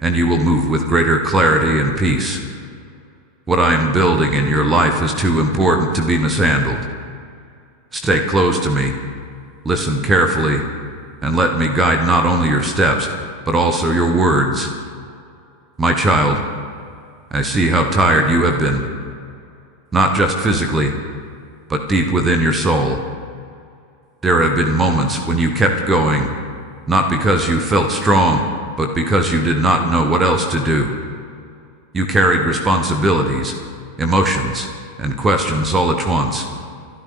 and you will move with greater clarity and peace. What I am building in your life is too important to be mishandled. Stay close to me, listen carefully, and let me guide not only your steps, but also your words. My child, I see how tired you have been, not just physically, but deep within your soul. There have been moments when you kept going, not because you felt strong, but because you did not know what else to do. You carried responsibilities, emotions, and questions all at once,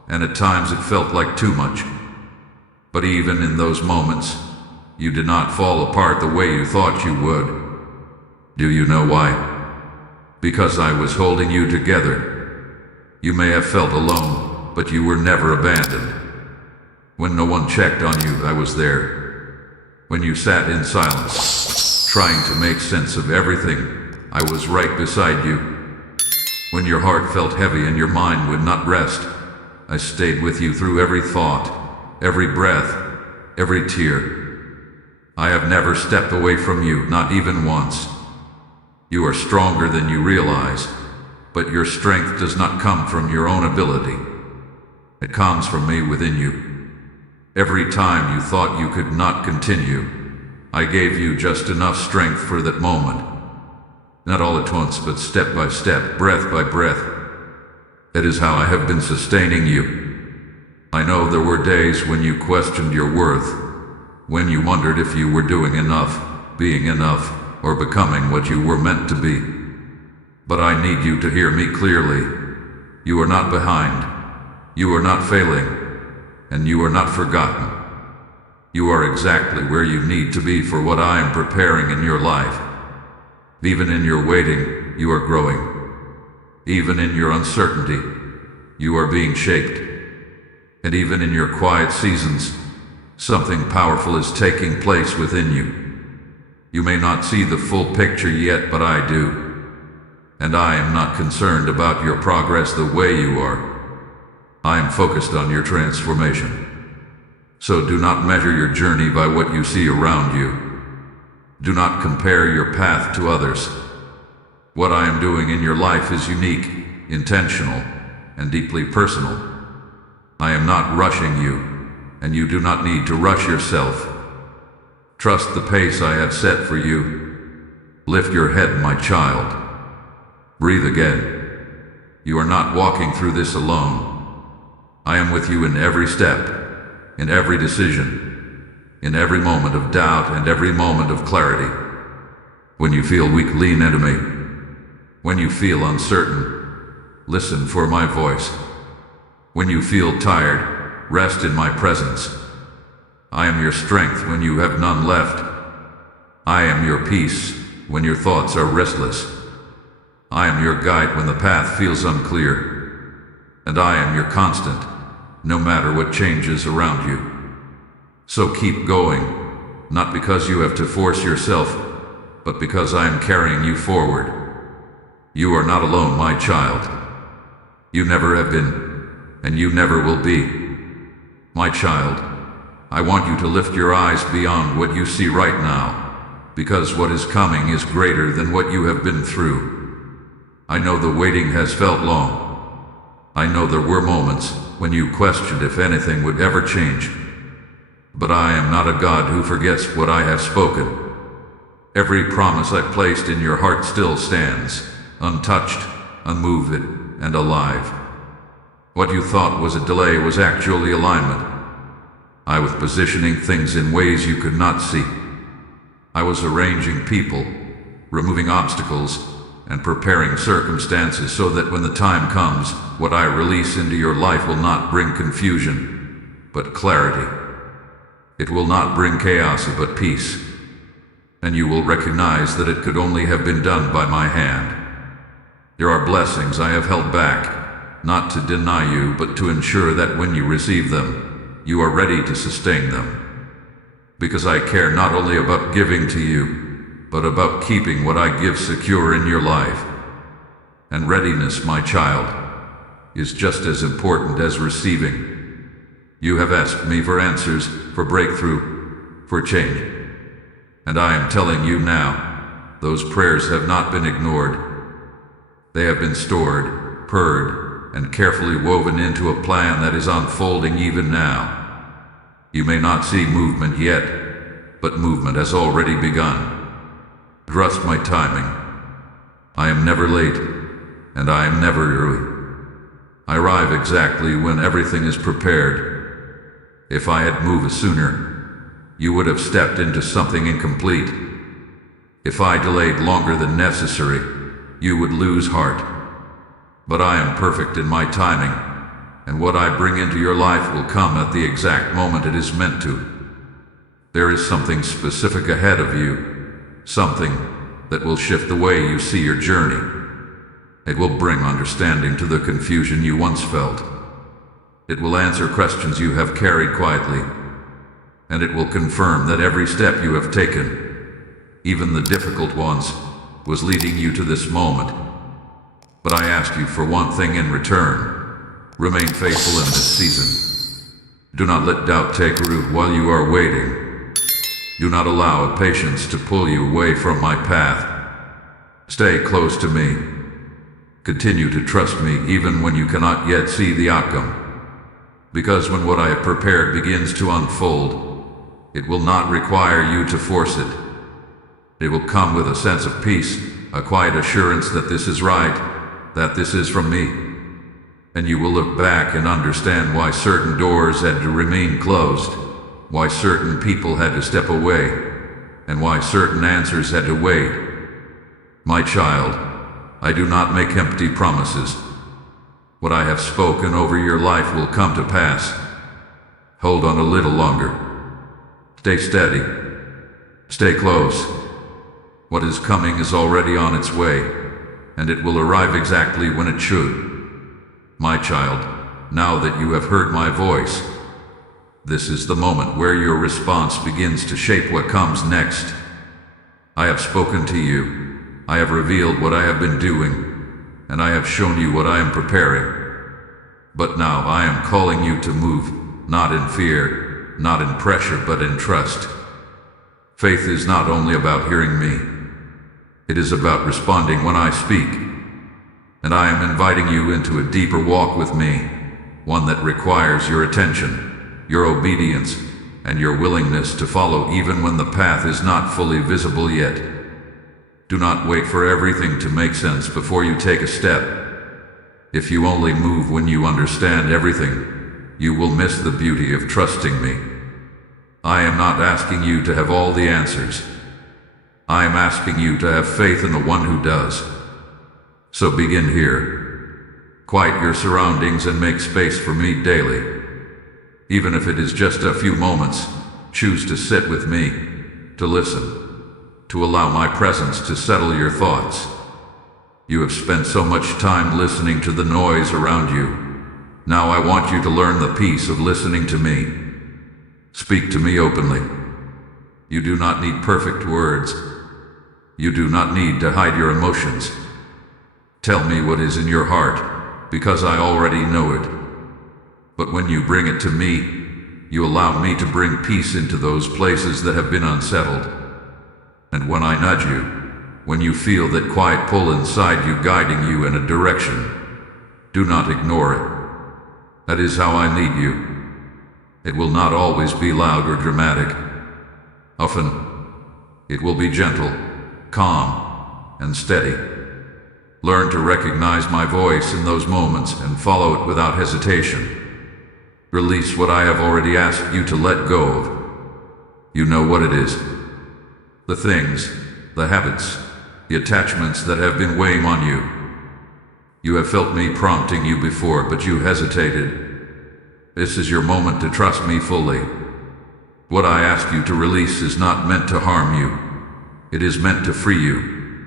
and at times it felt like too much. But even in those moments, you did not fall apart the way you thought you would. Do you know why? Because I was holding you together. You may have felt alone, but you were never abandoned. When no one checked on you, I was there. When you sat in silence, trying to make sense of everything, I was right beside you. When your heart felt heavy and your mind would not rest, I stayed with you through every thought, every breath, every tear. I have never stepped away from you, not even once. You are stronger than you realize, but your strength does not come from your own ability. It comes from me within you. Every time you thought you could not continue, I gave you just enough strength for that moment. Not all at once, but step by step, breath by breath. That is how I have been sustaining you. I know there were days when you questioned your worth, when you wondered if you were doing enough, being enough, or becoming what you were meant to be. But I need you to hear me clearly. You are not behind. You are not failing. And you are not forgotten. You are exactly where you need to be for what I am preparing in your life. Even in your waiting, you are growing. Even in your uncertainty, you are being shaped. And even in your quiet seasons, something powerful is taking place within you. You may not see the full picture yet, but I do. And I am not concerned about your progress the way you are. I am focused on your transformation. So do not measure your journey by what you see around you. Do not compare your path to others. What I am doing in your life is unique, intentional, and deeply personal. I am not rushing you, and you do not need to rush yourself. Trust the pace I have set for you. Lift your head, my child. Breathe again. You are not walking through this alone. I am with you in every step, in every decision, in every moment of doubt and every moment of clarity. When you feel weak, lean into me. When you feel uncertain, listen for my voice. When you feel tired, rest in my presence. I am your strength when you have none left. I am your peace when your thoughts are restless. I am your guide when the path feels unclear. and I am your constant, no matter what changes around you. So keep going, not because you have to force yourself, but because I am carrying you forward. You are not alone, my child. You never have been, and you never will be. My child, I want you to lift your eyes beyond what you see right now, because what is coming is greater than what you have been through. I know the waiting has felt long. I know there were moments when you questioned if anything would ever change. But I am not a God who forgets what I have spoken. Every promise I placed in your heart still stands, untouched, unmoved, and alive. What you thought was a delay was actually alignment. I was positioning things in ways you could not see. I was arranging people, removing obstacles, and preparing circumstances so that when the time comes, what I release into your life will not bring confusion, but clarity. It will not bring chaos, but peace. And you will recognize that it could only have been done by my hand. There are blessings I have held back, not to deny you, but to ensure that when you receive them, you are ready to sustain them. Because I care not only about giving to you, but about keeping what I give secure in your life. And readiness, my child, is just as important as receiving. You have asked me for answers, for breakthrough, for change. And I am telling you now, those prayers have not been ignored. They have been stored, purred, and carefully woven into a plan that is unfolding even now. You may not see movement yet, but movement has already begun. Trust my timing. I am never late, and I am never early. I arrive exactly when everything is prepared. If I had moved sooner, you would have stepped into something incomplete. If I delayed longer than necessary, you would lose heart. But I am perfect in my timing, and what I bring into your life will come at the exact moment it is meant to. There is something specific ahead of you, something that will shift the way you see your journey. It will bring understanding to the confusion you once felt. It will answer questions you have carried quietly, and it will confirm that every step you have taken, even the difficult ones, was leading you to this moment. But I ask you for one thing in return. Remain faithful in this season. Do not let doubt take root while you are waiting. Do not allow impatience to pull you away from my path. Stay close to me. Continue to trust me even when you cannot yet see the outcome. Because when what I have prepared begins to unfold, it will not require you to force it. It will come with a sense of peace, a quiet assurance that this is right, that this is from me. And you will look back and understand why certain doors had to remain closed, why certain people had to step away, and why certain answers had to wait. My child, I do not make empty promises. What I have spoken over your life will come to pass. Hold on a little longer. Stay steady. Stay close. What is coming is already on its way, and it will arrive exactly when it should. My child, now that you have heard my voice, this is the moment where your response begins to shape what comes next. I have spoken to you. I have revealed what I have been doing, and I have shown you what I am preparing. But now I am calling you to move, not in fear, not in pressure, but in trust. Faith is not only about hearing me. It is about responding when I speak. And I am inviting you into a deeper walk with me, one that requires your attention, your obedience, and your willingness to follow even when the path is not fully visible yet. Do not wait for everything to make sense before you take a step. If you only move when you understand everything, you will miss the beauty of trusting me. I am not asking you to have all the answers. I am asking you to have faith in the one who does. So begin here. Quiet your surroundings and make space for me daily. Even if it is just a few moments, choose to sit with me, to listen, to allow my presence to settle your thoughts. You have spent so much time listening to the noise around you, Now I want you to learn the peace of listening to me. Speak to me openly. You do not need perfect words. You do not need to hide your emotions. Tell me what is in your heart, because I already know it. But when you bring it to me, you allow me to bring peace into those places that have been unsettled. And when I nudge you, when you feel that quiet pull inside you guiding you in a direction, do not ignore it. That is how I lead you. It will not always be loud or dramatic. Often, it will be gentle, calm, and steady. Learn to recognize my voice in those moments and follow it without hesitation. Release what I have already asked you to let go of. You know what it is. The things, the habits, the attachments that have been weighing on you. You have felt me prompting you before, but you hesitated. This is your moment to trust me fully. What I ask you to release is not meant to harm you. It is meant to free you.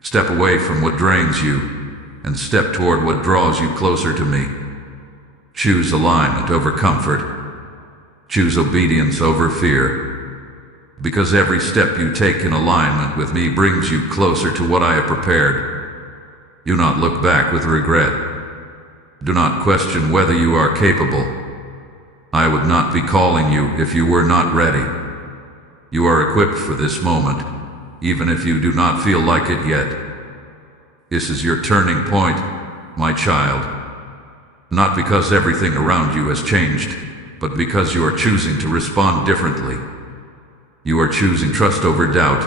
Step away from what drains you, and step toward what draws you closer to me. Choose alignment over comfort. Choose obedience over fear. Because every step you take in alignment with me brings you closer to what I have prepared. Do not look back with regret. Do not question whether you are capable. I would not be calling you if you were not ready. You are equipped for this moment, even if you do not feel like it yet. This is your turning point, my child. Not because everything around you has changed, but because you are choosing to respond differently. You are choosing trust over doubt,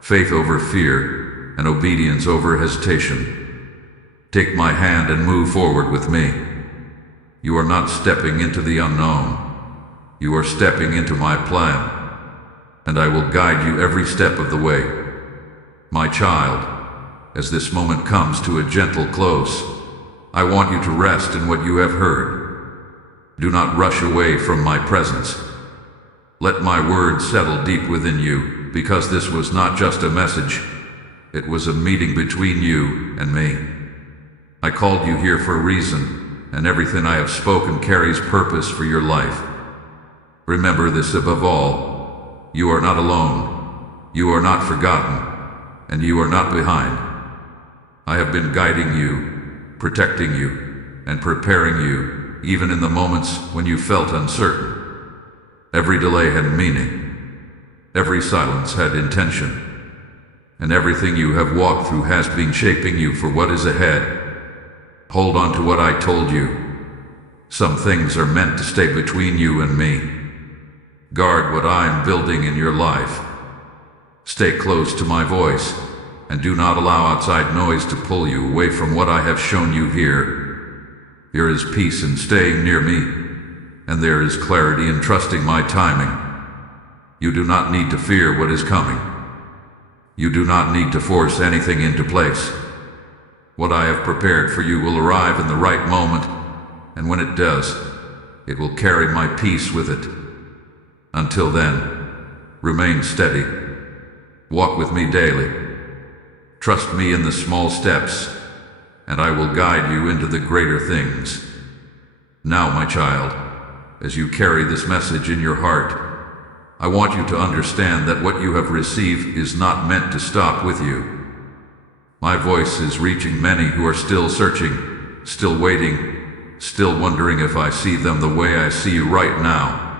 faith over fear, and obedience over hesitation. Take my hand and move forward with me. You are not stepping into the unknown. You are stepping into my plan, and I will guide you every step of the way. My child, as this moment comes to a gentle close, I want you to rest in what you have heard. Do not rush away from my presence. Let my words settle deep within you, because this was not just a message. It was a meeting between you and me. I called you here for a reason, and everything I have spoken carries purpose for your life. Remember this above all. You are not alone. You are not forgotten, and you are not behind. I have been guiding you, protecting you, and preparing you, even in the moments when you felt uncertain. Every delay had meaning. Every silence had intention. And everything you have walked through has been shaping you for what is ahead. Hold on to what I told you. Some things are meant to stay between you and me. Guard what I am building in your life. Stay close to my voice, and do not allow outside noise to pull you away from what I have shown you here. There is peace in staying near me, and there is clarity in trusting my timing. You do not need to fear what is coming. You do not need to force anything into place. What I have prepared for you will arrive in the right moment, and when it does, it will carry my peace with it. Until then, remain steady. Walk with me daily. Trust me in the small steps, and I will guide you into the greater things. Now, my child, as you carry this message in your heart, I want you to understand that what you have received is not meant to stop with you. My voice is reaching many who are still searching, still waiting, still wondering if I see them the way I see you right now.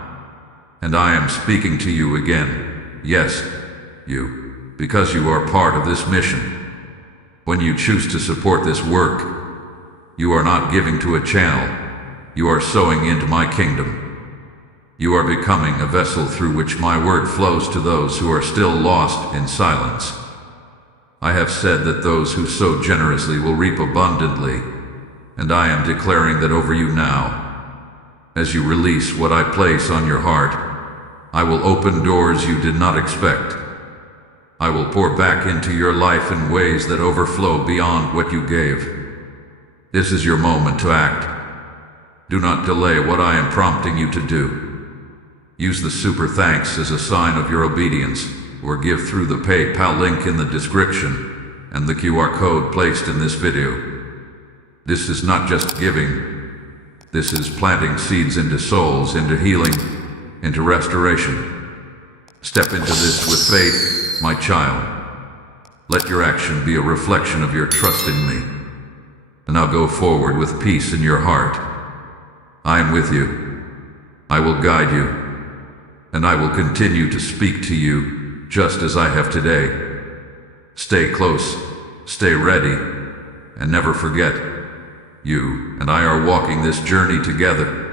And I am speaking to you again. Yes, you. Because you are part of this mission. When you choose to support this work, you are not giving to a channel, you are sowing into my kingdom. You are becoming a vessel through which my word flows to those who are still lost in silence. I have said that those who sow generously will reap abundantly, and I am declaring that over you now. As you release what I place on your heart, I will open doors you did not expect. I will pour back into your life in ways that overflow beyond what you gave. This is your moment to act. Do not delay what I am prompting you to do. Use the super thanks as a sign of your obedience, or give through the PayPal link in the description and the QR code placed in this video. This is not just giving, This is planting seeds into souls, into healing, into restoration. Step into this with faith, my child. Let your action be a reflection of your trust in me. And now go forward with peace in your heart. I am with you. I will guide you. And I will continue to speak to you, just as I have today. Stay close, stay ready, and never forget, you and I are walking this journey together.